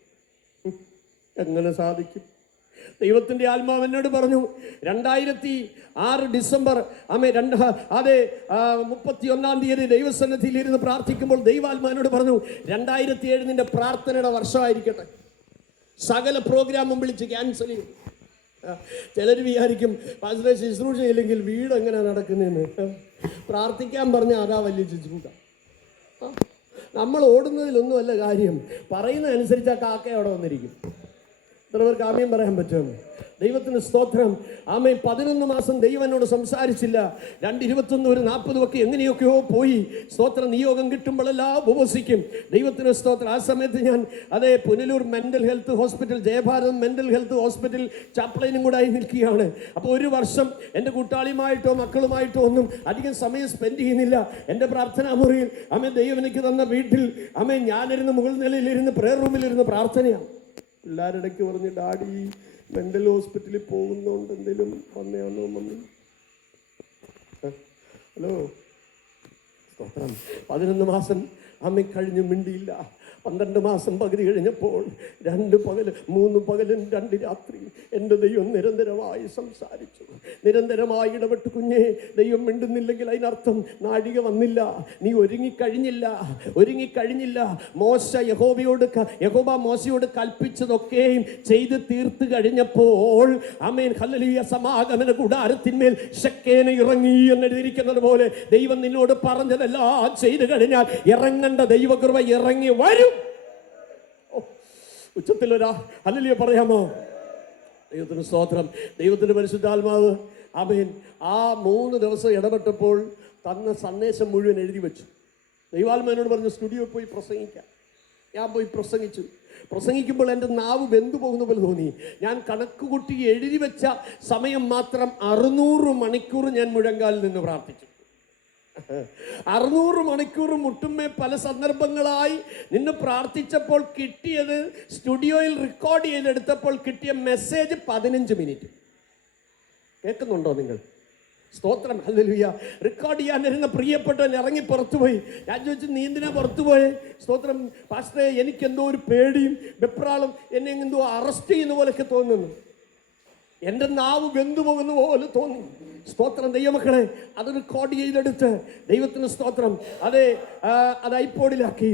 എങ്ങനെ സാധിക്കും? ദൈവത്തിൻ്റെ ആത്മാവ് എന്നോട് പറഞ്ഞു, 2006 ഡിസംബർ 31 തീയതി ദൈവസന്നിധിയിൽ ഇരുന്ന് പ്രാർത്ഥിക്കുമ്പോൾ ദൈവാത്മാവിനോട് പറഞ്ഞു, 2007 നിന്റെ പ്രാർത്ഥനയുടെ വർഷമായിരിക്കട്ടെ. സകല പ്രോഗ്രാമും വിളിച്ച് ക്യാൻസൽ ചെയ്യും. ചിലർ വിചാരിക്കും പാസ്റ്ററെ ശുശ്രൂഷ ചെയ്യില്ലെങ്കിൽ വീട് എങ്ങനെ നടക്കുന്നതെന്ന്. പ്രാർത്ഥിക്കാൻ പറഞ്ഞാൽ അതാ വലിയ ശുശ്രൂഷ. നമ്മൾ ഓടുന്നതിലൊന്നുമല്ല കാര്യം, പറയുന്നതനുസരിച്ച് ആ കാക്ക അവിടെ വന്നിരിക്കും. എത്ര പേർക്ക് ആമേൻ പറയാൻ പറ്റും? ദൈവത്തിന് സ്തോത്രം. ആമേൻ. 11 മാസം ദൈവം എന്നോട് സംസാരിച്ചില്ല. 2:21 ഒരു 40 ഒക്കെ എങ്ങനെയൊക്കെയോ പോയി. സ്തോത്രം. നിയോഗം കിട്ടുമ്പോഴെല്ലാം ഉപവസിക്കും. ദൈവത്തിന് സ്തോത്രം. ആ സമയത്ത് ഞാൻ Punalur mental health hospital, Jayabharatam mental health hospital ചാപ്ലൈനും കൂടെ ആയി നിൽക്കുകയാണ്. അപ്പോൾ ഒരു വർഷം എൻ്റെ കൂട്ടാളിയുമായിട്ടോ മക്കളുമായിട്ടോ ഒന്നും അധികം സമയം സ്പെൻഡ് ചെയ്യുന്നില്ല. എൻ്റെ പ്രാർത്ഥനാ മുറിയിൽ ദൈവം എനിക്ക് തന്ന വീട്ടിൽ ഞാനിരുന്ന് മുകൾ നിലയിലിരുന്ന് പ്രേയർ റൂമിലിരുന്ന് പ്രാർത്ഥനയാണ്. പിള്ളേരിടയ്ക്ക് പറഞ്ഞ്, ഡാഡി മെന്റൽ ഹോസ്പിറ്റലിൽ പോകുന്നോണ്ട് എന്തെങ്കിലും വന്നയാണോ മമ്മി? ഹലോ, സ്തോത്രം. 11 മാസം കഴിഞ്ഞ് മിണ്ടിയില്ല. 12 മാസം പകുതി കഴിഞ്ഞപ്പോൾ 2 പകൽ 3 പകലും 2 രാത്രി എൻ്റെ ദൈവം നിരന്തരമായി സംസാരിച്ചു, നിരന്തരമായി ഇടപെട്ട്. കുഞ്ഞേ, ദൈവം മിണ്ടുന്നില്ലെങ്കിൽ അതിനർത്ഥം നാഴിക വന്നില്ല, നീ ഒരുങ്ങിക്കഴിഞ്ഞില്ല. യഹോവ മോശയോട് കൽപ്പിച്ചതൊക്കെയും ചെയ്ത് തീർത്ത് കഴിഞ്ഞപ്പോൾ ഹല്ലേലൂയ, സമാഗമന കൂടാരത്തിന്മേൽ ശെക്കേന ഇറങ്ങി എന്നെഴുതിയിരിക്കുന്നത് പോലെ ദൈവം നിന്നോട് പറഞ്ഞതെല്ലാം ചെയ്തു കഴിഞ്ഞാൽ ഇറങ്ങേണ്ട ദൈവകൃപ ഇറങ്ങി വരും. ഉച്ചത്തിലൊരാ ഹല്ലേലൂയ പറയാമോ? ദൈവത്തിന് സ്തോത്രം. ദൈവത്തിന്റെ പരിശുദ്ധാത്മാവ് ആ 3 ദിവസം ഇടപെട്ടപ്പോൾ തന്ന സന്ദേശം മുഴുവൻ എഴുതി വെച്ചു. ദൈവാത്മാവിനോട് പറഞ്ഞു, സ്റ്റുഡിയോയിൽ പോയി പ്രസംഗിക്കാം. ഞാൻ പോയി പ്രസംഗിക്കുമ്പോൾ എൻ്റെ നാവ് വെന്തു പോകുന്ന പോലെ തോന്നി. ഞാൻ കണക്കുകൂട്ടി എഴുതി വെച്ച സമയം മാത്രം 600 മണിക്കൂർ ഞാൻ മുഴങ്കാലിൽ നിന്ന് പ്രാർത്ഥിച്ചു. 600 മണിക്കൂർ മുട്ടുമേ പല സന്ദർഭങ്ങളായി നിന്ന് പ്രാർത്ഥിച്ചപ്പോൾ കിട്ടിയത്, സ്റ്റുഡിയോയിൽ റെക്കോർഡ് ചെയ്തെടുത്തപ്പോൾ കിട്ടിയ മെസ്സേജ് 15 മിനിറ്റ്. കേൾക്കുന്നുണ്ടോ നിങ്ങൾ? സ്തോത്രം. ഹല്ലേലൂയ. റെക്കോർഡ് ചെയ്യാനിരുന്ന പ്രിയപ്പെട്ടവൻ ഇറങ്ങി പുറത്തുപോയി. ഞാൻ ചോദിച്ചു, നീ എന്തിനാ പുറത്തുപോയെ? സ്തോത്രം. പാസ്റ്ററെ, എനിക്കെന്തോ ഒരു പേടിയും വെപ്രാളും, എന്നെ എന്തോ അറസ്റ്റ് ചെയ്യുന്ന പോലെയൊക്കെ തോന്നുന്നു. എൻ്റെ നാവ് വെന്തു പോകുന്ന പോലെ തോന്നി. സ്തോത്രം. ദൈവമക്കളെ, അത് റെക്കോർഡ് ചെയ്തെടുത്ത് ദൈവത്തിന് സ്തോത്രം അത് ഐപോഡിലാക്കി.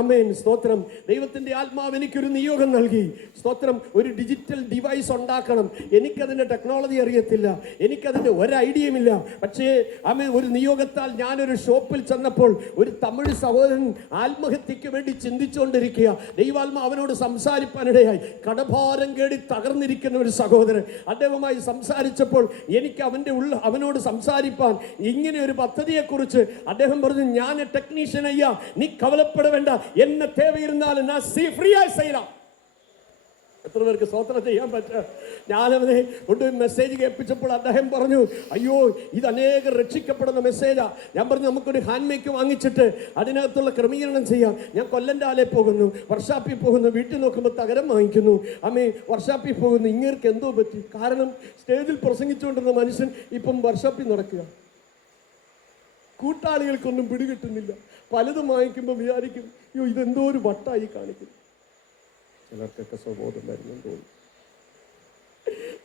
ആമേൻ. സ്തോത്രം. ദൈവത്തിൻ്റെ ആത്മാവ് എനിക്കൊരു നിയോഗം നൽകി. സ്തോത്രം. ഒരു ഡിജിറ്റൽ ഡിവൈസ് ഉണ്ടാക്കണം. എനിക്കതിൻ്റെ ടെക്നോളജി അറിയത്തില്ല, എനിക്കതിൻ്റെ ഒരു ഐഡിയയുമില്ല. പക്ഷേ ഒരു നിയോഗത്താൽ ഞാനൊരു ഷോപ്പിൽ ചെന്നപ്പോൾ ഒരു തമിഴ് സഹോദരൻ ആത്മഹത്യക്ക് വേണ്ടി ചിന്തിച്ചുകൊണ്ടിരിക്കുക. ദൈവാത്മാ അവനോട് സംസാരിപ്പാനിടയായി. കടഭാരം കേടി തകർന്നിരിക്കുന്ന ഒരു സഹോദരൻ. അദ്ദേഹവുമായി സംസാരിച്ചപ്പോൾ എനിക്ക് അവനോട് സംസാരിപ്പാൻ ഇങ്ങനെ ഒരു പദ്ധതിയെക്കുറിച്ച് അദ്ദേഹം പറഞ്ഞു, ഞാൻ ടെക്നീഷ്യൻ അയ്യാ, നീ കവലപ്പെട വേണ്ട, என்ன தேவை இருந்தாலும் நான் ஃப்ரீயா செய்யலாம். എത്ര പേർക്ക് സ്തോത്രം ചെയ്യാൻ പറ്റുക? ഞാനവനെ കൊണ്ട് മെസ്സേജ് കേൾപ്പിച്ചപ്പോൾ അദ്ദേഹം പറഞ്ഞു, അയ്യോ, ഇത് അനേകം രക്ഷിക്കപ്പെടുന്ന മെസ്സേജാ. ഞാൻ പറഞ്ഞു, നമുക്കൊരു ഹാൻഡ് മേക്ക് വാങ്ങിച്ചിട്ട് അതിനകത്തുള്ള ക്രമീകരണം ചെയ്യാം. ഞാൻ കൊല്ലൻ്റെ ആലേ പോകുന്നു, വർഷാപ്പിൽ പോകുന്നു, വീട്ടിൽ നോക്കുമ്പോൾ തകരം വാങ്ങിക്കുന്നു. വർഷാപ്പിൽ പോകുന്നു. ഇങ്ങേർക്ക് എന്തോ പറ്റി? കാരണം സ്റ്റേജിൽ പ്രസംഗിച്ചുകൊണ്ടിരുന്ന മനുഷ്യൻ ഇപ്പം വർഷാപ്പിൽ നടക്കുക. കൂട്ടാളികൾക്കൊന്നും പിടികിട്ടുന്നില്ല. പലതും വാങ്ങിക്കുമ്പോൾ വിചാരിക്കും, അയ്യോ, ഇതെന്തോ ഒരു വട്ടായി കാണിക്കും. ചിലർക്കൊക്കെ സ്വബോധം വരുന്നെന്ന് തോന്നുന്നു.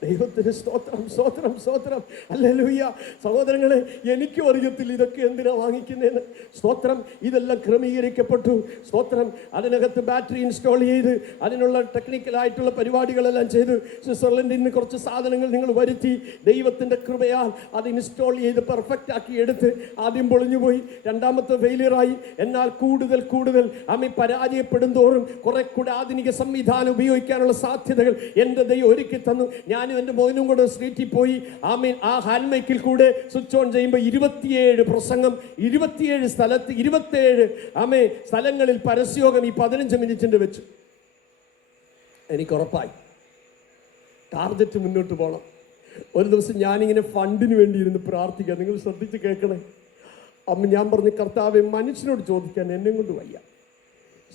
ദൈവത്തിന് സ്തോത്രം, സ്തോത്രം, സ്തോത്രം. ഹല്ലേലൂയ. സഹോദരങ്ങളെ, എനിക്കും അറിയത്തില്ല ഇതൊക്കെ എന്തിനാ വാങ്ങിക്കുന്നതെന്ന്. സ്തോത്രം. ഇതെല്ലാം ക്രമീകരിക്കപ്പെട്ടു. സ്തോത്രം. അതിനകത്ത് ബാറ്ററി ഇൻസ്റ്റാൾ ചെയ്ത് അതിനുള്ള ടെക്നിക്കലായിട്ടുള്ള പരിപാടികളെല്ലാം ചെയ്ത് സ്വിറ്റ്സർലൻഡിൽ നിന്ന് കുറച്ച് സാധനങ്ങൾ നിങ്ങൾ വരുത്തി ദൈവത്തിൻ്റെ കൃപയാൽ അത് ഇൻസ്റ്റാൾ ചെയ്ത് പെർഫെക്റ്റ് ആക്കി എടുത്ത് ആദ്യം പൊളിഞ്ഞുപോയി, രണ്ടാമത്തെ ഫെയിലിയറായി. എന്നാൽ കൂടുതൽ പരാജയപ്പെടും തോറും കുറെ കൂടെ ആധുനിക സംവിധാനം ഉപയോഗിക്കാനുള്ള സാധ്യതകൾ എൻ്റെ ദൈവം ഒരുക്കി തന്നു. ഞാനും എൻ്റെ മോനും കൂടെ സ്ട്രീറ്റിൽ പോയി ആ ഹാൻഡ് മൈക്കിൽ കൂടെ സ്വിച്ച് ഓൺ ചെയ്യുമ്പോൾ 27 പ്രസംഗം, 27 സ്ഥലത്ത് 27 സ്ഥലങ്ങളിൽ പരസ്യയോഗം ഈ 15 മിനിറ്റിൻ്റെ വെച്ചു. എനിക്ക് ഉറപ്പായി ടാർഗറ്റ് മുന്നോട്ട് പോകണം. ഒരു ദിവസം ഞാനിങ്ങനെ ഫണ്ടിന് വേണ്ടി ഇരുന്ന് പ്രാർത്ഥിക്കാം. നിങ്ങൾ ശ്രദ്ധിച്ച് കേൾക്കണേ. ഞാൻ പറഞ്ഞു, കർത്താവേ, മനുഷ്യനോട് ചോദിക്കാൻ എന്നെ കൊണ്ട് വയ്യ.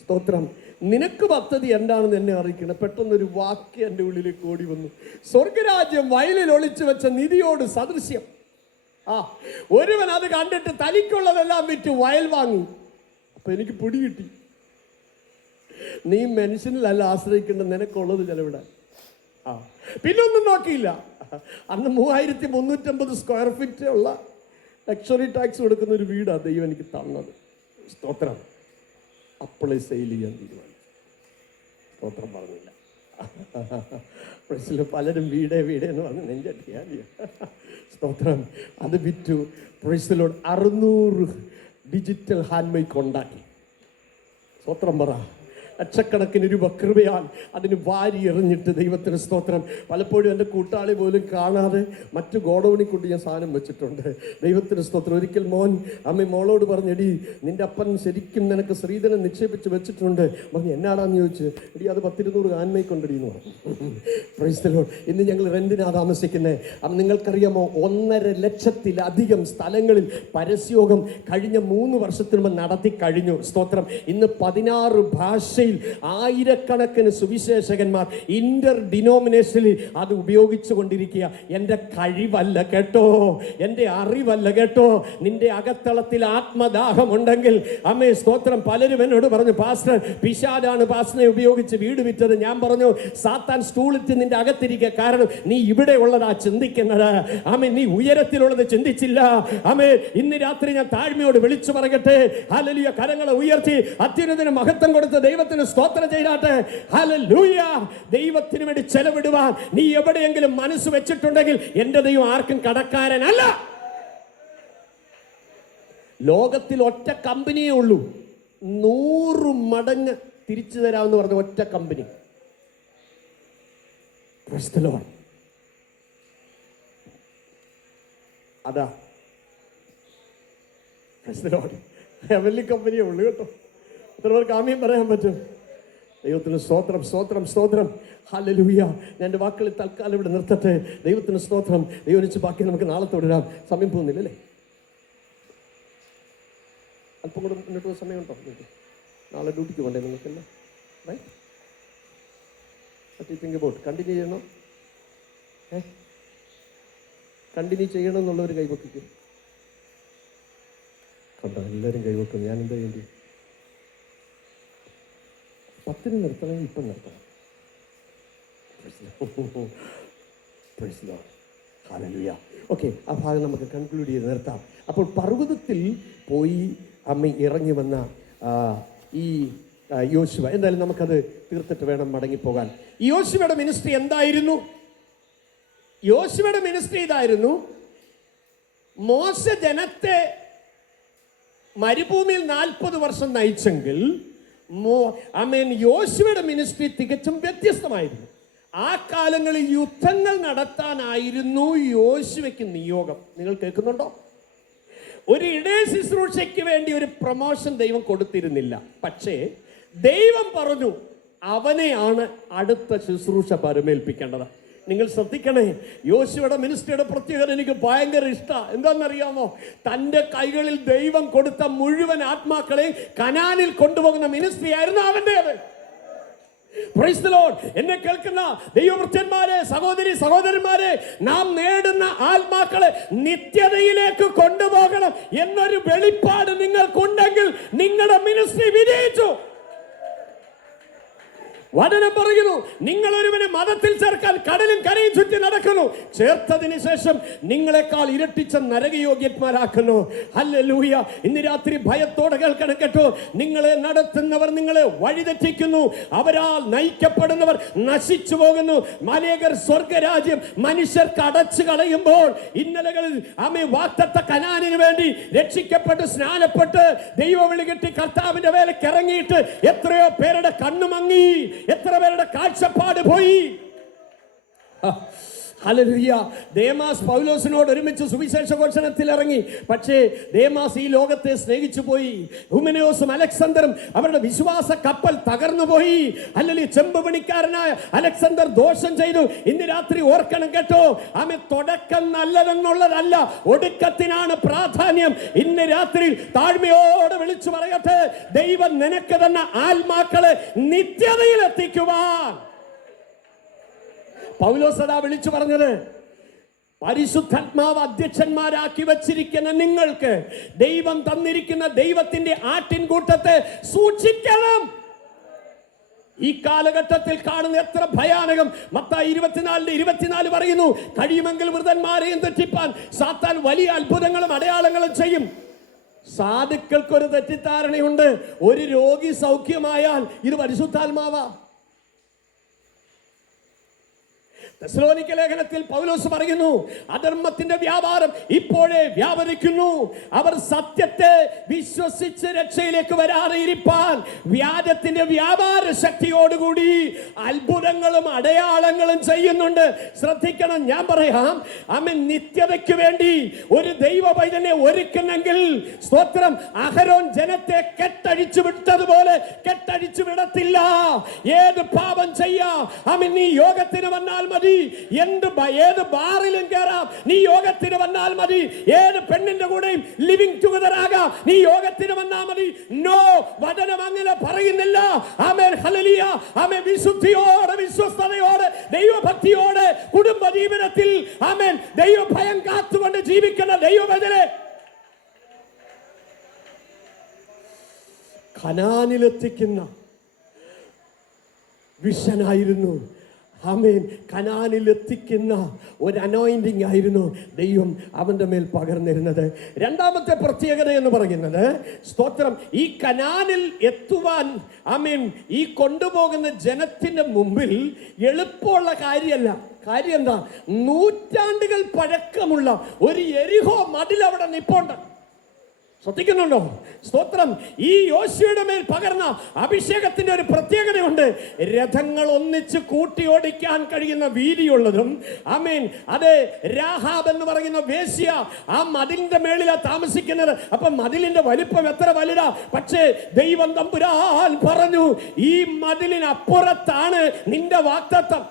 സ്തോത്രം. നിനക്ക് പദ്ധതി എന്താണെന്ന് എന്നെ അറിയിക്കണം. പെട്ടെന്നൊരു വാക്യം എൻ്റെ ഉള്ളിലേക്ക് ഓടി വന്നു. സ്വർഗരാജ്യം വയലിൽ ഒളിച്ചു വെച്ച നിധിയോട് സദൃശ്യം. ഒരുവൻ അത് കണ്ടിട്ട് തനിക്കുള്ളതെല്ലാം വിറ്റ് വയൽ വാങ്ങി. അപ്പൊ എനിക്ക് പിടി കിട്ടി. നീ മനുഷ്യനിലല്ല ആശ്രയിക്കേണ്ടത്, നിനക്കുള്ളത് ചെലവിടാൻ. പിന്നെ ഒന്നും നോക്കിയില്ല. അന്ന് 3350 സ്ക്വയർ ഫീറ്റ് ഉള്ള ലക്ഷറി ടാക്സ് കൊടുക്കുന്ന ഒരു വീടാണ് ദൈവം എനിക്ക് തന്നത്. സ്തോത്രം. അപ്പോഴേ സെയിൽ ചെയ്യാൻ തീരുമാനിച്ചു. സ്തോത്രം പറഞ്ഞില്ല. പലരും വീടേ എന്ന് പറഞ്ഞ് നെഞ്ചടിയാലിയ. സ്തോത്രം. അത് വിറ്റു. പ്രൈസിലോട് 600 ഡിജിറ്റൽ ഹാൻഡ് മൈക്ക് ഉണ്ടാക്കി. സ്തോത്രം പറ. ലക്ഷക്കണക്കിന് രൂപ കൃപയാൽ അതിന് വാരി എറിഞ്ഞിട്ട് ദൈവത്തിന് സ്തോത്രം. പലപ്പോഴും എൻ്റെ കൂട്ടാളി പോലും കാണാതെ മറ്റു ഗോഡൗണിൽ കൊണ്ട് ഞാൻ സാധനം വെച്ചിട്ടുണ്ട്. ദൈവത്തിന് സ്തോത്രം. ഒരിക്കൽ മോളോട് പറഞ്ഞെടി, നിന്റെ അപ്പൻ ശരിക്കും നിനക്ക് സ്ത്രീധനം നിക്ഷേപിച്ച് വെച്ചിട്ടുണ്ട്. പറഞ്ഞു എന്നാടാന്ന് ചോദിച്ചു. എടി അത് 10-200 ആൻമയ്ക്കുണ്ടടി എന്ന് പറഞ്ഞു. Price the Lord. ഇന്ന് ഞങ്ങൾ റെന്റിനാണ് താമസിക്കുന്നത്. അപ്പം നിങ്ങൾക്കറിയാമോ, 1.5 ലക്ഷത്തിലധികം സ്ഥലങ്ങളിൽ പരസ്യോഗം കഴിഞ്ഞ 3 വർഷത്തിന് മുമ്പ് നടത്തി കഴിഞ്ഞു. സ്തോത്രം. ഇന്ന് 16 ഭാഷയിൽ ആയിരക്കണക്കിന് സുവിശേഷകന്മാർ ഇന്റർ ഡിനോമിനേഷനിൽ അത് ഉപയോഗിച്ചു കൊണ്ടിരിക്കുക. എൻ്റെ കഴിവല്ല കേട്ടോ, എൻ്റെ അറിവല്ല കേട്ടോ. നിന്റെ അകത്തളത്തിൽ ആത്മദാഹമുണ്ടെങ്കിൽ അമ്മേ സ്തോത്രം. പലരും എന്നോട് പറഞ്ഞു, പാസ്റ്റർ പിശാചാണ് പാസ്റ്ററിനെ ഉപയോഗിച്ച് വീട് വിറ്റത്. ഞാൻ പറഞ്ഞു, സാത്താൻ സ്റ്റൂളിറ്റ് നിന്റെ അകത്തിരിക്കുക. കാരണം നീ ഇവിടെ ഉള്ളതാ ചിന്തിക്കുന്നത്. ആമേ, നീ ഉയരത്തിലുള്ളത് ചിന്തിച്ചില്ല. ആമേ, ഇന്ന് രാത്രി ഞാൻ താഴ്മയോട് വിളിച്ചു പറയട്ടെ. ഹല്ലേലൂയ. കരങ്ങളെ ഉയർത്തി അത്യുന്നതന് മഹത്വം കൊടുത്ത ദൈവത്തിന് സ്തോത്രം ചെയ്യട്ടെ. ഹല്ലേലൂയ. ദൈവത്തിന് വേണ്ടി ചെലവിടുവാൻ നീ എവിടെയെങ്കിലും മനസ്സ് വെച്ചിട്ടുണ്ടെങ്കിൽ എൻ്റെ ദൈവം ആർക്കും കടക്കാരനല്ല. ലോകത്തിൽ ഒറ്റ കമ്പനിയേ ഉള്ളൂ 100 മടങ്ങ് തിരിച്ചു തരാമെന്ന് പറഞ്ഞ ഒറ്റ കമ്പനി. Price the Lord. അതാ പ്രൈസ് ദി ലോർഡ്. ഹെവൻലി കമ്പനിയേ ഉള്ളൂ കേട്ടോ. എത്ര പേർക്ക് ആമേൻ പറയാൻ പറ്റും? ദൈവത്തിന് സ്തോത്രം, സ്തോത്രം, സ്തോത്രം. ഹല്ലേലൂയ. ഞാൻ എൻ്റെ വാക്കുകളിൽ തൽക്കാലം ഇവിടെ നിർത്തട്ടെ. ദൈവത്തിന് സ്തോത്രം. ദൈവം വെച്ച് ബാക്കി നമുക്ക് നാളെ തുടരാം. സമയം പോകുന്നില്ലല്ലേ? അല്പം കൂടെ മുന്നോട്ട് സമയമുണ്ടോ? നാളെ ഡ്യൂട്ടിക്ക് പോകണ്ടേ നിങ്ങൾക്കല്ലേ? തിങ്ക് അബൌട്ട് കണ്ടിന്യൂ ചെയ്യണം. കണ്ടിന്യൂ ചെയ്യണം എന്നുള്ളവർ കൈവക്കിക്കും. കണ്ടോ, എല്ലാവരും കൈവക്കും. ഞാൻ എന്താ ചെയ്യേണ്ടി? 10 നിർത്തണമെങ്കിൽ ഇപ്പം നിർത്തണം. ഹല്ലേലൂയ. ഓക്കെ, ആ ഭാഗം നമുക്ക് കൺക്ലൂഡ് ചെയ്ത് നിർത്താം. അപ്പോൾ പർവ്വതത്തിൽ പോയി അമ്മ ഇറങ്ങി വന്ന ഈ യോശുവ, എന്തായാലും നമുക്കത് തീർത്തിട്ട് വേണം മടങ്ങിപ്പോകാൻ. യോശുവയുടെ മിനിസ്ട്രി എന്തായിരുന്നു? യോശുവയുടെ മിനിസ്ട്രി ഇതായിരുന്നു. മോശ ജനത്തെ മരുഭൂമിയിൽ 40 വർഷം നയിച്ചെങ്കിൽ യോശുവയുടെ മിനിസ്ട്രി തികച്ചും വ്യത്യസ്തമായിരുന്നു. ആ കാലങ്ങളിൽ യുദ്ധങ്ങൾ നടത്താനായിരുന്നു യോശുവയ്ക്ക് നിയോഗം. നിങ്ങൾ കേൾക്കുന്നുണ്ടോ? ഒരു ഇടയ ശുശ്രൂഷയ്ക്ക് വേണ്ടി ഒരു പ്രൊമോഷൻ ദൈവം കൊടുത്തിരുന്നില്ല. പക്ഷേ ദൈവം പറഞ്ഞു, അവനെയാണ് അടുത്ത ശുശ്രൂഷ പരമേൽപ്പിക്കേണ്ടത്. നിങ്ങൾ ശ്രദ്ധിക്കണേ, യോശുവയുടെ മിനിസ്ട്രിയുടെ പ്രത്യേകത എനിക്ക് ഭയങ്കര ഇഷ്ടമാണ്. എന്താണെന്നറിയാമോ? തൻ്റെ കൈകളിൽ ദൈവം കൊടുത്ത മുഴുവൻ ആത്മാക്കളെ കനാനിൽ കൊണ്ടുപോകുന്ന മിനിസ്ട്രി ആയിരുന്നു അവൻ്റേത്. Price the Lord. എന്നെ കേൾക്കുന്ന ദൈവഭൃത്യന്മാരെ, സഹോദരി സഹോദരന്മാരെ, നാം നേടുന്ന ആത്മാക്കളെ നിത്യതയിലേക്ക് കൊണ്ടുപോകണം എന്നൊരു വെളിപ്പാട് നിങ്ങൾക്കുണ്ടെങ്കിൽ നിങ്ങളുടെ മിനിസ്ട്രി വിജയിച്ചു. വചനം പറയുന്നു, നിങ്ങൾ ഒരുവനെ മതത്തിൽ ചേർക്കാൻ കടലും കരയും ചുറ്റി നടക്കുന്നു, ചേർത്തതിന് ശേഷം നിങ്ങളെക്കാൾ ഇരട്ടിച്ച നരകയോഗ്യന്മാരാക്കുന്നു. ഹല്ലേലൂയ. ഇന്ന് രാത്രി ഭയത്തോടെ കേൾക്കണം കേട്ടോ. നിങ്ങളെ നടത്തുന്നവർ നിങ്ങളെ വഴിതെറ്റിക്കുന്നു. അവരാൽ നയിക്കപ്പെടുന്നവർ നശിച്ചു പോകുന്നു. മലേകർ സ്വർഗരാജ്യം മനുഷ്യർക്ക് അടച്ചു കളയുമ്പോൾ ഇന്നലകളിൽ വാഗ്ദത്ത കനാനിന് വേണ്ടി രക്ഷിക്കപ്പെട്ട് സ്നാനപ്പെട്ട് ദൈവവിളി കെട്ടി കർത്താവിന്റെ വേലയ്ക്ക് ഇറങ്ങിയിട്ട് എത്രയോ പേരുടെ കണ്ണുമങ്ങി, എത്ര പേരുടെ കാഴ്ചപ്പാട് പോയി. ഹല്ലേലൂയ. ദേമാസ് പൗലോസിനോട് ഒരുമിച്ച് സുവിശേഷ ഘോഷണത്തിൽ ഇറങ്ങി. പക്ഷേ ദേമാസ് ഈ ലോകത്തെ സ്നേഹിച്ചു പോയി. ഹുമനയോസും അലക്സാണ്ടറും അവരുടെ വിശ്വാസ കപ്പൽ തകർന്നു പോയി. ഹല്ലേലൂയ. ചെമ്പ് പണിക്കാരനായ അലക്സാണ്ടർ ദോഷം ചെയ്തു. ഇന്ന് രാത്രി ഓർക്കണം കേട്ടോ, തുടക്കം നല്ലതെന്നുള്ളതല്ല, ഒടുക്കത്തിനാണ് പ്രാധാന്യം. ഇന്ന് രാത്രി താഴ്മയോടെ വിളിച്ചു പറയട്ടെ, ദൈവം നിനക്ക് തന്ന ആത്മാക്കളെ നിത്യതയിൽ എത്തിക്കുവാൻ പൗലോസ് അതാ വിളിച്ചു പറഞ്ഞത്. പരിശുദ്ധാത്മാവ് അധ്യക്ഷന്മാരാക്കി വച്ചിരിക്കുന്ന നിങ്ങൾക്ക് ദൈവം തന്നിരിക്കുന്ന ദൈവത്തിന്റെ ആട്ടിൻകൂട്ടത്തെ സൂക്ഷിക്കണം. ഈ കാലഘട്ടത്തിൽ കാണുന്ന എത്ര ഭയാനകം. മത്തായി 24:24 പറയുന്നു, കഴിയുമെങ്കിൽ വൃതന്മാരെയും തെറ്റിപ്പാൻ സാത്താൻ വലിയ അത്ഭുതങ്ങളും അടയാളങ്ങളും ചെയ്യും. സാധുക്കൾക്കൊരു തെറ്റിദ്ധാരണയുണ്ട്, ഒരു രോഗി സൗഖ്യമായാൽ ഇത് പരിശുദ്ധാത്മാവാ. തെസ്സലോനിക്ക ലേഖനത്തിൽ പൗലോസ് പറയുന്നു, അധർമ്മത്തിന്റെ വ്യാപാരം ഇപ്പോഴേ വ്യാപരിക്കുന്നു. അവർ സത്യത്തെ വിശ്വസിച്ച് രക്ഷയിലേക്ക് വരാതെ ഇരിപ്പാൻ വ്യാജത്തിന്റെ വ്യാപാര ശക്തിയോടുകൂടി അത്ഭുതങ്ങളും അടയാളങ്ങളും ചെയ്യുന്നുണ്ട്. ശ്രദ്ധിക്കണം, ഞാൻ പറയാം, ആമേൻ. നിത്യതയ്ക്ക് വേണ്ടി ഒരു ദൈവ പൈതനെ ഒരുക്കുന്നെങ്കിൽ, സ്തോത്രം, അഹരോൻ ജനത്തെ കെട്ടഴിച്ചു വിട്ടതുപോലെ കെട്ടഴിച്ചു വിടത്തില്ല. ഏത് പാപം ചെയ്യാം, ആമേൻ. നീ യോഗത്തിന് വന്നാൽ മതി, ഏത് ബാറിലും കയറാം, നീ യോഗത്തിന് വന്നാൽ മതി. ഏത് പെണ്ണിന്റെ കൂടെയും ലിവിംഗ് ടുഗദർ ആകാം, നീ യോഗത്തിന് വന്നാൽ മതി. നോ, വചനം അങ്ങനെ പറയുന്നില്ല. ആമേൻ, ഹല്ലേലൂയ. ആമേൻ. വിശുദ്ധിയോടെ, വിശ്വസ്തയോടെ, ദൈവഭക്തിയോടെ കുടുംബ ജീവിതത്തിൽ, ആമേൻ, ദൈവഭയം കാത്തുകൊണ്ട് ജീവിക്കുന്ന ദൈവവചനെ കനാനിലെത്തിക്കുന്ന വിഷനായിരുന്നു. ആമേൻ. കനാനിലെത്തിക്കുന്ന ഒരു അനോയിന്റിംഗ് ആയിരുന്നു ദൈവം അവന്റെ മേൽ പകർന്നിരുന്നത്. രണ്ടാമത്തെ പ്രത്യേകത എന്ന് പറയുന്നത്, സ്തോത്രം, ഈ കനാനിൽ എത്തുവാൻ, ആമേൻ, ഈ കൊണ്ടുപോകുന്ന ജനത്തിന്റെ മുമ്പിൽ എളുപ്പമുള്ള കാര്യമല്ല. കാര്യം എന്താ? നൂറ്റാണ്ടുകൾ പഴക്കമുള്ള ഒരു യെരിഹോ മതിൽ അവിടെ നിൽപ്പുണ്ട്. ശ്രദ്ധിക്കുന്നുണ്ടോ? സ്തോത്രം. ഈ യോശുവയുടെ മേൽ പകർന്ന അഭിഷേകത്തിന്റെ ഒരു പ്രത്യേകതയുണ്ട്. രഥങ്ങൾ ഒന്നിച്ച് കൂട്ടി ഓടിക്കാൻ കഴിയുന്ന വീതിയുള്ളതും, ആമേൻ, അത് രാഹാബ് എന്ന് പറയുന്ന വേശ്യ ആ മതിലിന്റെ മേളിലാ താമസിക്കുന്നത്. അപ്പൊ മതിലിന്റെ വലിപ്പം എത്ര വലുതാ. പക്ഷേ ദൈവം തമ്പുരാൻ പറഞ്ഞു, ഈ മതിലിനപ്പുറത്താണ് നിന്റെ വാഗ്ദത്തം.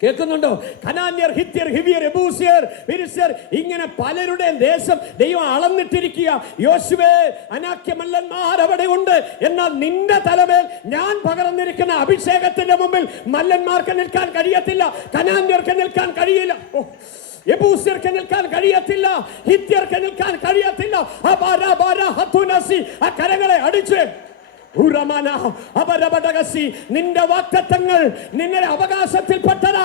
കേൾക്കുന്നുണ്ടോ? കനാന്യർ, ഹിത്യർ, ഹിവിയർ, യെബൂസ്യർ, ഫെരിസ്യർ, ഇങ്ങനെ പലരുടെ ദേശം ദൈവം അളന്നിട്ടിരിക്കുക. യോശുവേ, അനാക്യമല്ലന്മാർ അവിടെ ഉണ്ട്. എന്നാൽ നിന്റെ തലമേൽ ഞാൻ പകർന്നിരിക്കുന്ന അഭിഷേകത്തിന്റെ മുമ്പിൽ മല്ലന്മാർക്ക് നിൽക്കാൻ കഴിയത്തില്ല, കനാന്യർക്ക് നിൽക്കാൻ കഴിയില്ല, യെബൂസ്യർക്ക് നിൽക്കാൻ കഴിയത്തില്ല, ഹിത്യർക്ക് നിൽക്കാൻ കഴിയത്തില്ല. ആ കരങ്ങളെ അടിച്ച് നിന്റെ വാഗ്ദത്തങ്ങൾ നിങ്ങളുടെ അവകാശത്തിൽപ്പെട്ടതാ.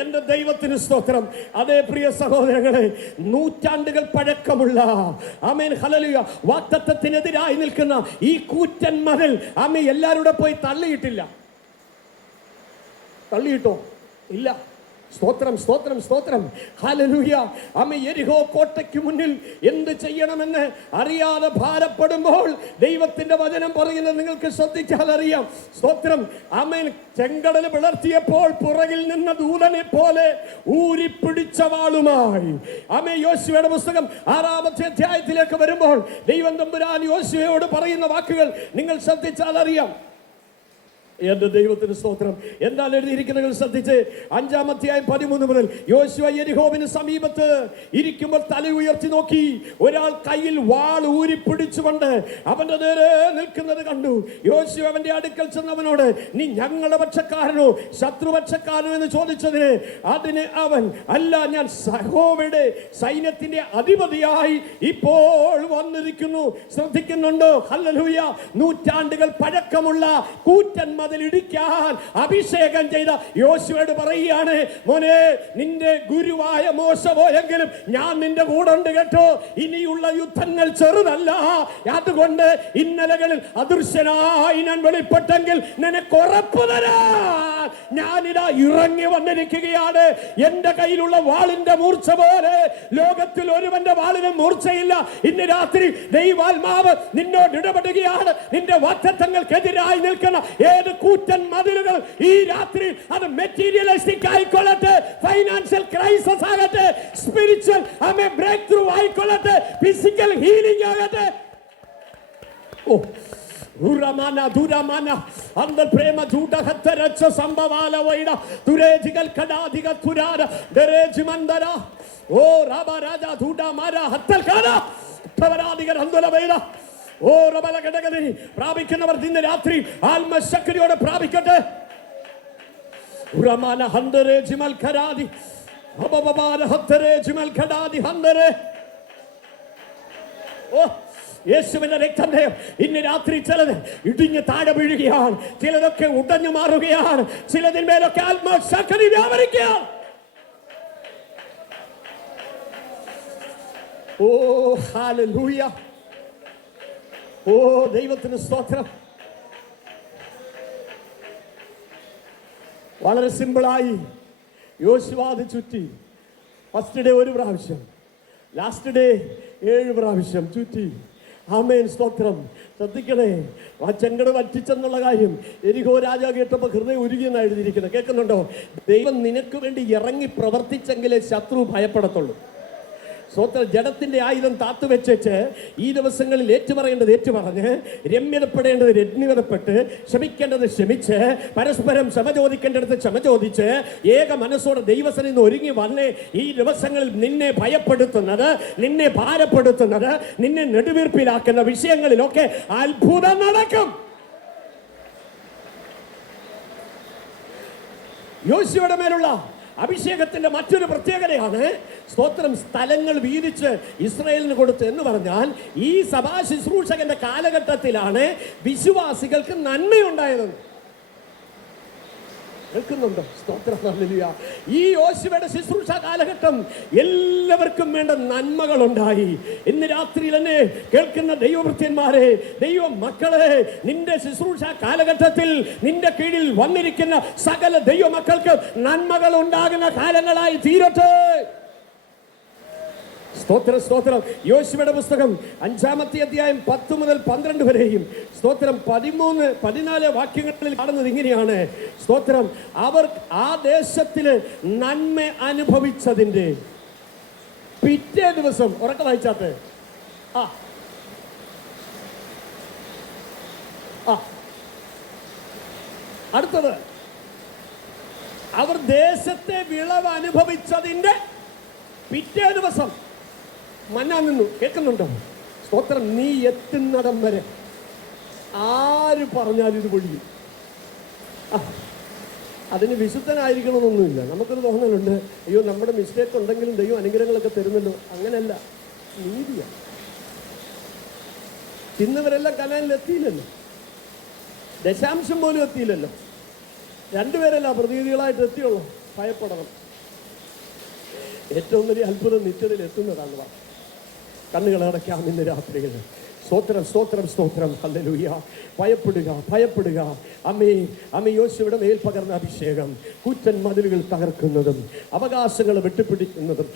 എന്റെ ദൈവത്തിന് സ്തോത്രം. അതേ പ്രിയ സഹോദരങ്ങളെ, നൂറ്റാണ്ടുകൾ പഴക്കമുള്ള, ആമേൻ, ഹല്ലേലൂയ, വാഗ്ദത്തത്തിനെതിരായി നിൽക്കുന്ന ഈ കൂറ്റൻ മതിൽ, ആമേൻ, എല്ലാവരുടെ പോയി തള്ളിയിട്ടില്ല. തള്ളിയിട്ടോ? ഇല്ല. സ്തോത്രം, സ്തോത്രം, സ്തോത്രം, ഹല്ലേലൂയ. ആമേൻ. യെരിഹോ കോട്ടയ്ക്ക് മുന്നിൽ എന്ത് ചെയ്യണമെന്ന് അറിയാതെ ഭാരപ്പെടുമ്പോൾ ദൈവത്തിന്റെ വചനം പറയുന്നത് നിങ്ങൾക്ക് ശ്രദ്ധിച്ചാൽ അറിയാം. സ്തോത്രം. ആമേൻ. ചെങ്കടൽ പിളർത്തിയപ്പോൾ പുറകിൽ നിന്ന ദൂതനെ പോലെ ഊരിപ്പിടിച്ച വാളുമായി, ആമേൻ, യോശുവയുടെ പുസ്തകം 6-ാമത്തെ അധ്യായത്തിലേക്ക് വരുമ്പോൾ ദൈവം തമ്പുരാൻ യോശുവയോട് പറയുന്ന വാക്കുകൾ നിങ്ങൾ ശ്രദ്ധിച്ചാൽ അറിയാം. എന്റെ ദൈവത്തിന് സ്തോത്രം. എന്താണ് എഴുതിയിരിക്കുന്നത് ശ്രദ്ധിച്ച്. 5-ാം അധ്യായം 13 മുതൽ. യോശുവ യെരിഹോവിന് സമീപത്ത് ഇരിക്കുമ്പോൾ തല ഉയർത്തി നോക്കി, ഒരാൾ കയ്യിൽ വാൾ ഊരി പിടിച്ചുകൊണ്ട് അവന്റെ നേരെ നിൽക്കുന്നത് കണ്ടു. യോശുവ അവന്റെ അടുക്കൽ ചെന്നവനോട്, നീ ഞങ്ങളുടെ പക്ഷക്കാരനോ ശത്രുപക്ഷക്കാരനോ എന്ന് ചോദിച്ചതിന് അതിന് അവൻ, അല്ല, ഞാൻ യഹോവയുടെ സൈന്യത്തിന്റെ അധിപതിയായി ഇപ്പോൾ വന്നിരിക്കുന്നു. ശ്രദ്ധിക്കുന്നുണ്ടോ? ഹല്ലേലൂയ. നൂറ്റാണ്ടുകൾ പഴക്കമുള്ള കൂറ്റൻ ഇടിക്കാൻ അഭിഷേകം ചെയ്ത യോശുവയോട് പറയുകയാണ്, മോനെ, നിന്റെ ഗുരുവായ മോശ പോയെങ്കിലും ഞാൻ നിന്റെ കൂടെ ഉണ്ട് കേട്ടോ. ഇനിയുള്ള യുദ്ധങ്ങൾ ചെറുതല്ല. അതുകൊണ്ട് ഇന്നലകളിൽ അദൃശ്യനായി ഞാൻ വെളിപ്പെട്ടെങ്കിൽ നിനക്ക് ഉറപ്പു തരാൻ ഞാനിതാ ഇറങ്ങി വന്നിരിക്കുകയാണ്. എന്റെ കയ്യിലുള്ള വാളിന്റെ മൂർച്ച പോലെ ലോകത്തിൽ ഒരുവന്റെ വാളിന് മൂർച്ചയില്ല. ഇന്ന് രാത്രി ദൈവാത്മാവ് നിന്നോട് ഇടപെടുകയാണ്. നിന്റെ വാഗ്ദത്തങ്ങൾക്കെതിരായി നിൽക്കുന്ന ഏത് കൂറ്റൻ മതിലുകൾ ഈ രാത്രി, അത് മെറ്റീരിയലിസ്റ്റിക് ആയിക്കൊള്ളട്ടെ, ഫൈനാൻഷ്യൽ ക്രൈസിസ് ആകട്ടെ, സ്പിരിച്വൽ ബ്രേക്ക് ത്രൂ ആയിക്കൊള്ളട്ടെ, ഫിസിക്കൽ ഹീലിംഗ് ആകട്ടെ, പ്രേമ ജൂഡഹത്തരച്ച സംഭവാല വൈഡ തുരേജികൾ കടാധികൾ തുരാര ദരേജി മന്ദര ഓ രാബ രാജ ധൂഡ മാര ഹത്തൽ കാര പ്രവരാധികൾ ഹന്ദുല വൈഡ ഓ റബല ഘടകനി. പ്രാപിക്കുന്നവർ ഇന്ന് രാത്രി ആത്മശക്തിയോടെ പ്രാപിക്കട്ടെ. ഉറമാന ഹന്തരെ ജിമൽ ഖരാദി അബബബാന ഹത്തരെ ജിമൽ ഖടാദി ഹന്തരെ. ഓ യേശുവിന്റെ രക്തത്തെ ഇന്ന് രാത്രി ചിലത് ഇടിഞ്ഞ് താഴെ വീഴുകയാണ്, ചിലതൊക്കെ ഉടഞ്ഞു മാറുകയാണ്, ചിലതിന്മേലൊക്കെ ആത്മശക്തി വ്യാപരിക്കുകയാണ്. ഓ ഹല്ലേലൂയ, ഓ ദൈവത്തിന് സ്തോത്രം. വളരെ സിമ്പിളായി യോശുവാത് ചുറ്റി. ഫസ്റ്റ് ഡേ 1 പ്രാവശ്യം, ലാസ്റ്റ് ഡേ 7 പ്രാവശ്യം ചുറ്റി. ആമേൻ, സ്തോത്രം. ശ്രദ്ധിക്കണേ, ആ ചെങ്കട് വറ്റിച്ചെന്നുള്ള കാര്യം എരിഹോ രാജാവ് കേട്ടപ്പോൾ ഹൃദയം ഉരുകിയെന്നാണ് എഴുതിയിരിക്കുന്നത്. കേൾക്കുന്നുണ്ടോ? ദൈവം നിനക്ക് വേണ്ടി ഇറങ്ങി പ്രവർത്തിച്ചെങ്കിലേ ശത്രു ഭയപ്പെടത്തുള്ളൂ. സ്വന്തം ജഡത്തിന്റെ ആയുധം താത്തുവെച്ച് ഈ ദിവസങ്ങളിൽ ഏറ്റുപറയേണ്ടത് ഏറ്റുപറഞ്ഞ്, രമ്യതപ്പെടേണ്ടത് രമ്യതപ്പെട്ട്, ക്ഷമിക്കേണ്ടത് ക്ഷമിച്ച്, പരസ്പരം ക്ഷമ ചോദിക്കേണ്ടടുത്ത് ക്ഷമ ചോദിച്ച്, ഏക മനസ്സോടെ ദൈവസന്നിധിയിൽ നിന്ന് ഒരുങ്ങി വന്നേ. ഈ ദിവസങ്ങളിൽ നിന്നെ ഭയപ്പെടുത്തുന്നത്, നിന്നെ ഭാരപ്പെടുത്തുന്നത്, നിന്നെ നെടുവീർപ്പിലാക്കുന്ന വിഷയങ്ങളിലൊക്കെ അത്ഭുതം നടക്കും. യോശുവയുടെ മേലുള്ള അഭിഷേകത്തിന്റെ മറ്റൊരു പ്രത്യേകതയാണ്, സ്തോത്രം, സ്ഥലങ്ങൾ വീതിച്ച് ഇസ്രായേലിന് കൊടുത്തു എന്ന് പറഞ്ഞാൽ ഈ സഭാ ശുശ്രൂഷകന്റെ കാലഘട്ടത്തിലാണ് വിശ്വാസികൾക്ക് നന്മയുണ്ടായത്. കേൾക്കുന്നുണ്ടോ? സ്തോത്രം, ഹല്ലേലൂയ. ഈ യോശുവയുടെ ശുശ്രൂഷ കാലഘട്ടം എല്ലാവർക്കും വേണ്ട നന്മകളുണ്ടായി. ഇന്ന് രാത്രി തന്നെ കേൾക്കുന്ന ദൈവഭൃത്യന്മാരെ, ദൈവ മക്കളെ, നിന്റെ ശുശ്രൂഷ കാലഘട്ടത്തിൽ നിന്റെ കീഴിൽ വന്നിരിക്കുന്ന സകല ദൈവ മക്കൾക്ക് നന്മകൾ ഉണ്ടാകുന്ന കാലങ്ങളായി തീരട്ടെ. സ്തോത്രം, സ്തോത്രം. യോശുവയുടെ പുസ്തകം 5-ാമത്തെ അധ്യായം 10 മുതൽ 12 വരെയും, സ്തോത്രം, 13-14 വാക്യങ്ങളിൽ കാണുന്നത് ഇങ്ങനെയാണ്. സ്തോത്രം, അവർ ആ ദേശത്തില് നന്മ അനുഭവിച്ചതിന്റെ പിറ്റേ ദിവസം, ഉറക്കെ വായിച്ചാട്ടെ, അടുത്തത്, അവർ ദേശത്തെ വിളവ് അനുഭവിച്ചതിന്റെ പിറ്റേ ദിവസം മന്ന നിന്നു. കേൾക്കുന്നുണ്ടോ? സ്തോത്രം. നീ എത്തുന്നിടം വരെ ആര് പറഞ്ഞാലും ഇത് പൊഴിയും. അതിന് വിശുദ്ധനായിരിക്കണമെന്നൊന്നുമില്ല. നമുക്കൊരു തോന്നലുണ്ട്, അയ്യോ നമ്മുടെ മിസ്റ്റേക്ക് ഉണ്ടെങ്കിലും ദൈവം അനുഗ്രഹങ്ങളൊക്കെ തരുന്നല്ലോ. അങ്ങനെയല്ല, നീതിയാണ്. ഇന്നവരെല്ലാം കനാനിൽ എത്തിയില്ലല്ലോ, ദശാംശം പോലും എത്തിയില്ലല്ലോ. 2 പേരല്ല പ്രതിനിധികളായിട്ട് എത്തിയുള്ളൂ. ഭയപ്പെടണം. ഏറ്റവും വലിയ അത്ഭുതം നിത്യതയിൽ എത്തുന്നതാണ്. കണ്ണുകൾ അടയ്ക്കാം ഇന്ന് രാത്രിയിൽ. സ്തോത്രം, സ്തോത്രം, സ്തോത്രം. ഹല്ലേലൂയ. ഭയപ്പെടുക, ഭയപ്പെടുക. അമ്മേ യോശുവയുടെ മേൽ പകർന്ന അഭിഷേകം കൂറ്റൻ മതിലുകൾ തകർക്കുന്നതും അവകാശങ്ങൾ വെട്ടിപ്പിടിക്കുന്നതും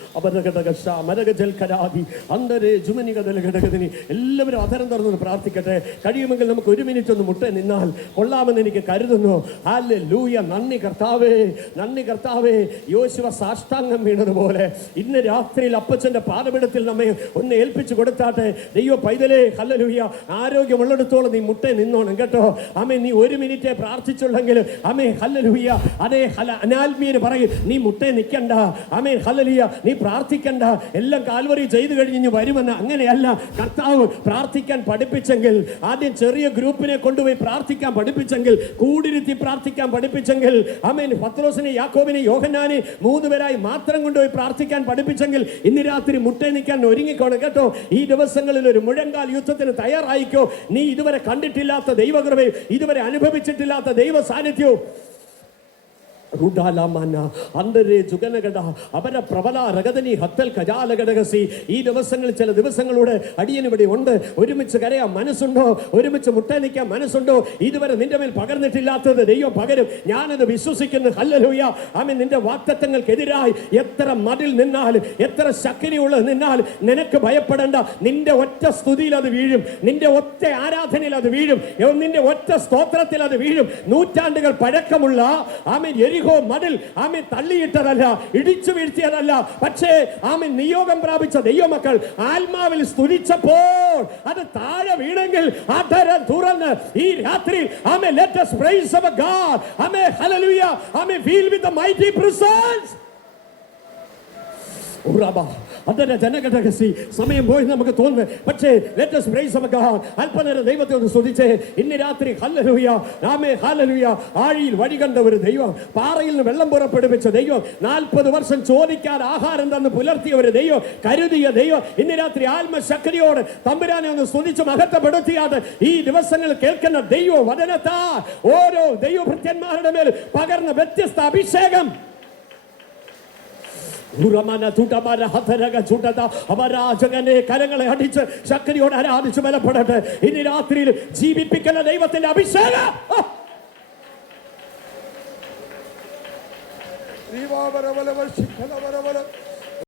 എല്ലാവരും അധരം തുറന്ന് പ്രാർത്ഥിക്കട്ടെ. കഴിയുമെങ്കിൽ നമുക്ക് 1 മിനിറ്റ് ഒന്ന് മുട്ടേ നിന്നാൽ കൊള്ളാമെന്ന് എനിക്ക് കരുതുന്നു. ഹല്ലേലൂയ. നന്ദി കർത്താവേ, നന്ദി കർത്താവേ. യോശുവ സാഷ്ടാംഗം വീണതുപോലെ ഇന്ന് രാത്രിയിൽ അപ്പച്ചന്റെ പാദപീഠത്തിൽ നമ്മെ ഒന്ന് ഏൽപ്പിച്ചു കൊടുത്താട്ടെ. ദൈവ പൈതലേ, ഹല്ലേലൂയ. ആരോഗ്യമുള്ളിടത്തോളം നീ മുട്ടേ നിന്നോണം കേട്ടോ. ആമേ, നീ 1 മിനിറ്റേ പ്രാർത്ഥിച്ചുള്ളെങ്കിൽ, ആമേ, ഹല്ലേലൂയ. അതേ അനാത്മീയന് പറയും, നീ മുട്ടേ നിൽക്കണ്ട. ആമേ, ഹല്ലേലൂയ. നീ പ്രാർത്ഥിക്കണ്ട, എല്ലാം കാൽവറി ചെയ്തു കഴിഞ്ഞ് വരുമെന്ന്. അങ്ങനെയല്ല. കർത്താവ് പ്രാർത്ഥിക്കാൻ പഠിപ്പിച്ചെങ്കിൽ, ആദ്യം ചെറിയ ഗ്രൂപ്പിനെ കൊണ്ടുപോയി പ്രാർത്ഥിക്കാൻ പഠിപ്പിച്ചെങ്കിൽ, കൂടിരുത്തി പ്രാർത്ഥിക്കാൻ പഠിപ്പിച്ചെങ്കിൽ, ആമേൻ, പത്രോസിനെ, യാക്കോബിനെ, യോഹന്നാനെ 3 പേരായി മാത്രം കൊണ്ടുപോയി പ്രാർത്ഥിക്കാൻ പഠിപ്പിച്ചെങ്കിൽ, ഇന്ന് രാത്രി മുട്ടേ നിൽക്കാൻ ഒരുങ്ങിക്കോണം കേട്ടോ. ഈ ദിവസങ്ങളിൽ ഒരു മുഴങ്കാൽ യുദ്ധത്തിന് തയ്യാറായിക്കോ. നീ ഇതുവരെ കണ്ടിട്ടില്ലാത്ത ദൈവകൃപയും ഇതുവരെ അനുഭവിച്ചിട്ടില്ലാത്ത ദൈവ സാന്നിധ്യവും ഈ ദിവസങ്ങളിൽ ചില ദിവസങ്ങളോട് അടിയനിവിടെ ഉണ്ട്. ഒരുമിച്ച് കരയാൻ മനസ്സുണ്ടോ? ഒരുമിച്ച് മുട്ടേ നിൽക്കാൻ മനസ്സുണ്ടോ? ഇതുവരെ നിന്റെ മേൽ പകർന്നിട്ടില്ലാത്തത് ദൈവം പകരും. ഞാനത് വിശ്വസിക്കുന്നു. ഹല്ലേലൂയ. ആമേൻ. നിന്റെ വാഗ്ദത്തങ്ങൾക്കെതിരായി എത്ര മതിൽ നിന്നാലും, എത്ര ശക്തിയുള്ളത് നിന്നാലും നിനക്ക് ഭയപ്പെടേണ്ട. നിന്റെ ഒറ്റ സ്തുതിയിൽ അത് വീഴും, നിന്റെ ഒറ്റ ആരാധനയിൽ അത് വീഴും, നിന്റെ ഒറ്റ സ്തോത്രത്തിൽ അത് വീഴും. നൂറ്റാണ്ടുകൾ പഴക്കമുള്ള ആമേൻ മതിൽ ആമേൻ തള്ളിയിട്ടതല്ല, ഇടിച്ചു വീഴ്ത്തിയതല്ല. പക്ഷേ ആമേൻ നിയോഗം പ്രാപിച്ച ദൈവമക്കൾ ആത്മാവിൽ സ്തുതിച്ചപ്പോൾ അത് താഴെ വീണെങ്കിൽ അധരം തുറന്ന് ഈ രാത്രി ആമേൻ let us praise our God. Amen, hallelujah. Amen, feel with the mighty presence. അതിന്റെ ജനഘടകസി സമയം പോയി നമുക്ക് തോന്നുന്നു. പക്ഷേ let us praise our God. അല്പനേരം ദൈവത്തെ ഒന്ന് സ്തുതിച്ചേ. ഇന്ന് രാത്രി ഹല്ലേലൂയ, ആമേൻ, ഹല്ലേലൂയ. ആഴിയിൽ വഴി കണ്ട ഒരു ദൈവം, പാറയിൽ നിന്ന് വെള്ളം പുറപ്പെടുവിച്ച ദൈവം, 40 വർഷം ചോദിക്കാൻ ആഹാരം തന്ന് പുലർത്തിയ ഒരു ദൈവം, കരുതിയ ദൈവം, ഇന്ന് രാത്രി ആത്മശക്തിയോട് തമ്പുരാനെ ഒന്ന് സ്തുതിച്ച് മഹത്വപ്പെടുത്തിയാട്ട് ഈ ദിവസങ്ങൾ കേൾക്കുന്ന ദൈവ വചനത്താ ഓരോ ദൈവഭൃത്യന്മാരുടെ മേൽ പകർന്ന വ്യത്യസ്ത അഭിഷേകം അപരാജകനെ കരങ്ങളെ അടിച്ച് ശക്തിയോട് ആരാധിച്ച് ബലപ്പെടട്ടെ. ഇനി രാത്രിയിൽ ജീവിപ്പിക്കുന്ന ദൈവത്തിന്റെ അഭിഷേകം